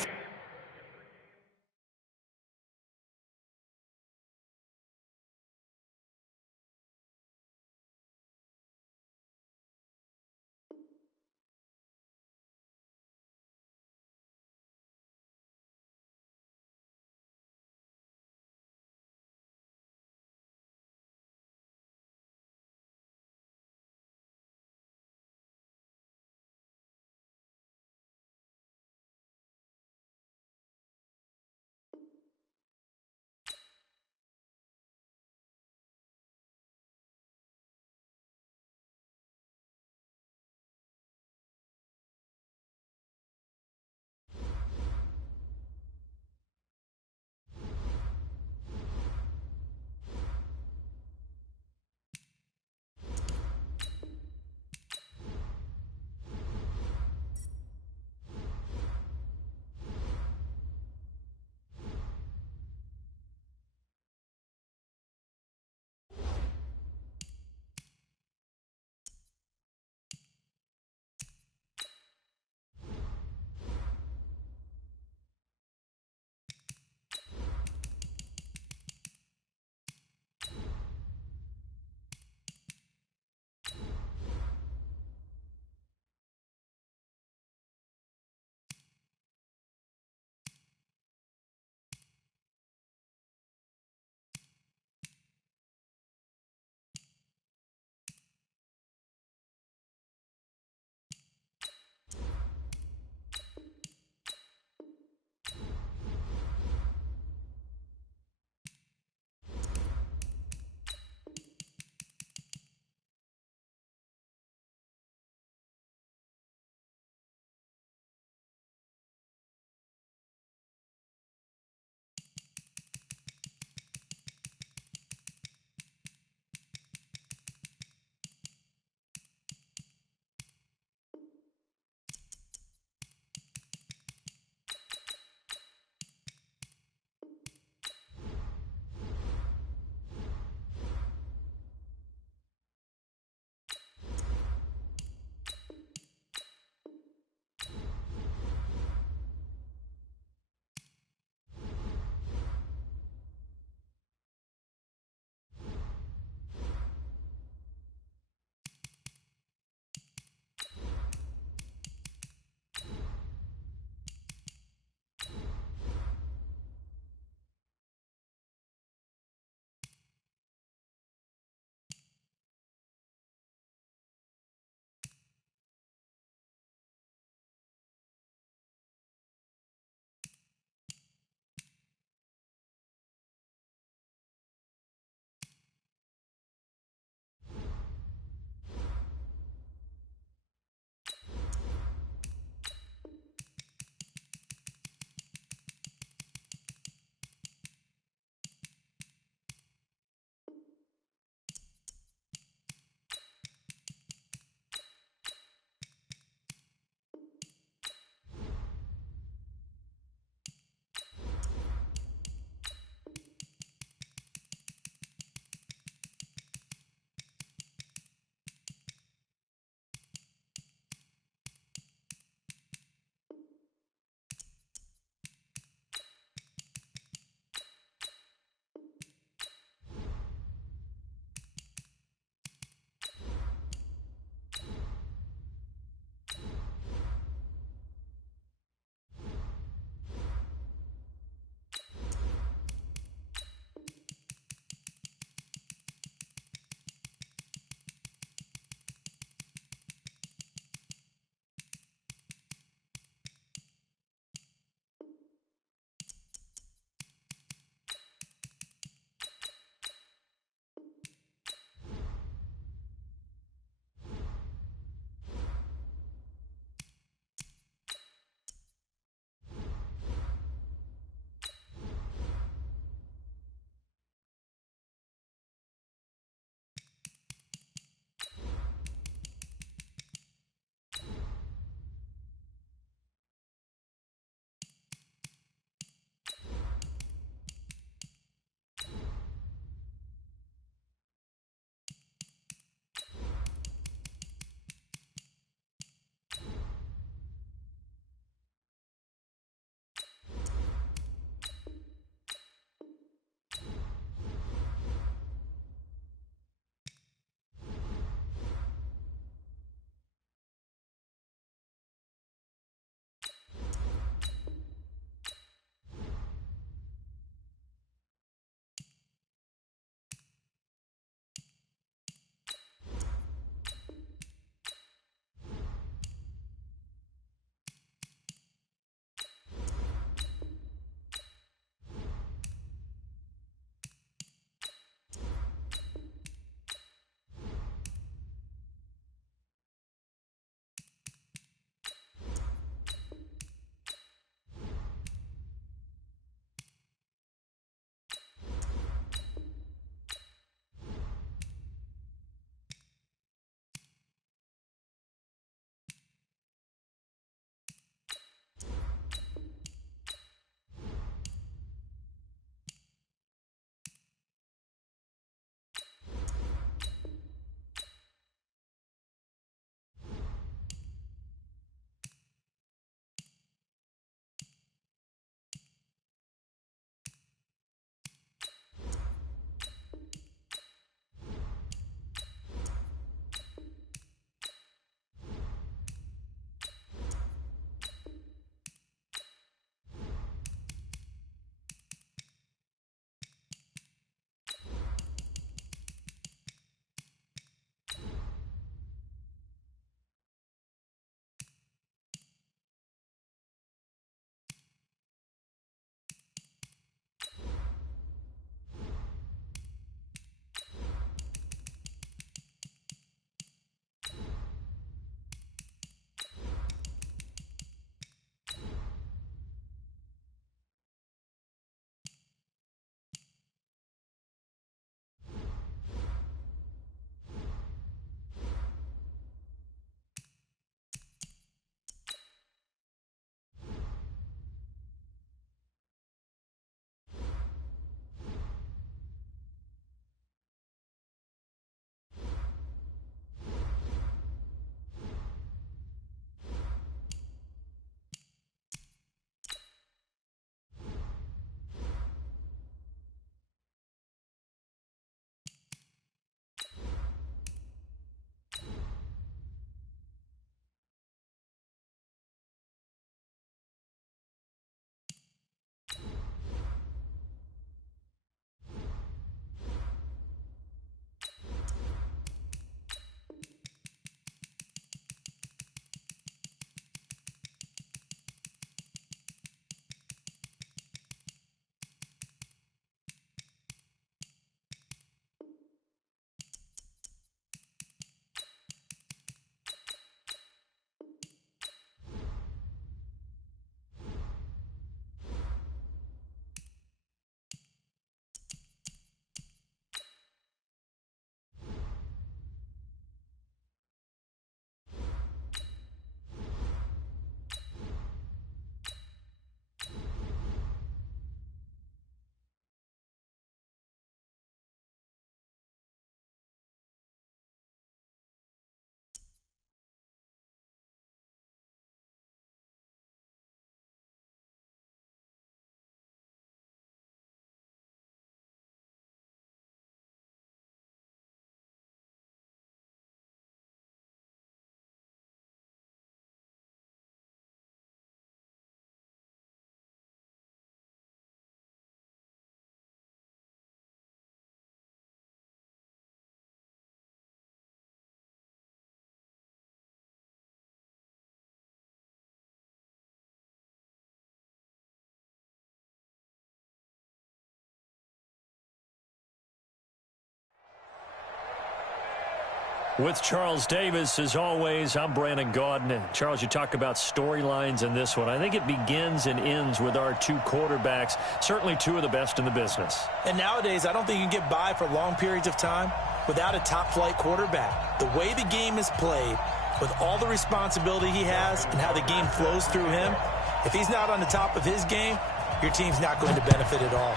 With Charles Davis, as always, I'm Brandon Gaudin. Charles, you talk about storylines in this one. I think it begins and ends with our two quarterbacks, certainly two of the best in the business. And nowadays, I don't think you can get by for long periods of time without a top-flight quarterback. The way the game is played, with all the responsibility he has and how the game flows through him, if he's not on the top of his game, your team's not going to benefit at all.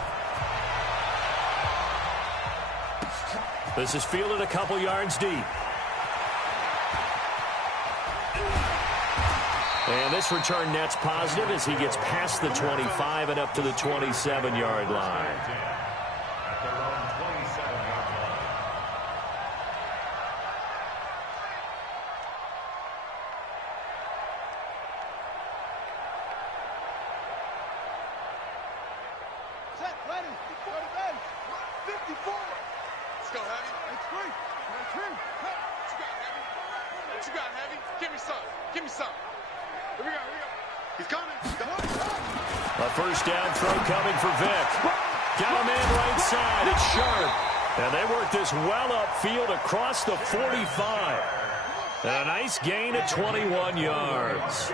This is fielded a couple yards deep. And this return net's positive as he gets past the 25 and up to the 27-yard line. At their own 27-yard line. Set, ready. Go to bed. 54. Let's go, Heavy. It's free. It's free. What you got, Heavy? What you got, Heavy? Give me some. Give me some. Here we go. Here we go. He's coming. A first down throw coming for Vic. Got him in right side. It's sharp. And they work this well upfield across the 45. And a nice gain of 21 yards.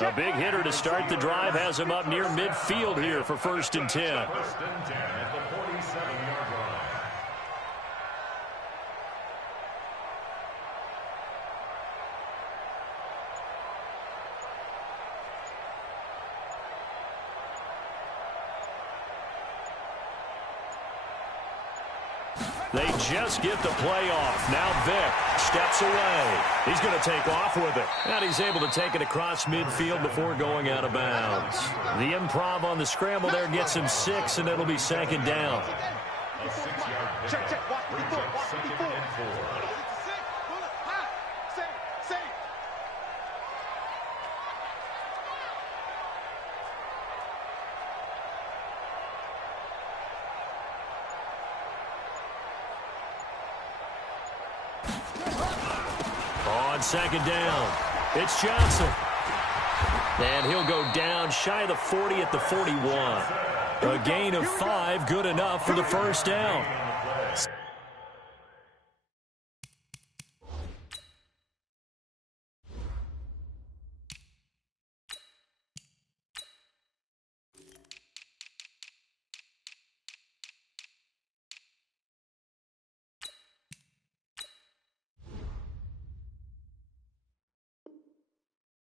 A big hitter to start the drive has him up near midfield here for 1st and 10. 1st and 10 at the 47-yard line. They just get the play off. Now Vic steps away. He's going to take off with it. And he's able to take it across midfield before going out of bounds. The improv on the scramble there gets him 6, and it'll be 2nd down. A 6-yard pickup. Brings up 2nd and 4. On 2nd down, it's Johnson. And he'll go down shy of the 40 at the 41. A gain of 5, good enough for the 1st down.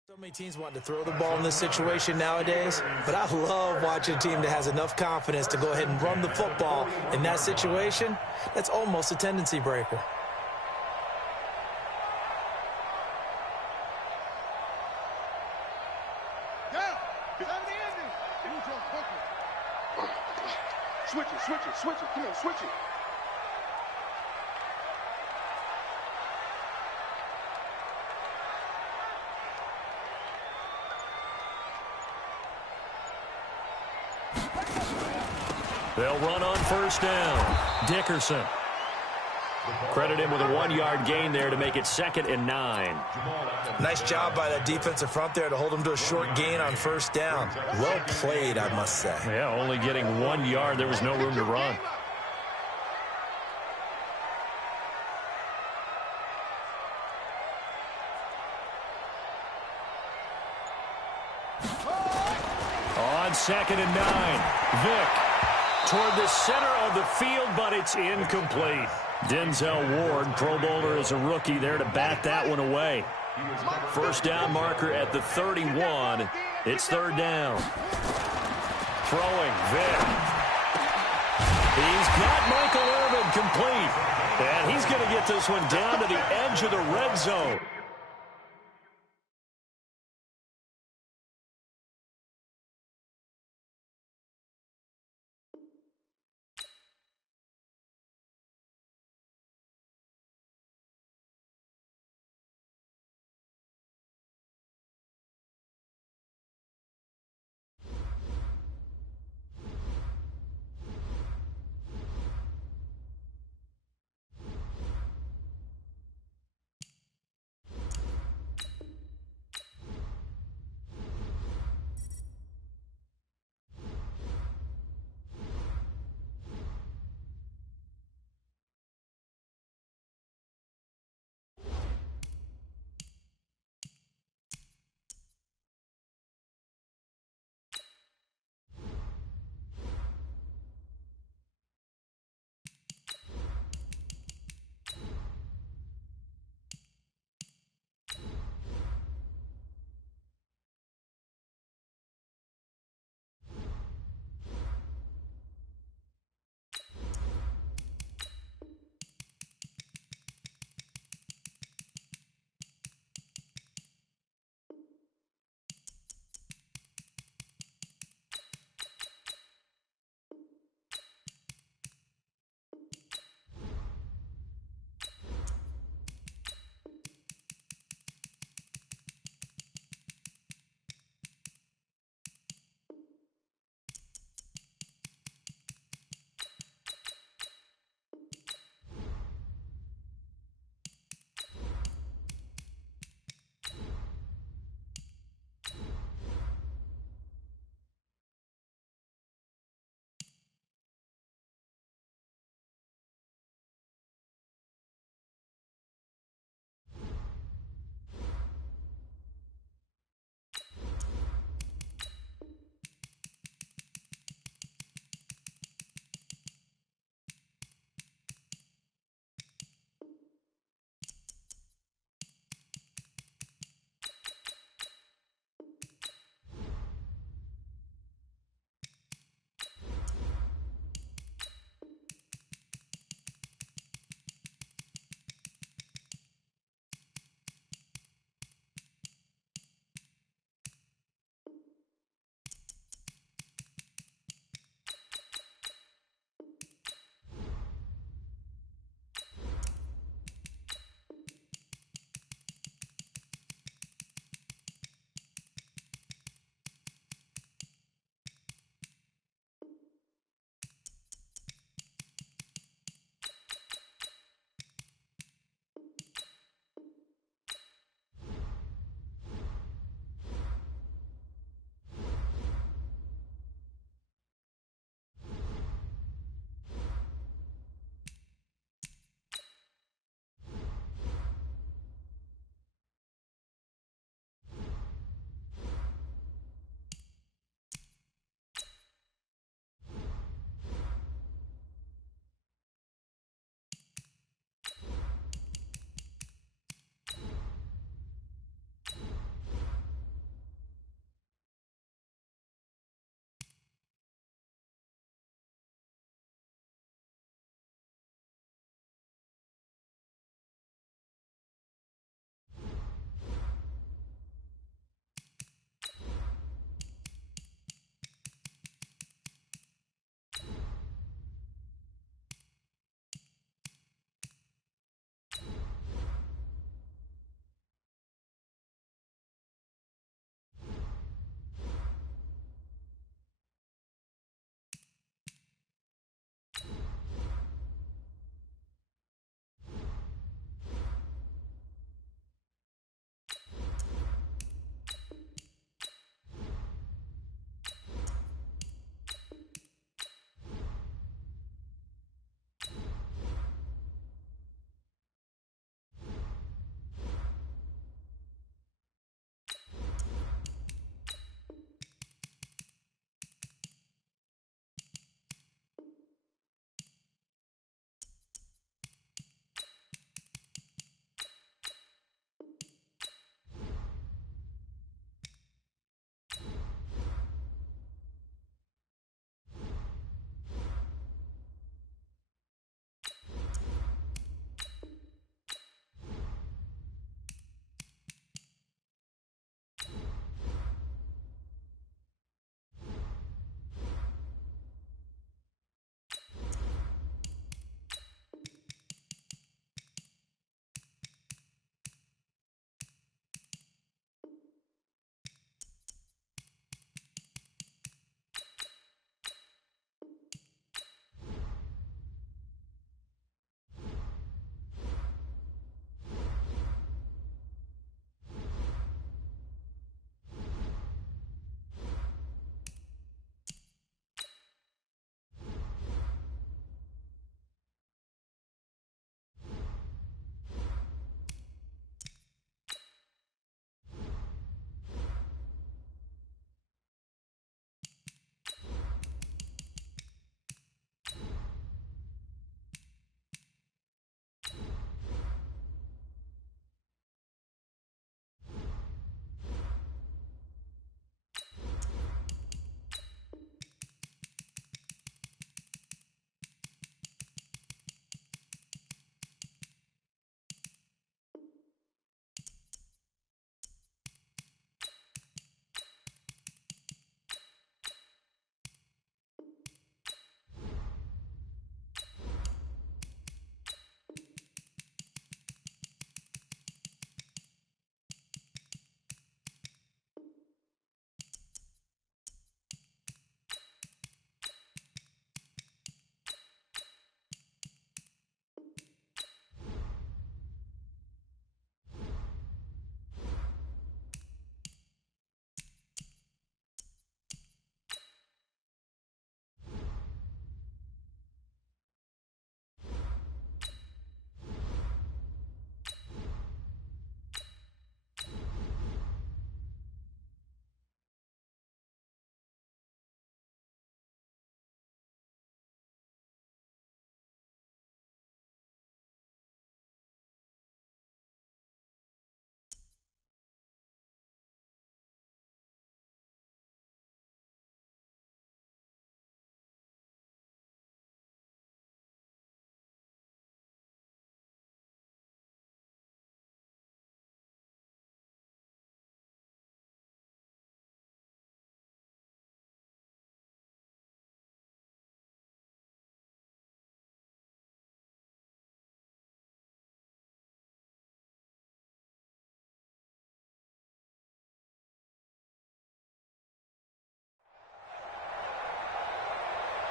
So many teams want to throw the ball in this situation nowadays, but I love watching a team that has enough confidence to go ahead and run the football in that situation. That's almost a tendency breaker. Switch it, switch it, switch it. Come on, switch it. They'll run on 1st down. Dickerson. Credit him with a 1-yard gain there to make it 2nd and 9. Nice job by that defensive front there to hold him to a short gain on 1st down. Well played, I must say. Yeah, only getting 1 yard. There was no room to run. On 2nd and 9, Vic toward the center of the field, but it's incomplete. Denzel Ward, Pro Bowler as a rookie, there to bat that one away. 1st down marker at the 31. It's 3rd down. Throwing, Vic. He's got Michael Irvin complete. And he's going to get this one down to the edge of the red zone.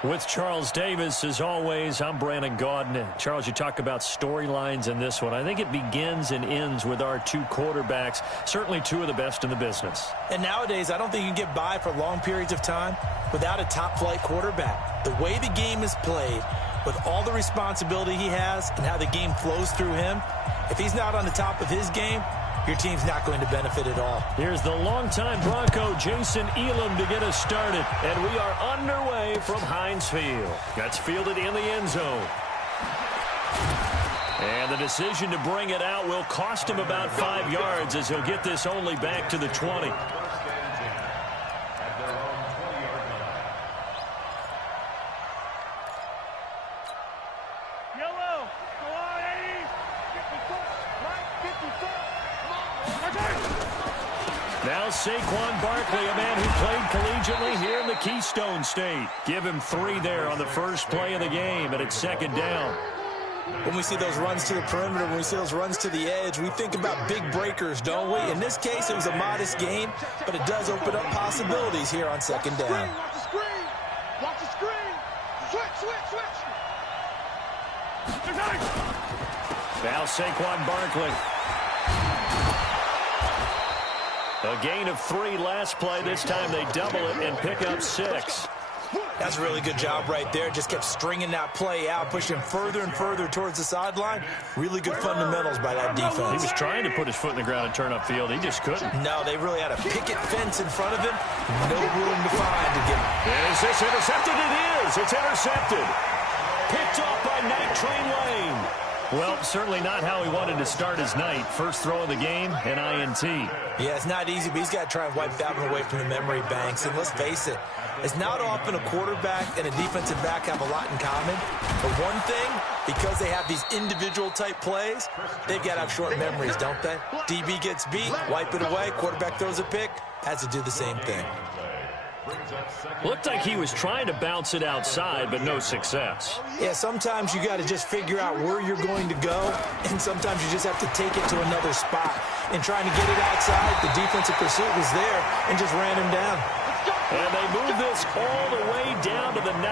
With Charles Davis, as always, I'm Brandon Gaudin. Charles, you talk about storylines in this one. I think it begins and ends with our two quarterbacks, certainly two of the best in the business. And nowadays, I don't think you can get by for long periods of time without a top-flight quarterback. The way the game is played, with all the responsibility he has and how the game flows through him, if he's not on the top of his game, your team's not going to benefit at all. Here's the longtime Bronco, Jason Elam, to get us started. And we are underway from Heinz Field. That's fielded in the end zone. And the decision to bring it out will cost him about 5 yards as he'll get this only back to the 20. Now Saquon Barkley, a man who played collegiately here in the Keystone State. Give him 3 there on the first play of the game, and it's second down. When we see those runs to the perimeter, when we see those runs to the edge, we think about big breakers, don't we? In this case, it was a modest gain, but it does open up possibilities here on second down. Watch the screen! Watch the screen! Switch! Now Saquon Barkley. A gain of 3 last play. This time they double it and pick up 6. That's a really good job right there. Just kept stringing that play out, pushing further and further towards the sideline. Really good fundamentals by that defense. He was trying to put his foot in the ground and turn upfield. He just couldn't. No, they really had a picket fence in front of him. No room to find to get. Is this intercepted? It is. It's intercepted. Picked off by Night Train Lane. Well, certainly not how he wanted to start his night. First throw of the game, an INT. Yeah, it's not easy, but he's got to try and wipe that one away from the memory banks. And let's face it, it's not often a quarterback and a defensive back have a lot in common. But one thing, because they have these individual type plays, they've got to have short memories, don't they? DB gets beat, wipe it away, quarterback throws a pick, has to do the same thing. Looked like he was trying to bounce it outside, but no success. Yeah, sometimes you got to just figure out where you're going to go, and sometimes you just have to take it to another spot. And trying to get it outside, the defensive pursuit was there and just ran him down. And they move this all the way down to the 9.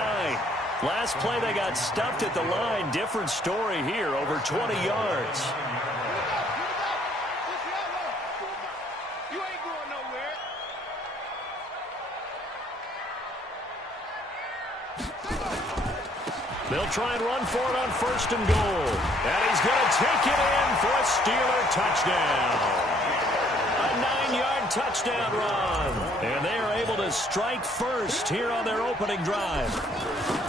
Last play, they got stuffed at the line. Different story here, over 20 yards. They'll try and run for it on 1st and goal. And he's going to take it in for a Steeler touchdown. A 9-yard touchdown run. And they are able to strike first here on their opening drive.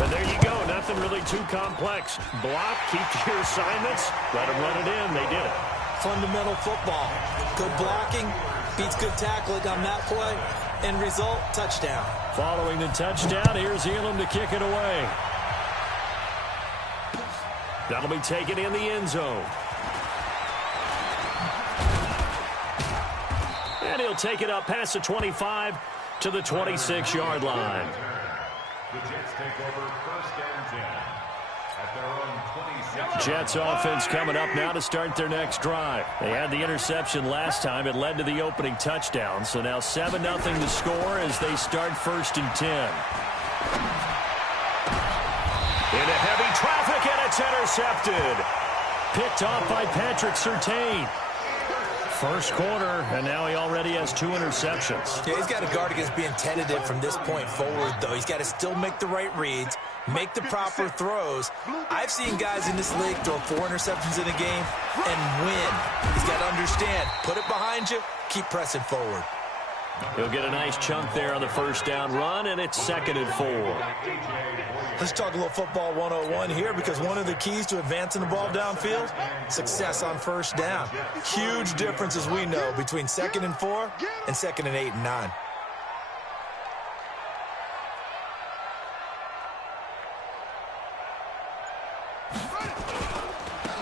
And there you go. Nothing really too complex. Block, keep to your assignments, let them run it in. They did it. Fundamental football. Good blocking, beats good tackling on that play. End result, touchdown. Following the touchdown, here's Elam to kick it away. That'll be taken in the end zone. And he'll take it up past the 25 to the 26-yard line. The Jets take over 1st and 10 at their own 26. Jets offense coming up now to start their next drive. They had the interception last time. It led to the opening touchdown. So now 7-0 to score as they start 1st and 10. Into heavy traffic, and it's intercepted. Picked off by Patrick Surtain. First quarter, and now he already has 2 interceptions. Yeah, he's got to guard against being tentative from this point forward, though. He's got to still make the right reads, make the proper throws. I've seen guys in this league throw 4 interceptions in a game and win. He's got to understand, put it behind you, keep pressing forward. He'll get a nice chunk there on the first down run, and it's 2nd and 4. Let's talk a little football 101 here, because one of the keys to advancing the ball downfield, success on first down. Huge difference, as we know, between 2nd and 4 and 2nd and 8 and 9.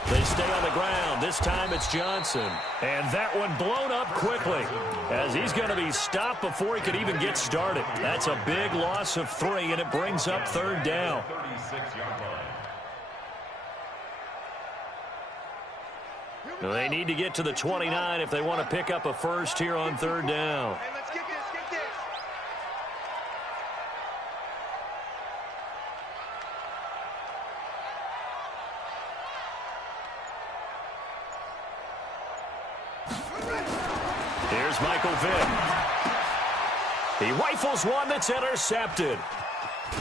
They stay on the ground. This time it's Johnson. And that one blown up quickly as he's going to be stopped before he could even get started. That's a big loss of 3, and it brings up 3rd down. They need to get to the 29 if they want to pick up a first here on 3rd down. Hey, let's get this. is Michael Vick. He rifles one that's intercepted.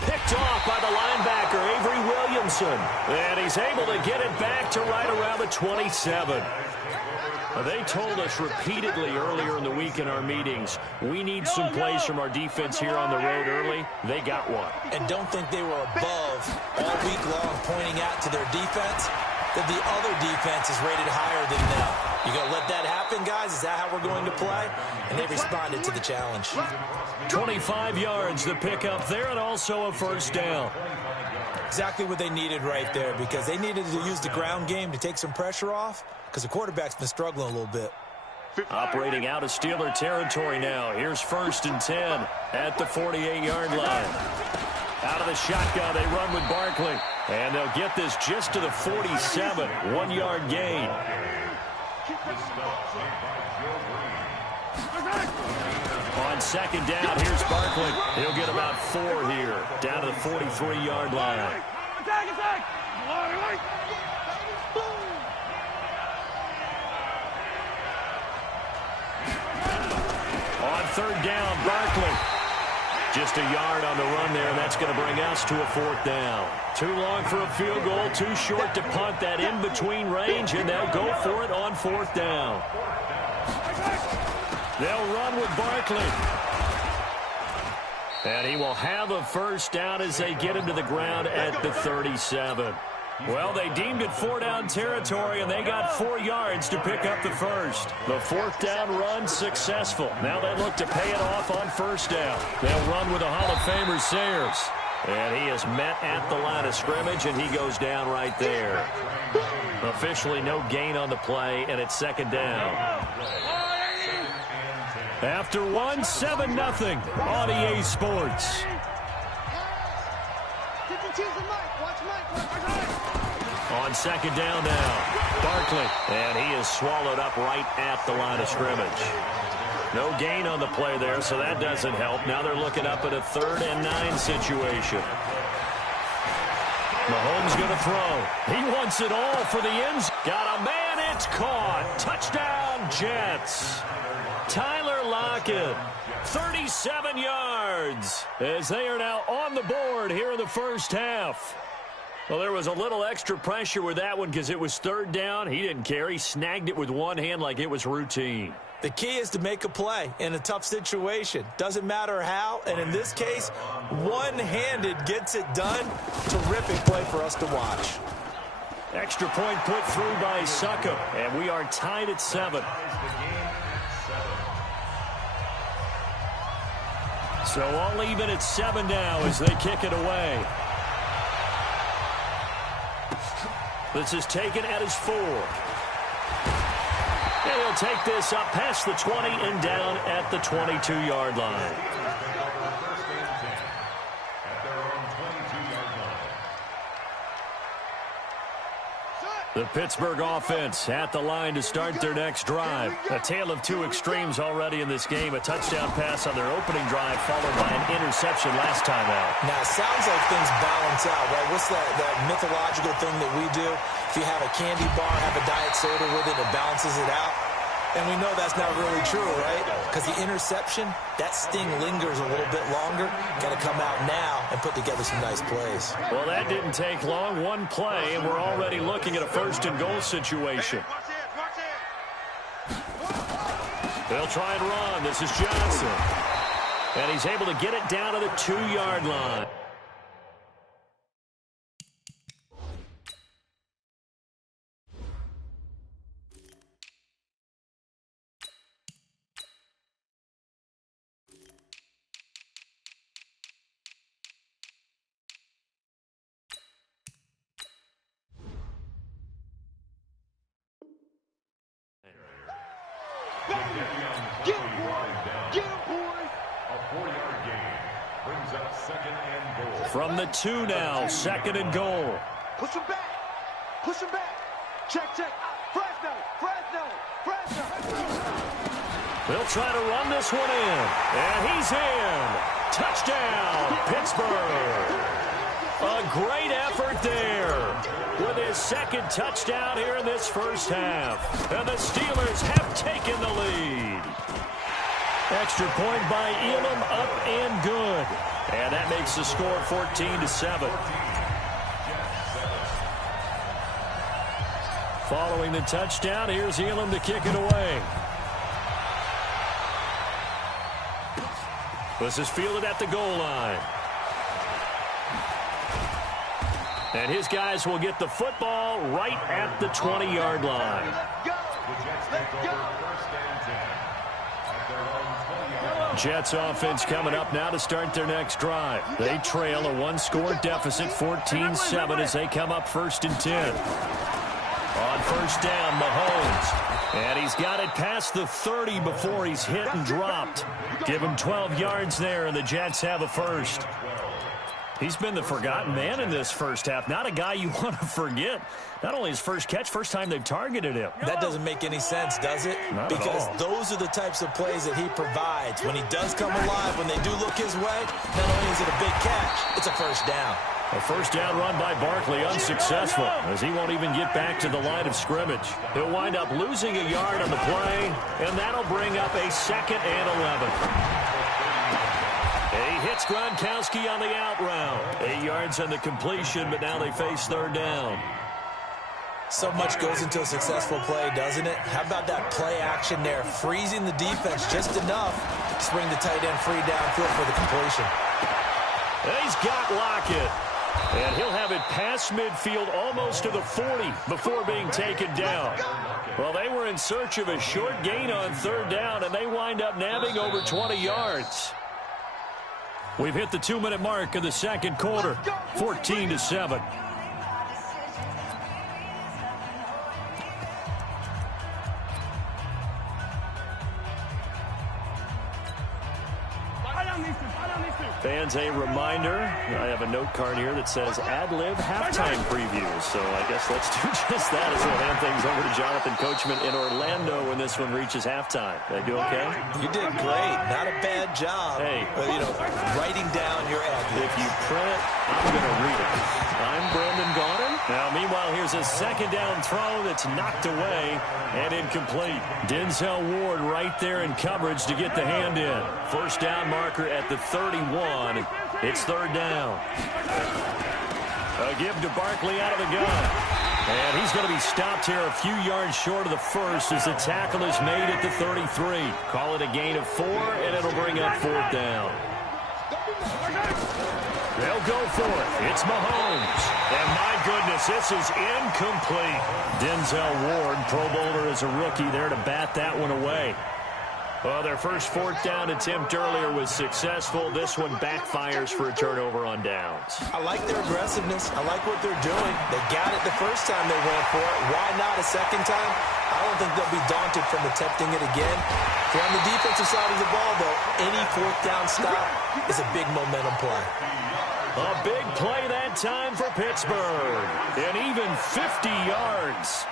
Picked off by the linebacker, Avery Williamson. And he's able to get it back to right around the 27. They told us repeatedly earlier in the week in our meetings, we need some plays from our defense here on the road early. They got one. And don't think they were above all week long pointing out to their defense that the other defense is rated higher than them. You going to let that happen, guys? Is that how we're going to play? And they responded to the challenge. 25 yards to pick up there, and also a first down. Exactly what they needed right there, because they needed to use the ground game to take some pressure off, because the quarterback's been struggling a little bit. Operating out of Steeler territory now. Here's 1st and 10 at the 48-yard line. Out of the shotgun, they run with Barkley. And they'll get this just to the 47, 1-yard gain. On 2nd down, here's Barkley. He'll get about 4 here, down to the 43-yard line. On 3rd down, Barkley. Just a yard on the run there, and that's going to bring us to a 4th down. Too long for a field goal, too short to punt that in-between range, and they'll go for it on 4th down. They'll run with Barkley. And he will have a first down as they get him to the ground at the 37. Well, they deemed it 4-down territory, and they got 4 yards to pick up the first. The 4th down run successful. Now they look to pay it off on 1st down. They'll run with the Hall of Famer Sayers. And he is met at the line of scrimmage, and he goes down right there. Officially no gain on the play, and it's 2nd down. After 1, 7-0 on EA Sports. On 2nd down now, Barkley, and he is swallowed up right at the line of scrimmage. No gain on the play there, so that doesn't help. Now they're looking up at a 3rd and 9 situation. Mahomes going to throw. He wants it all for the ends. Got a man, it's caught. Touchdown, Jets. Tyler Lockett, 37 yards, as they are now on the board here in the first half. Well, there was a little extra pressure with that one because it was 3rd down. He didn't care. He snagged it with one hand like it was routine. The key is to make a play in a tough situation. Doesn't matter how, and in this case, one-handed gets it done. Terrific play for us to watch. Extra point put through by Sammygsamm, and we are tied at 7. So all even at 7 now as they kick it away. This is taken at his 4. And he'll take this up past the 20 and down at the 22-yard line. The Pittsburgh offense at the line to start their next drive. A tale of 2 extremes already in this game. A touchdown pass on their opening drive followed by an interception last time out. Now, it sounds like things balance out, right? What's that mythological thing that we do? If you have a candy bar, have a diet soda with it, it balances it out. And we know that's not really true, right? Because the interception, that sting lingers a little bit longer. Got to come out now and put together some nice plays. Well, that didn't take long. One play, and we're already looking at a 1st and goal situation. They'll try and run. This is Johnson. And he's able to get it down to the 2-yard line. From the 2 now, 2nd and goal. Push him back. Push him back. Check. Fresno. They'll try to run this one in. And he's in. Touchdown, Pittsburgh. A great effort there with his second touchdown here in this first half. And the Steelers have taken the lead. Extra point by Elam, up and good. And that makes the score 14-7. Following the touchdown, here's Elam to kick it away. This is fielded at the goal line. And his guys will get the football right at the 20-yard line. Jets offense coming up now to start their next drive. They trail a one-score deficit, 14-7, as they come up 1st and 10. On first down, Mahomes. And he's got it past the 30 before he's hit and dropped. Give him 12 yards there, and the Jets have a first. He's been the forgotten man in this first half. Not a guy you want to forget. Not only his first catch, first time they've targeted him. That doesn't make any sense, does it? Not because at all. Those are the types of plays that he provides. When he does come alive, when they do look his way, not only is it a big catch, it's a first down. A first down run by Barkley, unsuccessful, as he won't even get back to the line of scrimmage. He'll wind up losing a yard on the play, and that'll bring up a 2nd and 11. He hits Gronkowski on the out route. 8 yards on the completion, but now they face 3rd down. So much goes into a successful play, doesn't it? How about that play action there, freezing the defense just enough to bring the tight end free downfield for the completion. And he's got Lockett. And he'll have it past midfield almost to the 40 before being taken down. Well, they were in search of a short gain on 3rd down, and they wind up nabbing over 20 yards. We've hit the 2-minute mark of the second quarter, 14-7. Fans, a reminder, I have a note card here that says ad-lib halftime previews. So I guess let's do just that as we'll hand things over to Jonathan Coachman in Orlando when this one reaches halftime. Did I do okay? You did great. Not a bad job. Hey. Writing down your ad-libs. If you print it, I'm going to read it. I'm Brandon Gaudin. Now, meanwhile, here's a 2nd down throw that's knocked away and incomplete. Denzel Ward right there in coverage to get the hand in. First down marker at the 31. It's 3rd down. A give to Barkley out of the gun. And he's going to be stopped here a few yards short of the first as the tackle is made at the 33. Call it a gain of 4, and it'll bring up 4th down. They'll go for it. It's Mahomes. And my goodness, this is incomplete. Denzel Ward, Pro Bowler as a rookie, there to bat that one away. Well, their first 4th down attempt earlier was successful. This one backfires for a turnover on downs. I like their aggressiveness. I like what they're doing. They got it the first time they went for it. Why not a second time? I don't think they'll be daunted from attempting it again. If you're on the defensive side of the ball, though, any 4th down stop is a big momentum play. A big play that time for Pittsburgh. And even 50 yards.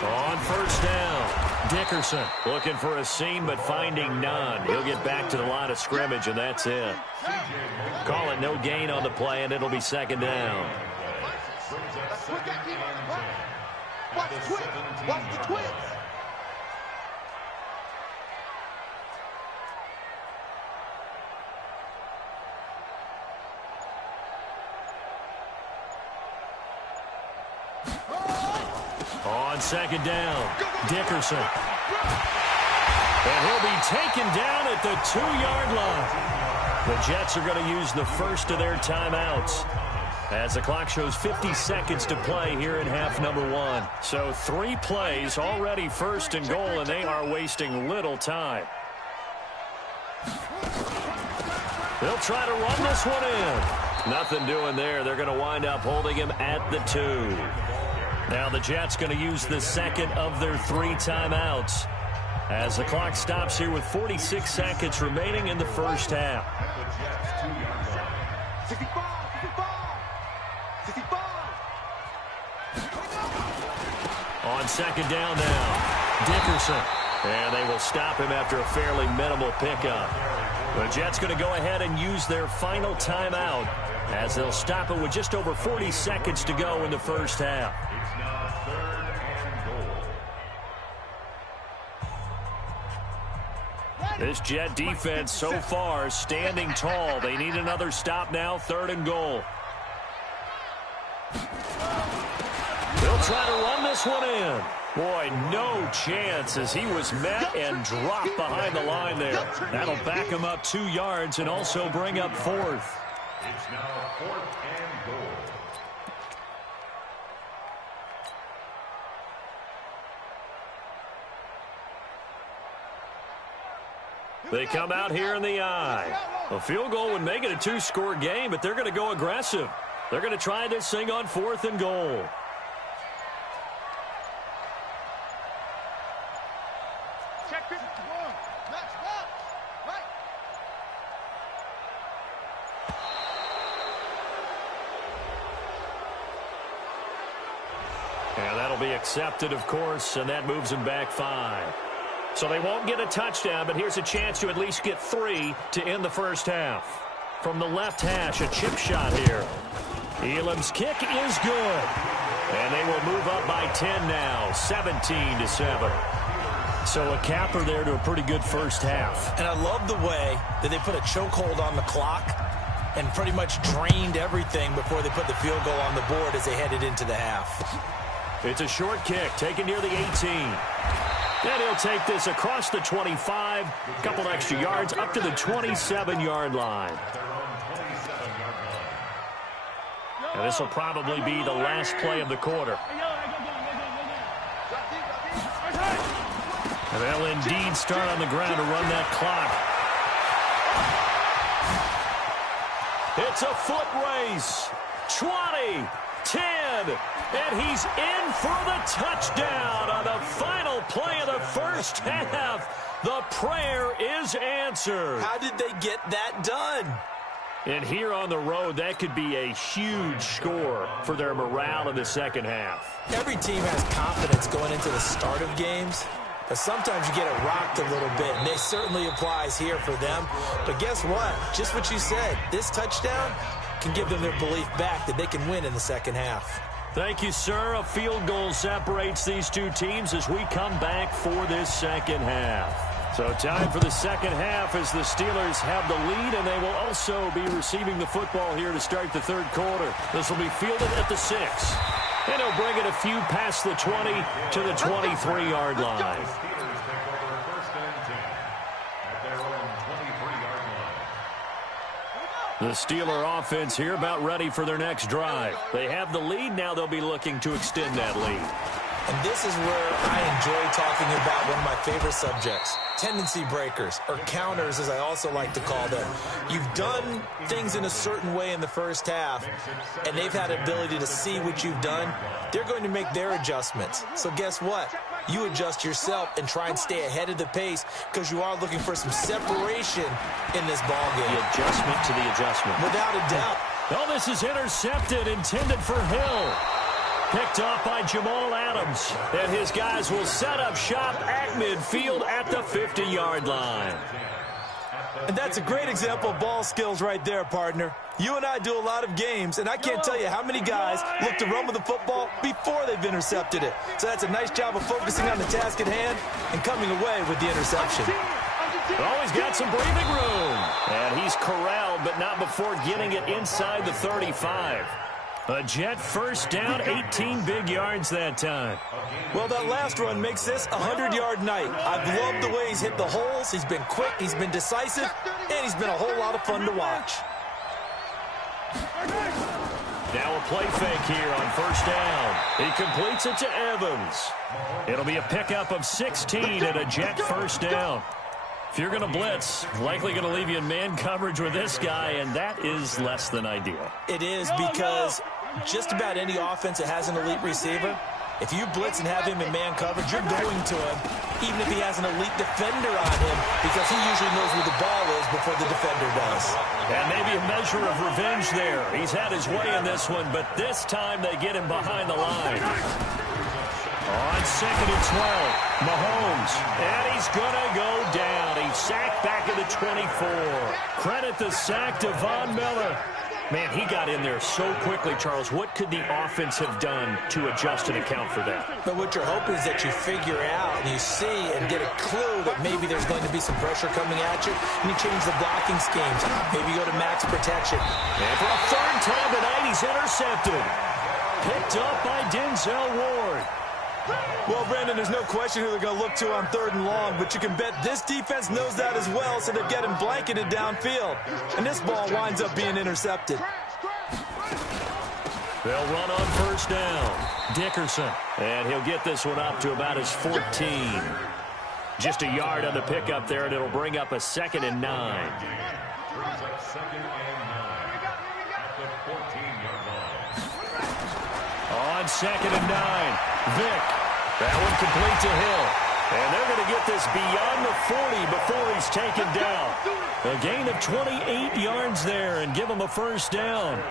On first down, Dickerson looking for a seam but finding none. He'll get back to the line of scrimmage, and that's it. Call it no gain on the play, and it'll be 2nd down. Watch the twist. Watch the twist. On 2nd down, Dickerson. And he'll be taken down at the 2-yard line. The Jets are going to use the first of their timeouts as the clock shows 50 seconds to play here in half number 1. So 3 plays already 1st and goal, and they are wasting little time. They'll try to run this one in. Nothing doing there. They're going to wind up holding him at the 2. Now the Jets going to use the second of their 3 timeouts as the clock stops here with 46 seconds remaining in the first half. 65. On 2nd down now, Dickerson. And they will stop him after a fairly minimal pickup. The Jets going to go ahead and use their final timeout as they'll stop it with just over 40 seconds to go in the first half. It's now 3rd and goal. This Jet defense so far standing tall. They need another stop now, 3rd and goal. They'll try to run this one in. Boy, no chance as he was met and dropped behind the line there. That'll back him up 2 yards and also bring up 4th. It's now 4th and goal. They come out here in the eye. A field goal would make it a 2-score game, but they're going to go aggressive. They're going to try this thing on 4th and goal. And that'll be accepted, of course, and that moves them back 5. So they won't get a touchdown, but here's a chance to at least get 3 to end the first half. From the left hash, a chip shot here. Elam's kick is good. And they will move up by 10 now, 17-7. So a capper there to a pretty good first half. And I love the way that they put a chokehold on the clock and pretty much drained everything before they put the field goal on the board as they headed into the half. It's a short kick taken near the 18. And he'll take this across the 25, a couple extra yards up to the 27-yard line. And this will probably be the last play of the quarter. And they'll indeed start on the ground to run that clock. It's a foot race. 20, 10, and he's in for the touchdown on the final play of the first half. The prayer is answered. How did they get that done? And here on the road, that could be a huge score for their morale in the second half. Every team has confidence going into the start of games, but sometimes you get it rocked a little bit, and it certainly applies here for them. But guess what? Just what you said, this touchdown can give them their belief back that they can win in the second half. Thank you, sir. A field goal separates these two teams as we come back for this second half. So time for the second half as the Steelers have the lead, and they will also be receiving the football here to start the third quarter. This will be fielded at the 6. And he'll bring it a few past the 20 to the 23-yard line. Steelers take over 1st and 10 at their own 23-yard line. The Steeler offense here about ready for their next drive. They have the lead. Now they'll be looking to extend that lead. And this is where I enjoy talking about one of my favorite subjects, tendency breakers, or counters as I also like to call them. You've done things in a certain way in the first half, and they've had the ability to see what you've done. They're going to make their adjustments. So guess what? You adjust yourself and try and stay ahead of the pace because you are looking for some separation in this ball game. The adjustment to the adjustment. Without a doubt. Oh, this is intercepted, intended for Hill. Picked off by Jamal Adams. And his guys will set up shop at midfield at the 50-yard line. And that's a great example of ball skills right there, partner. You and I do a lot of games, and I can't tell you how many guys look to run with the football before they've intercepted it. So that's a nice job of focusing on the task at hand and coming away with the interception. Oh, he's got some breathing room. And he's corralled, but not before getting it inside the 35. A Jet first down, 18 big yards that time. Well, that last run makes this a 100-yard night. I've loved the way he's hit the holes. He's been quick, he's been decisive, and he's been a whole lot of fun to watch. Now a play fake here on first down. He completes it to Evans. It'll be a pickup of 16 and a Jet first down. If you're going to blitz, likely going to leave you in man coverage with this guy, and that is less than ideal. It is because just about any offense that has an elite receiver, if you blitz and have him in man coverage, you're going to him, even if he has an elite defender on him, because he usually knows where the ball is before the defender does. And maybe a measure of revenge there. He's had his way in this one, but this time they get him behind the line. On 2nd and 12, Mahomes, and he's going to go down. He's sacked back at the 24. Credit the sack to Von Miller. Man, he got in there so quickly, Charles. What could the offense have done to adjust and account for that? But what you're hoping is that you figure out and you see and get a clue that maybe there's going to be some pressure coming at you, and you change the blocking schemes. Maybe you go to max protection. And for a third time tonight, he's intercepted. Picked up by Denzel Ward. Well, Brandon, there's no question who they're going to look to on 3rd and long, but you can bet this defense knows that as well, so they're getting blanketed downfield. And this ball winds up being intercepted. They'll run on 1st down. Dickerson. And he'll get this one up to about his 14. Just a yard on the pickup there, and it'll bring up a 2nd and 9. Brings up 2nd and 9 at the 14-yard line. On 2nd and 9, Vick. That one complete to Hill. And they're going to get this beyond the 40 before he's taken down. A gain of 28 yards there and give him a 1st down.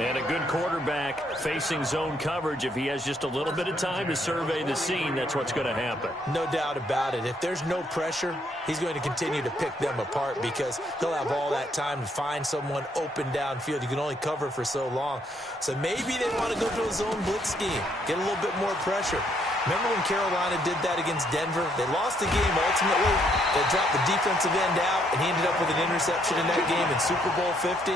And a good quarterback facing zone coverage. If he has just a little bit of time to survey the scene, that's what's going to happen. No doubt about it. If there's no pressure, he's going to continue to pick them apart because he'll have all that time to find someone open downfield. You can only cover for so long. So maybe they want to go to a zone blitz scheme, get a little bit more pressure. Remember when Carolina did that against Denver? They lost the game ultimately. They dropped the defensive end out, and he ended up with an interception in that game in Super Bowl 50.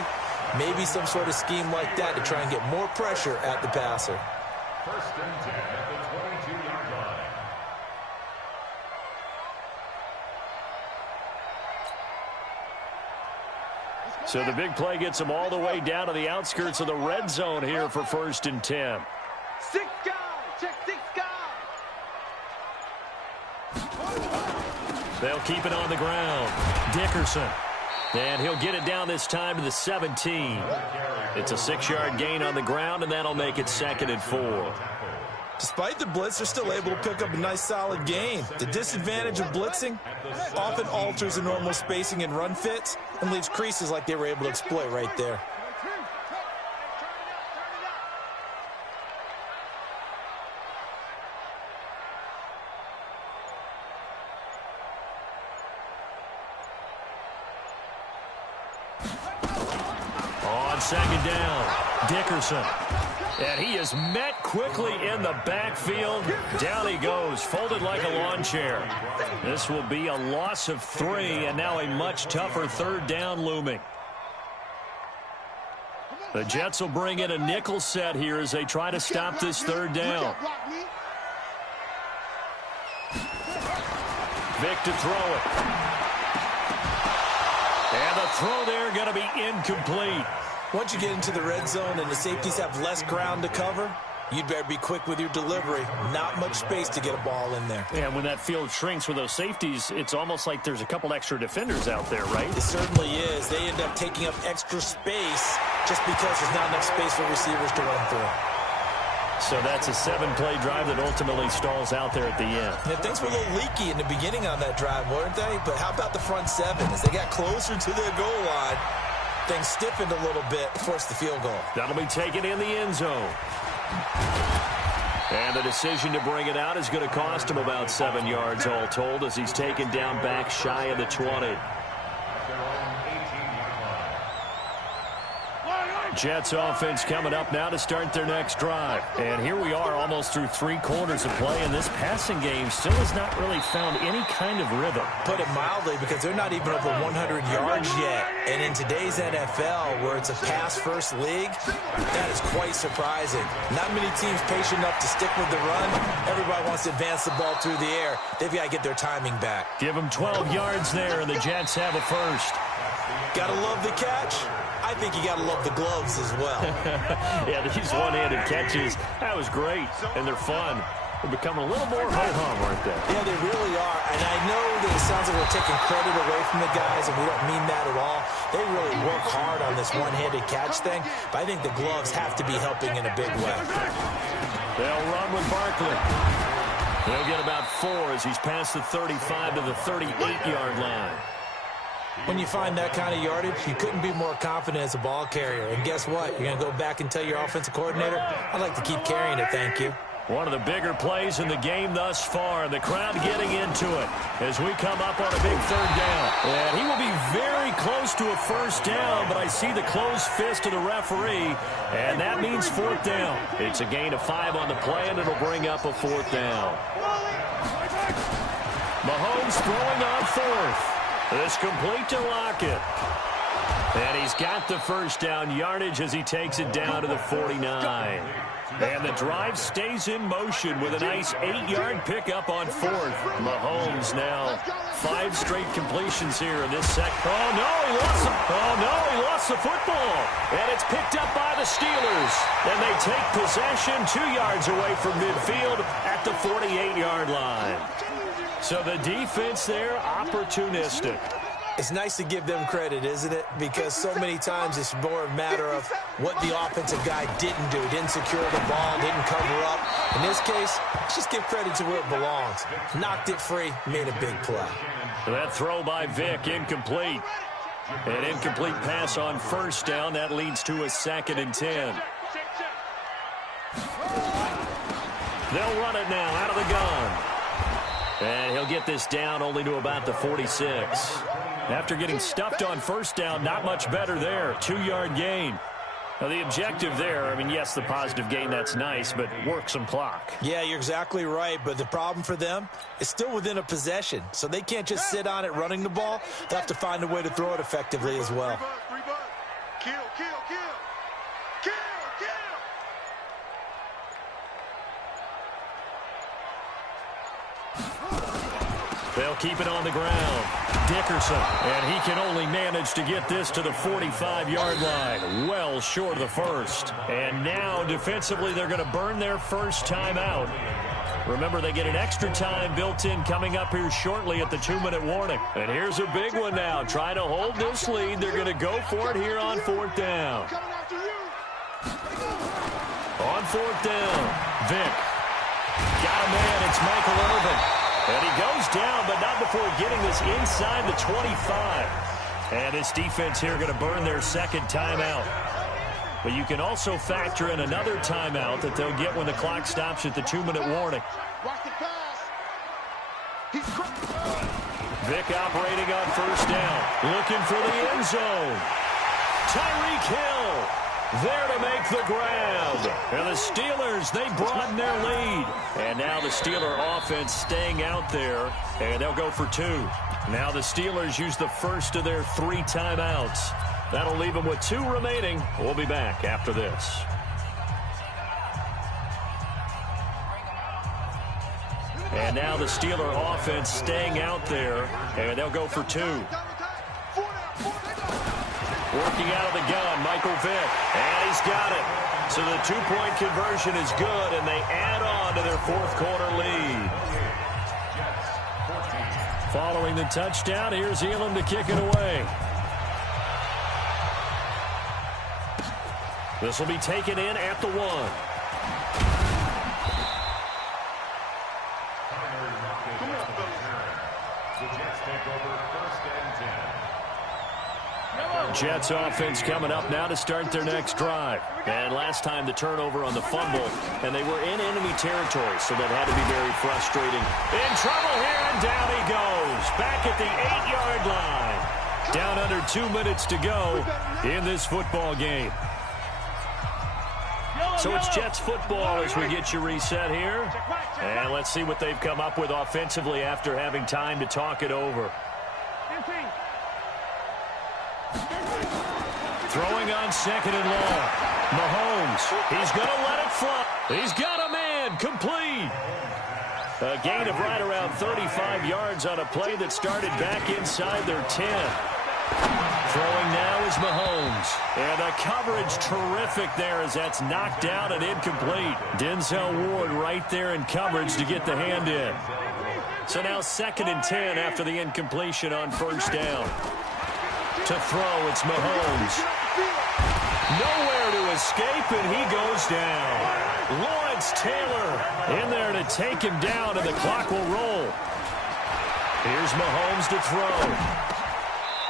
Maybe some sort of scheme like that to try and get more pressure at the passer. 1st and 10 at the 22-yard line. So the big play gets them all the way down to the outskirts of the red zone here for 1st and 10. 6 guys. Check 6 guys. They'll keep it on the ground. Dickerson. And he'll get it down this time to the 17. It's a 6-yard gain on the ground, and that'll make it 2nd and 4. Despite the blitz, they're still able to pick up a nice, solid gain. The disadvantage of blitzing often alters the normal spacing and run fits and leaves creases like they were able to exploit right there. On 2nd down, Dickerson. And he is met quickly in the backfield. Down he goes, folded like a lawn chair. This will be a loss of 3, and now a much tougher 3rd down looming. The Jets will bring in a nickel set here as they try to stop this 3rd down. Vick to throw it. And the throw there going to be incomplete. Once you get into the red zone and the safeties have less ground to cover, you'd better be quick with your delivery. Not much space to get a ball in there. Yeah, when that field shrinks with those safeties, it's almost like there's a couple extra defenders out there, right? It certainly is. They end up taking up extra space just because there's not enough space for receivers to run through. So that's a 7-play drive that ultimately stalls out there at the end. And things were a little leaky in the beginning on that drive, weren't they? But how about the front 7? As they got closer to their goal line, things stiffened a little bit, forced the field goal. That'll be taken in the end zone. And the decision to bring it out is going to cost him about 7 yards all told as he's taken down back shy of the 20. Jets offense coming up now to start their next drive. And here we are almost through 3 quarters of play, and this passing game still has not really found any kind of rhythm. Put it mildly, because they're not even over 100 yards yet. And in today's NFL, where it's a pass-first league, that is quite surprising. Not many teams patient enough to stick with the run. Everybody wants to advance the ball through the air. They've got to get their timing back. Give them 12 yards there, and the Jets have a first. Gotta love the catch. I think you gotta love the gloves as well. Yeah, these one-handed catches, that was great, and they're fun. They're becoming a little more ho-hum, aren't they? Yeah, they really are. And I know that it sounds like we're taking credit away from the guys, and we don't mean that at all. They really work hard on this one-handed catch thing, but I think the gloves have to be helping in a big way. They'll run with Barkley. They'll get about 4 as he's past the 35 to the 38-yard line. When you find that kind of yardage, you couldn't be more confident as a ball carrier. And guess what? You're going to go back and tell your offensive coordinator, I'd like to keep carrying it, thank you. One of the bigger plays in the game thus far. The crowd getting into it as we come up on a big third down. And he will be very close to a first down, but I see the closed fist of the referee, and that means fourth down. It's a gain of 5 on the play, and it'll bring up a fourth down. Mahomes throwing on fourth. It's complete to Lockett. And he's got the first down yardage as he takes it down to the 49. And the drive stays in motion with a nice 8-yard pickup on fourth. Mahomes now 5 straight completions here in this second. Oh, no, he lost the football. And it's picked up by the Steelers. And they take possession 2 yards away from midfield at the 48-yard line. So the defense there, opportunistic. It's nice to give them credit, isn't it? Because so many times it's more a matter of what the offensive guy didn't do. Didn't secure the ball, didn't cover up. In this case, just give credit to where it belongs. Knocked it free, made a big play. That throw by Vick, incomplete. An incomplete pass on first down. That leads to a 2nd and 10. They'll run it now out of the gun. And he'll get this down only to about the 46. After getting stuffed on first down, not much better there. 2-yard gain. Now, the objective there, I mean, yes, the positive gain, that's nice, but work some clock. Yeah, you're exactly right, but the problem for them is still within a possession, so they can't just sit on it running the ball. They'll have to find a way to throw it effectively as well. Kill, kill, kill. Kill, kill. They'll keep it on the ground. Dickerson, and he can only manage to get this to the 45-yard line. Well short of the first. And now, defensively, they're going to burn their first timeout. Remember, they get an extra time built in coming up here shortly at the 2-minute warning. And here's a big one now. Trying to hold this lead. They're going to go for it here on fourth down. On fourth down, Vick. Got a man. It's Michael Irvin. And he goes down, but not before getting this inside the 25. And this defense here going to burn their second timeout. But you can also factor in another timeout that they'll get when the clock stops at the 2-minute warning. Watch the pass. Vick operating on first down. Looking for the end zone. Tyreek Hill there to make the grab. And the Steelers, they broaden their lead. And now the Steeler offense staying out there. And they'll go for 2. Now the Steelers use the first of their 3 timeouts. That'll leave them with 2 remaining. We'll be back after this. And now the Steeler offense staying out there. And they'll go for 2. Working out of the gun, Michael Vick. And he's got it. So the 2-point conversion is good, and they add on to their fourth-quarter lead. Following the touchdown, here's Elam to kick it away. This will be taken in at the 1. The Jets take over 1st and 10. Jets offense coming up now to start their next drive. And last time the turnover on the fumble, and they were in enemy territory, so that had to be very frustrating. In trouble here, and down he goes. Back at the 8-yard line. Down under 2 minutes to go in this football game. So it's Jets football as we get you reset here. And let's see what they've come up with offensively after having time to talk it over. Throwing on 2nd and long. Mahomes, he's going to let it fly. He's got a man, complete. A gain of right around 35 yards on a play that started back inside their 10. Throwing now is Mahomes. And the coverage terrific there as that's knocked down and incomplete. Denzel Ward right there in coverage to get the hand in. So now 2nd and 10 after the incompletion on first down. To throw, it's Mahomes. Nowhere to escape, and he goes down. Lawrence Taylor in there to take him down, and the clock will roll. Here's Mahomes to throw.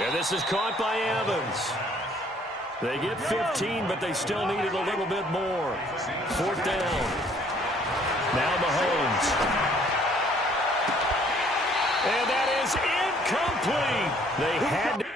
And this is caught by Evans. They get 15, but they still needed a little bit more. Fourth down. Now Mahomes. And that is incomplete. They had to.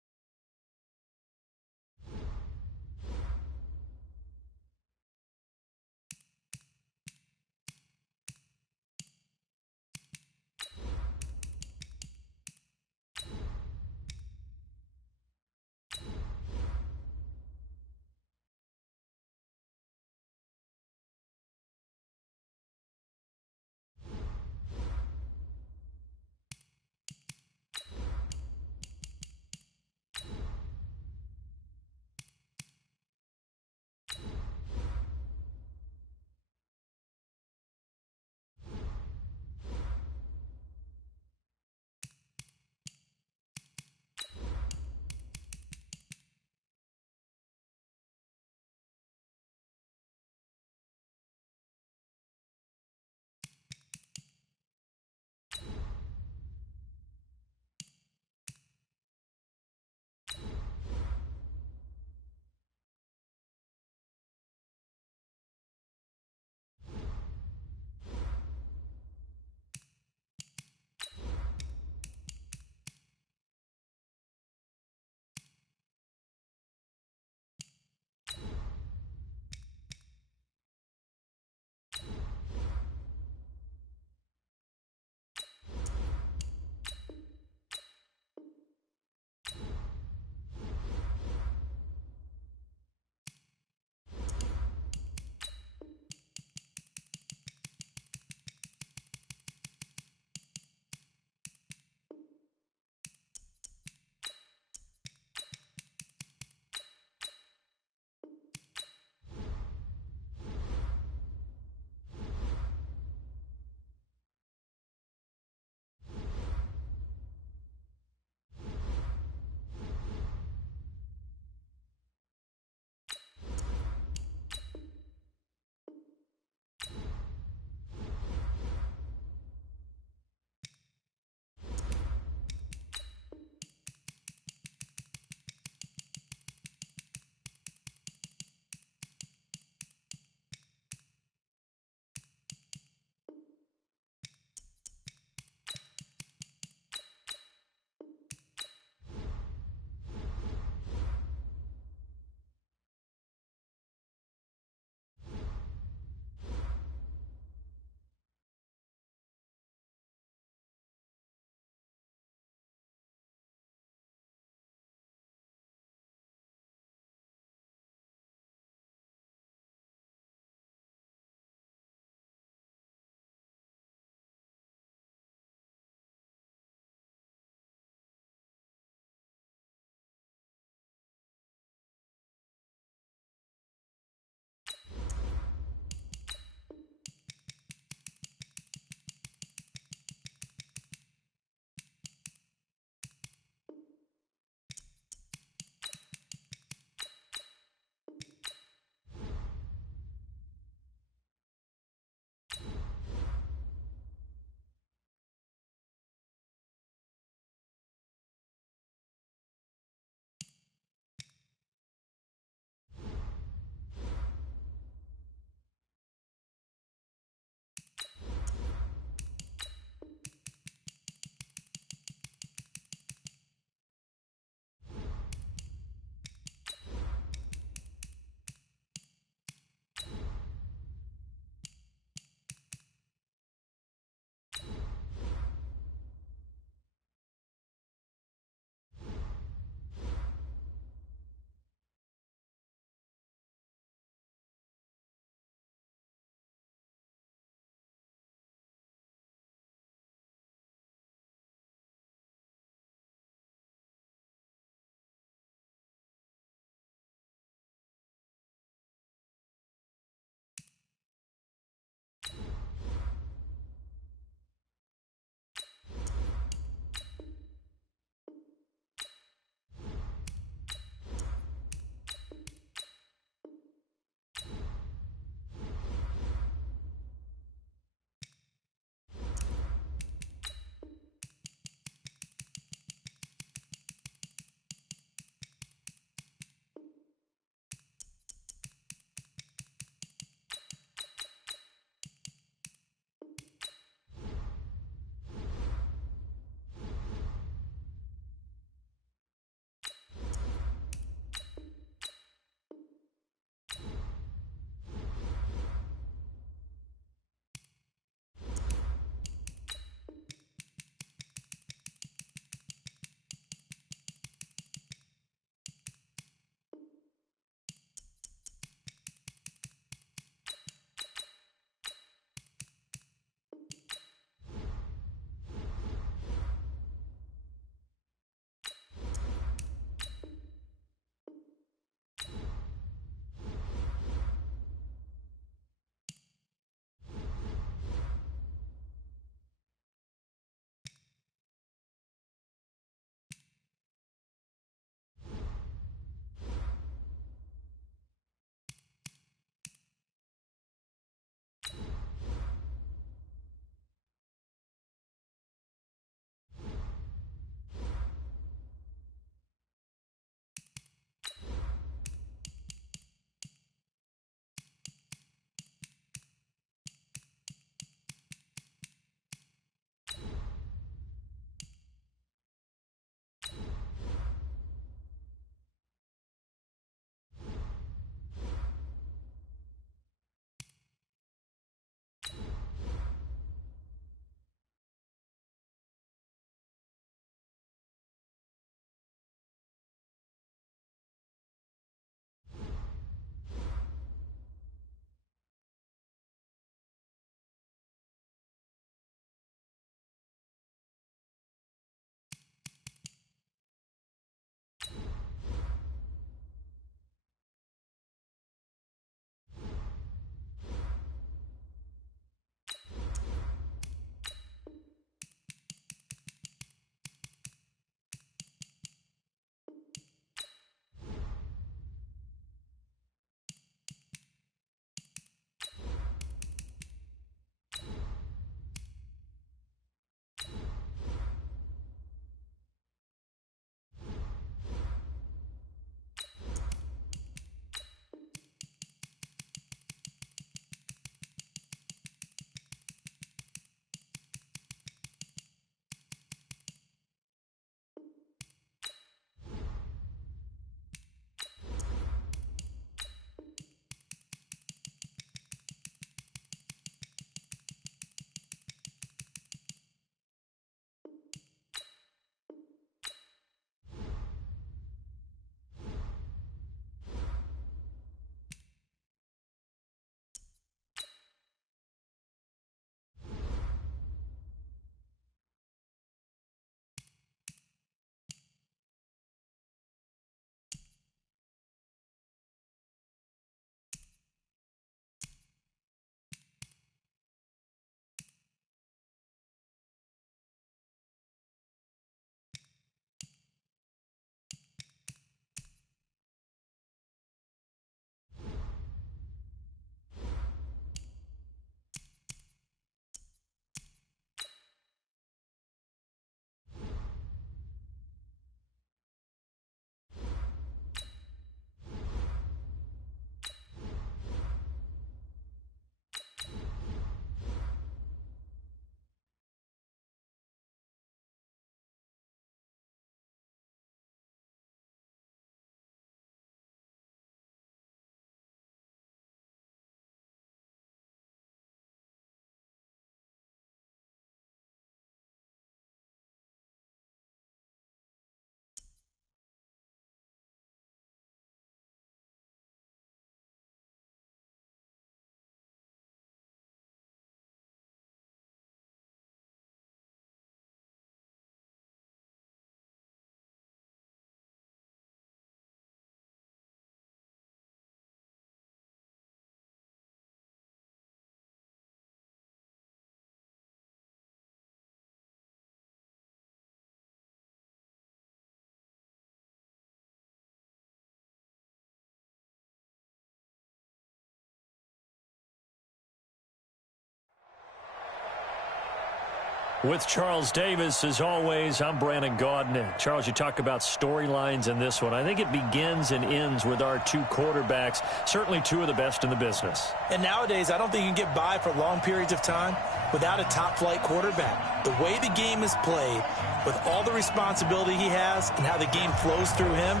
With Charles Davis, as always, I'm Brandon Gaudin. Charles, you talk about storylines in this one. I think it begins and ends with our two quarterbacks, certainly two of the best in the business. And nowadays, I don't think you can get by for long periods of time without a top-flight quarterback. The way the game is played, with all the responsibility he has and how the game flows through him,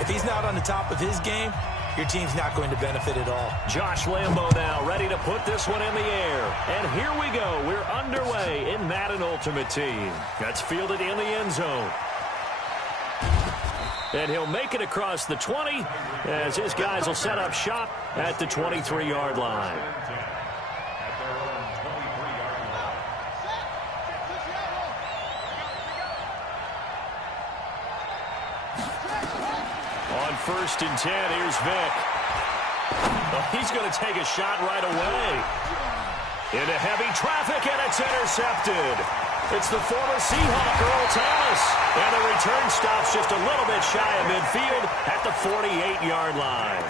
if he's not on the top of his game, your team's not going to benefit at all. Josh Lambo now ready to put this one in the air. And here we go. We're underway in Madden Ultimate Team. That's fielded in the end zone. And he'll make it across the 20 as his guys will set up shop at the 23-yard line. On 1st and 10, here's Vic. Oh, he's going to take a shot right away. Into heavy traffic, and it's intercepted. It's the former Seahawk, Earl Thomas. And the return stops just a little bit shy of midfield at the 48-yard line.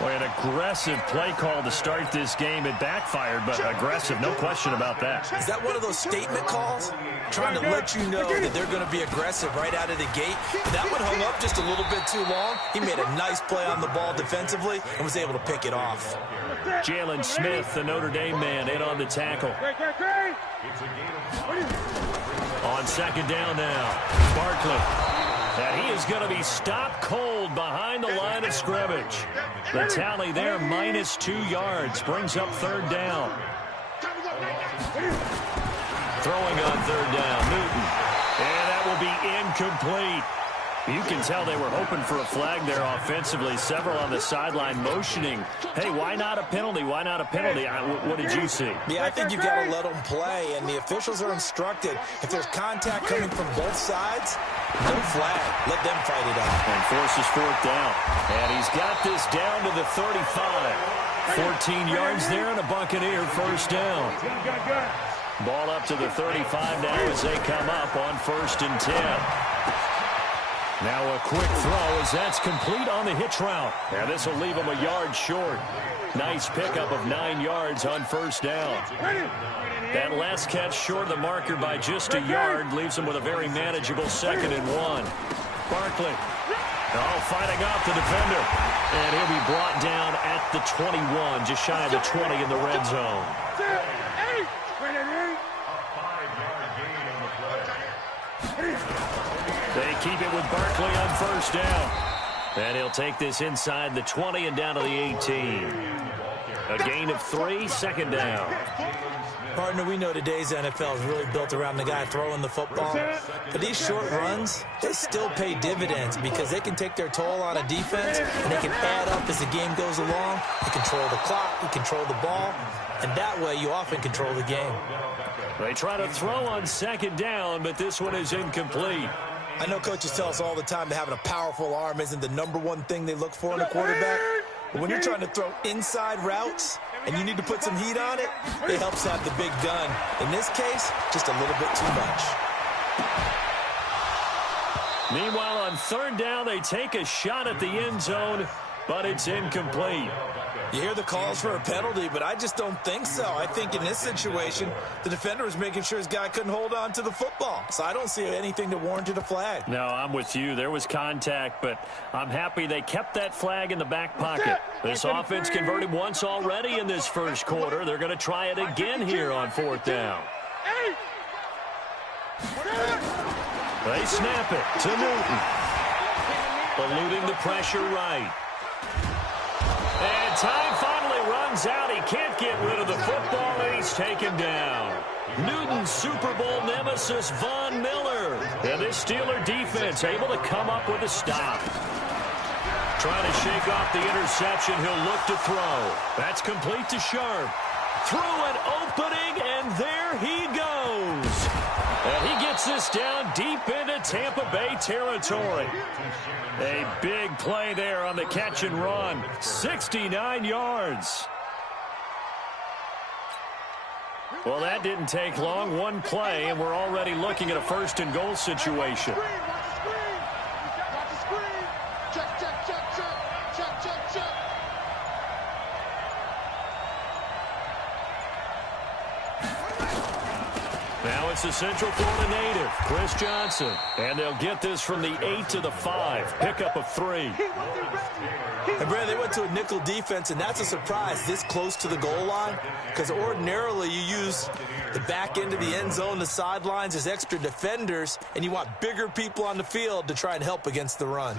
Boy, an aggressive play call to start this game. It backfired, but aggressive, no question about that. Is that one of those statement calls? Trying to let you know that they're going to be aggressive right out of the gate. That one hung up just a little bit too long. He made a nice play on the ball defensively and was able to pick it off. Jalen Smith, the Notre Dame man, in on the tackle. On 2nd down now, Barkley. And he is going to be stopped cold behind the line of scrimmage. The tally there, -2 yards, brings up 3rd down. Throwing on 3rd down, Newton. And that will be incomplete. You can tell they were hoping for a flag there offensively. Several on the sideline motioning. Hey, why not a penalty? Why not a penalty? What did you see? Yeah, I think you've got to let them play, and the officials are instructed. If there's contact coming from both sides, no flag. Let them fight it out. And forces 4th down. And he's got this down to the 35. 14 yards there and a Buccaneer 1st down. Ball up to the 35 now as they come up on 1st and 10. Now a quick throw as that's complete on the hitch route. And this will leave him a yard short. Nice pickup of 9 yards on 1st down. That last catch short of the marker by just a yard leaves him with a very manageable 2nd and 1. Barkley. Oh, fighting off the defender. And he'll be brought down at the 21, just shy of the 20 in the red zone. They keep it with Barkley on 1st down. And he'll take this inside the 20 and down to the 18. A gain of 3, 2nd down. Partner, we know today's NFL is really built around the guy throwing the football. But these short runs, they still pay dividends because they can take their toll on a defense and they can add up as the game goes along. You control the clock, you control the ball, and that way you often control the game. They try to throw on 2nd down, but this one is incomplete. I know coaches tell us all the time that having a powerful arm isn't the #1 thing they look for in a quarterback. But when you're trying to throw inside routes and you need to put some heat on it, it helps have the big gun. In this case, just a little bit too much. Meanwhile, on 3rd down, they take a shot at the end zone, but it's incomplete. You hear the calls for a penalty, but I just don't think so. I think in this situation, the defender was making sure his guy couldn't hold on to the football. So I don't see anything that warranted a flag. No, I'm with you. There was contact, but I'm happy they kept that flag in the back pocket. This offense converted once already in this 1st quarter. They're going to try it again here on 4th down. They snap it to Newton. Eluding the pressure right. And time finally runs out. He can't get rid of the football, and he's taken down. Newton's Super Bowl nemesis, Von Miller. And this Steeler defense able to come up with a stop. Trying to shake off the interception. He'll look to throw. That's complete to Sharp. Through an opening, and there he goes. And he gets this down deep into Tampa Bay territory. A big play there on the catch and run. 69 yards. Well, that didn't take long. One play, and we're already looking at a 1st and goal situation. Now it's It's the Central Florida native, Chris Johnson. And they'll get this from the 8 to the 5. Pickup of 3. And Brad, they went to a nickel defense, and that's a surprise this close to the goal line, because ordinarily you use the back end of the end zone, the sidelines as extra defenders, and you want bigger people on the field to try and help against the run.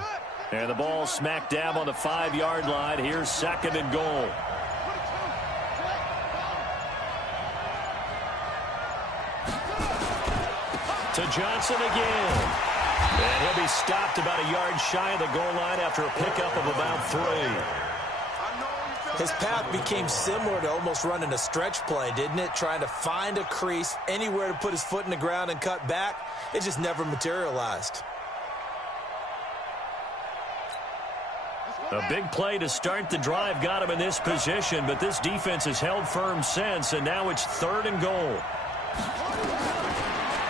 And the ball smack dab on the 5-yard line. Here's 2nd and goal. To Johnson again. And he'll be stopped about a yard shy of the goal line after a pickup of about 3. His path became similar to almost running a stretch play, didn't it? Trying to find a crease, anywhere to put his foot in the ground and cut back. It just never materialized. A big play to start the drive got him in this position, but this defense has held firm since, and now it's 3rd and goal.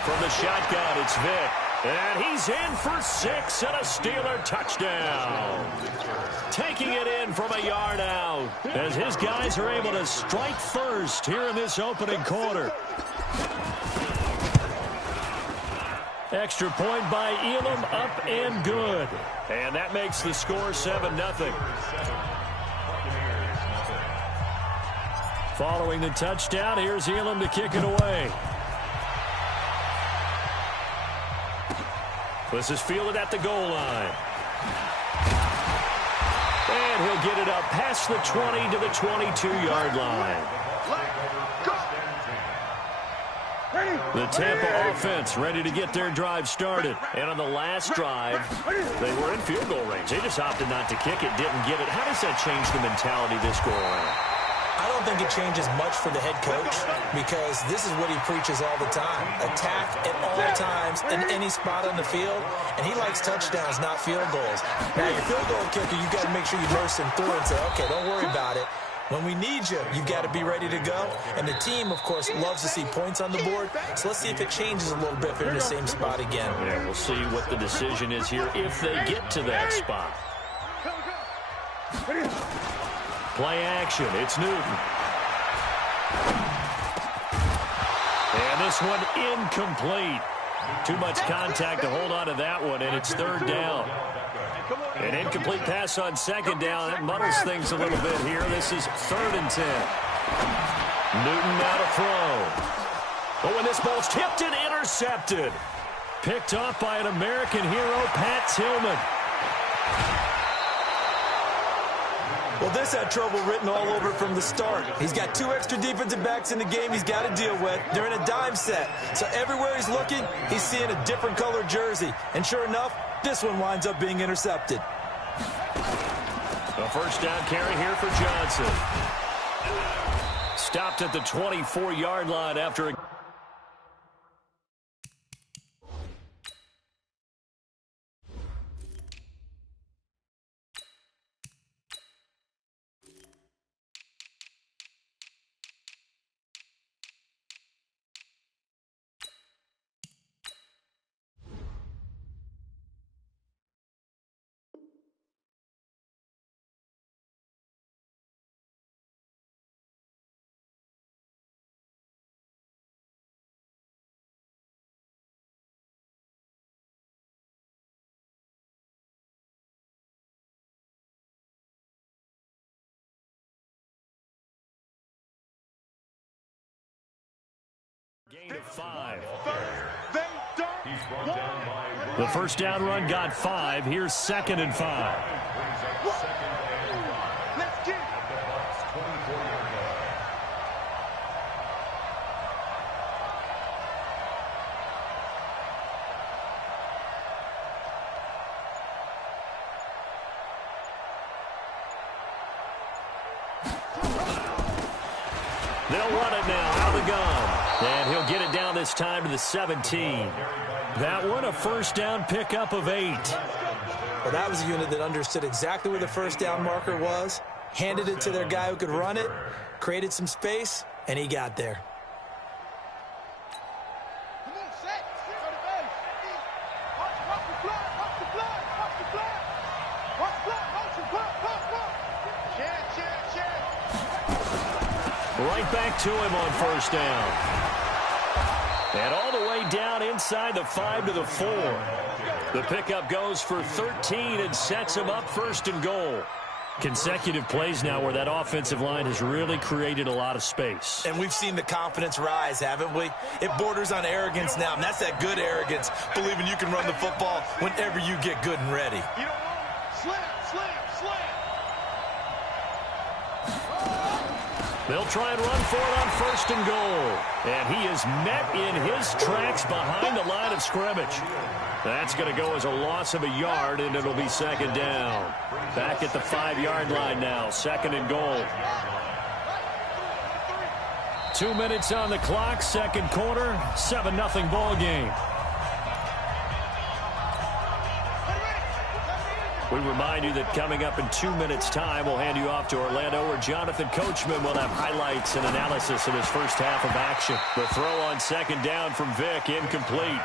From the shotgun, it's Vick. And he's in for 6 and a Steeler touchdown. Taking it in from a yard out as his guys are able to strike first here in this opening quarter. Extra point by Elam, up and good. And that makes the score 7-0. Following the touchdown, here's Elam to kick it away. This is fielded at the goal line. And he'll get it up past the 20 to the 22-yard line. The Tampa offense ready to get their drive started. And on the last drive, they were in field goal range. They just opted not to kick it, didn't get it. How does that change the mentality this go around? I don't think it changes much for the head coach, because this is what he preaches all the time. Attack at all times in any spot on the field, and he likes touchdowns, not field goals. Now, your field goal kicker, you've got to make sure you nurse him through and say, okay, don't worry about it. When we need you, you've got to be ready to go. And the team, of course, loves to see points on the board. So let's see if it changes a little bit if they're in the same spot again. Yeah, we'll see what the decision is here if they get to that spot. Play action. It's Newton. And this one incomplete. Too much contact to hold on to that one, and it's 3rd down. An incomplete pass on 2nd down. That muddles things a little bit here. This is 3rd and 10. Newton now to throw. Oh, and this ball's tipped and intercepted. Picked off by an American hero, Pat Tillman. Well, this had trouble written all over from the start. He's got 2 extra defensive backs in the game he's got to deal with. They're in a dime set. So everywhere he's looking, he's seeing a different colored jersey. And sure enough, this one winds up being intercepted. A 1st down carry here for Johnson. Stopped at the 24-yard line after a... Gain of 5. The 1st down run got 5. Here's 2nd and 5. Let's get it. They'll run it now out of the gun. And he'll get it down this time to the 17. That one a 1st down pickup of 8. Well, that was a unit that understood exactly where the 1st down marker was, handed it to their guy who could run it, created some space, and he got there. Come on, set. Go to base. Watch the blood. Watch the blood. Watch the blood. Watch the blood. Watch the blood. Right back to him on 1st down. And all the way down inside the 5 to the 4. The pickup goes for 13 and sets him up 1st and goal. Consecutive plays now where that offensive line has really created a lot of space. And we've seen the confidence rise, haven't we? It borders on arrogance now, and that's that good arrogance, believing you can run the football whenever you get good and ready. They'll try and run for it on 1st and goal. And he is met in his tracks behind the line of scrimmage. That's going to go as a loss of a yard, and it'll be 2nd down. Back at the 5-yard line now, 2nd and goal. 2 minutes on the clock, 2nd quarter, 7-0 ball game. We remind you that coming up in 2 minutes' time, we'll hand you off to Orlando, where Jonathan Coachman will have highlights and analysis of his first half of action. The throw on 2nd down from Vick, incomplete.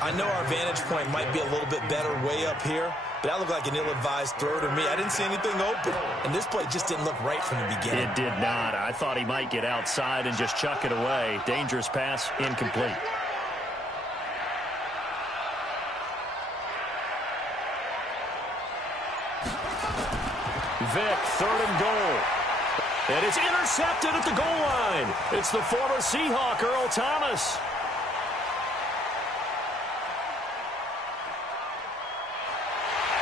I know our vantage point might be a little bit better way up here, but that looked like an ill-advised throw to me. I didn't see anything open, and this play just didn't look right from the beginning. It did not. I thought he might get outside and just chuck it away. Dangerous pass, incomplete. Vick, 3rd and goal. And it's intercepted at the goal line. It's the former Seahawk, Earl Thomas.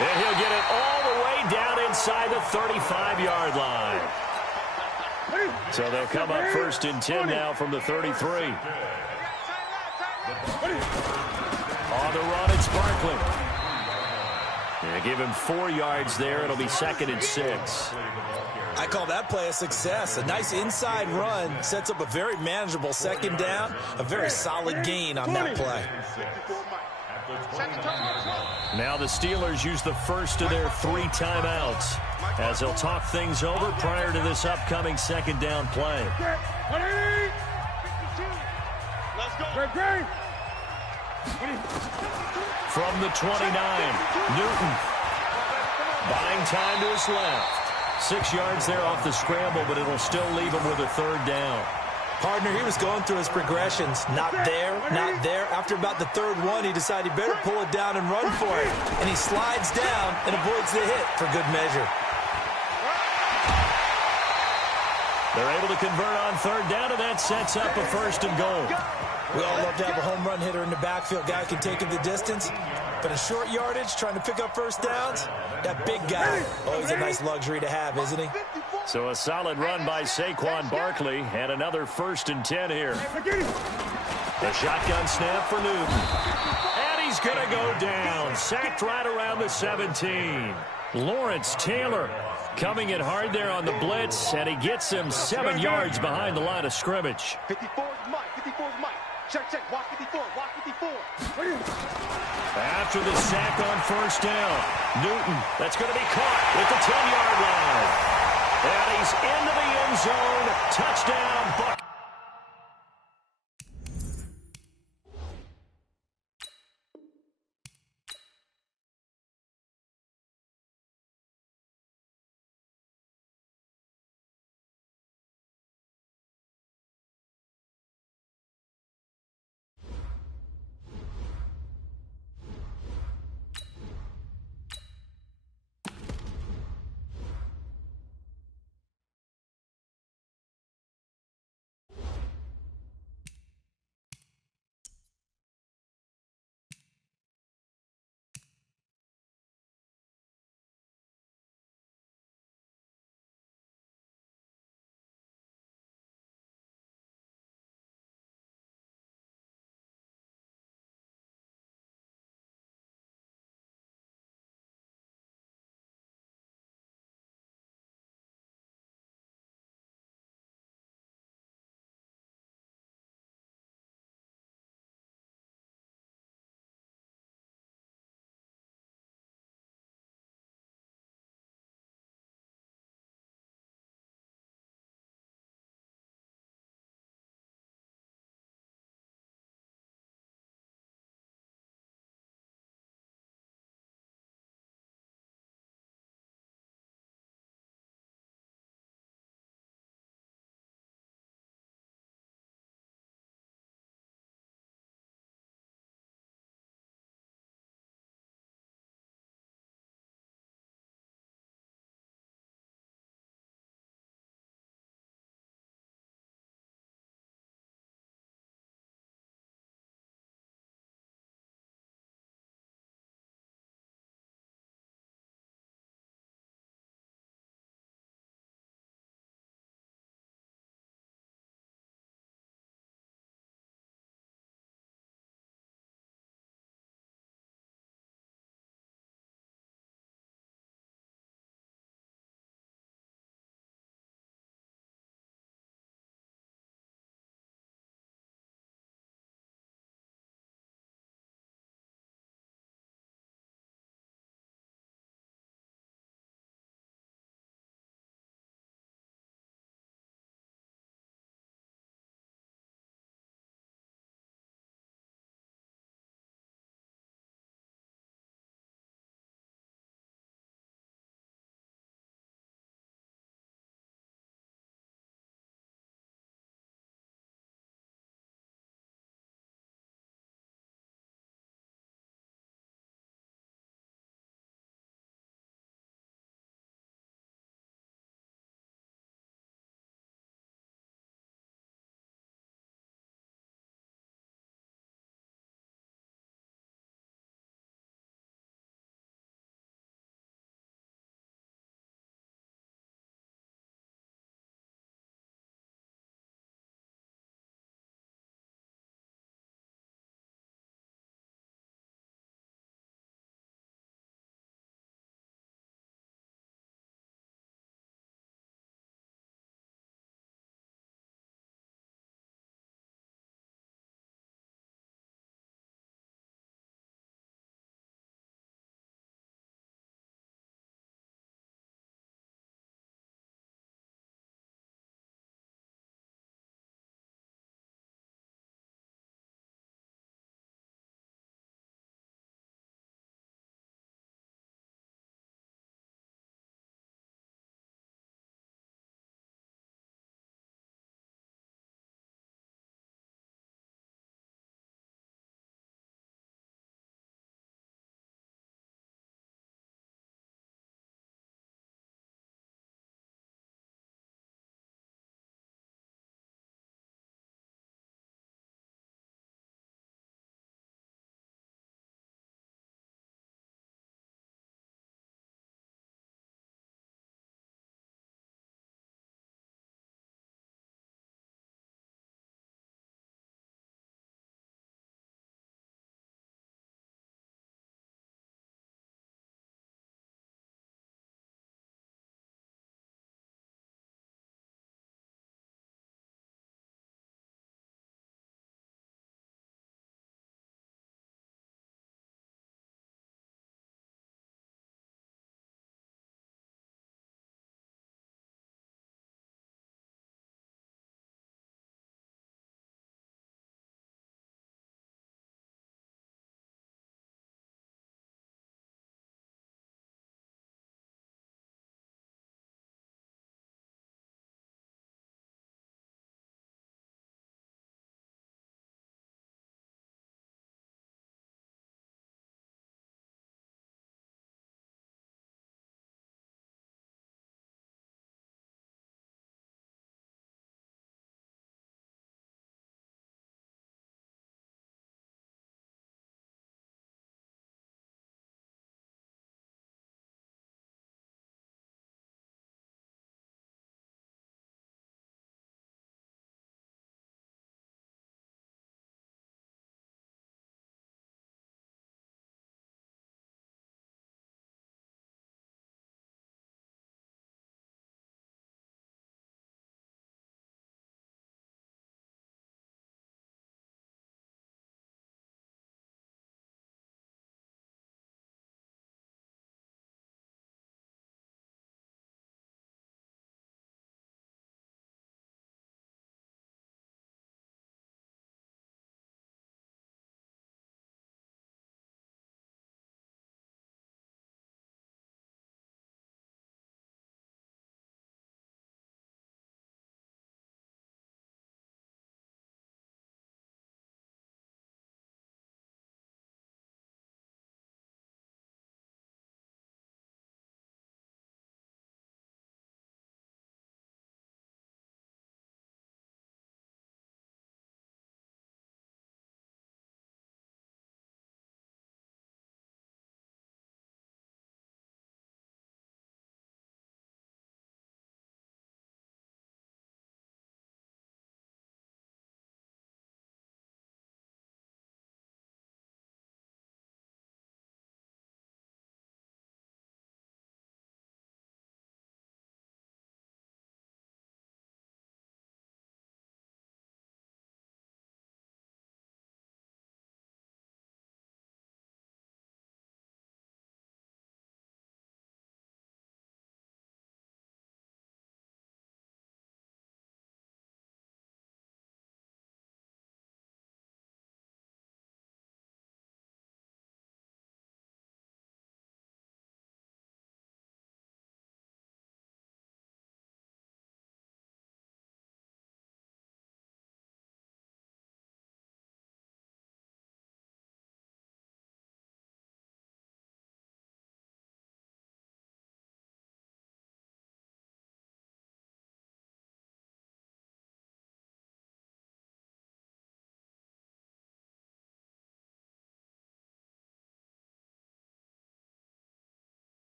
And he'll get it all the way down inside the 35-yard line. So they'll come up 1st and 10 now from the 33. On the run, it's Barkley. And give him 4 yards there. It'll be 2nd and 6. I call that play a success. A nice inside run sets up a very manageable 2nd down. A very solid gain on that play. Now the Steelers use the first of their 3 timeouts as they'll talk things over prior to this upcoming 2nd down play. From the 29, Newton buying time to his left. 6 yards there off the scramble, but it'll still leave him with a 3rd down. Partner, he was going through his progressions. Not there, not there. After about the 3rd one, he decided he better pull it down and run for it. And he slides down and avoids the hit for good measure. They're able to convert on 3rd down, and that sets up a 1st and goal. We all love to have a home run hitter in the backfield. Guy who can take it the distance. But in short yardage, trying to pick up 1st downs, that big guy, always a nice luxury to have, isn't he? So a solid run by Saquon Barkley, and another 1st and 10 here. A shotgun snap for Newton. And he's going to go down. Sacked right around the 17. Lawrence Taylor coming in hard there on the blitz, and he gets him 7 yards behind the line of scrimmage. 54 is Mike. 54 is Mike. Check. Walk 54. Walk 54. After the sack on 1st down, Newton, that's going to be caught at the 10-yard line. And he's into the end zone. Touchdown,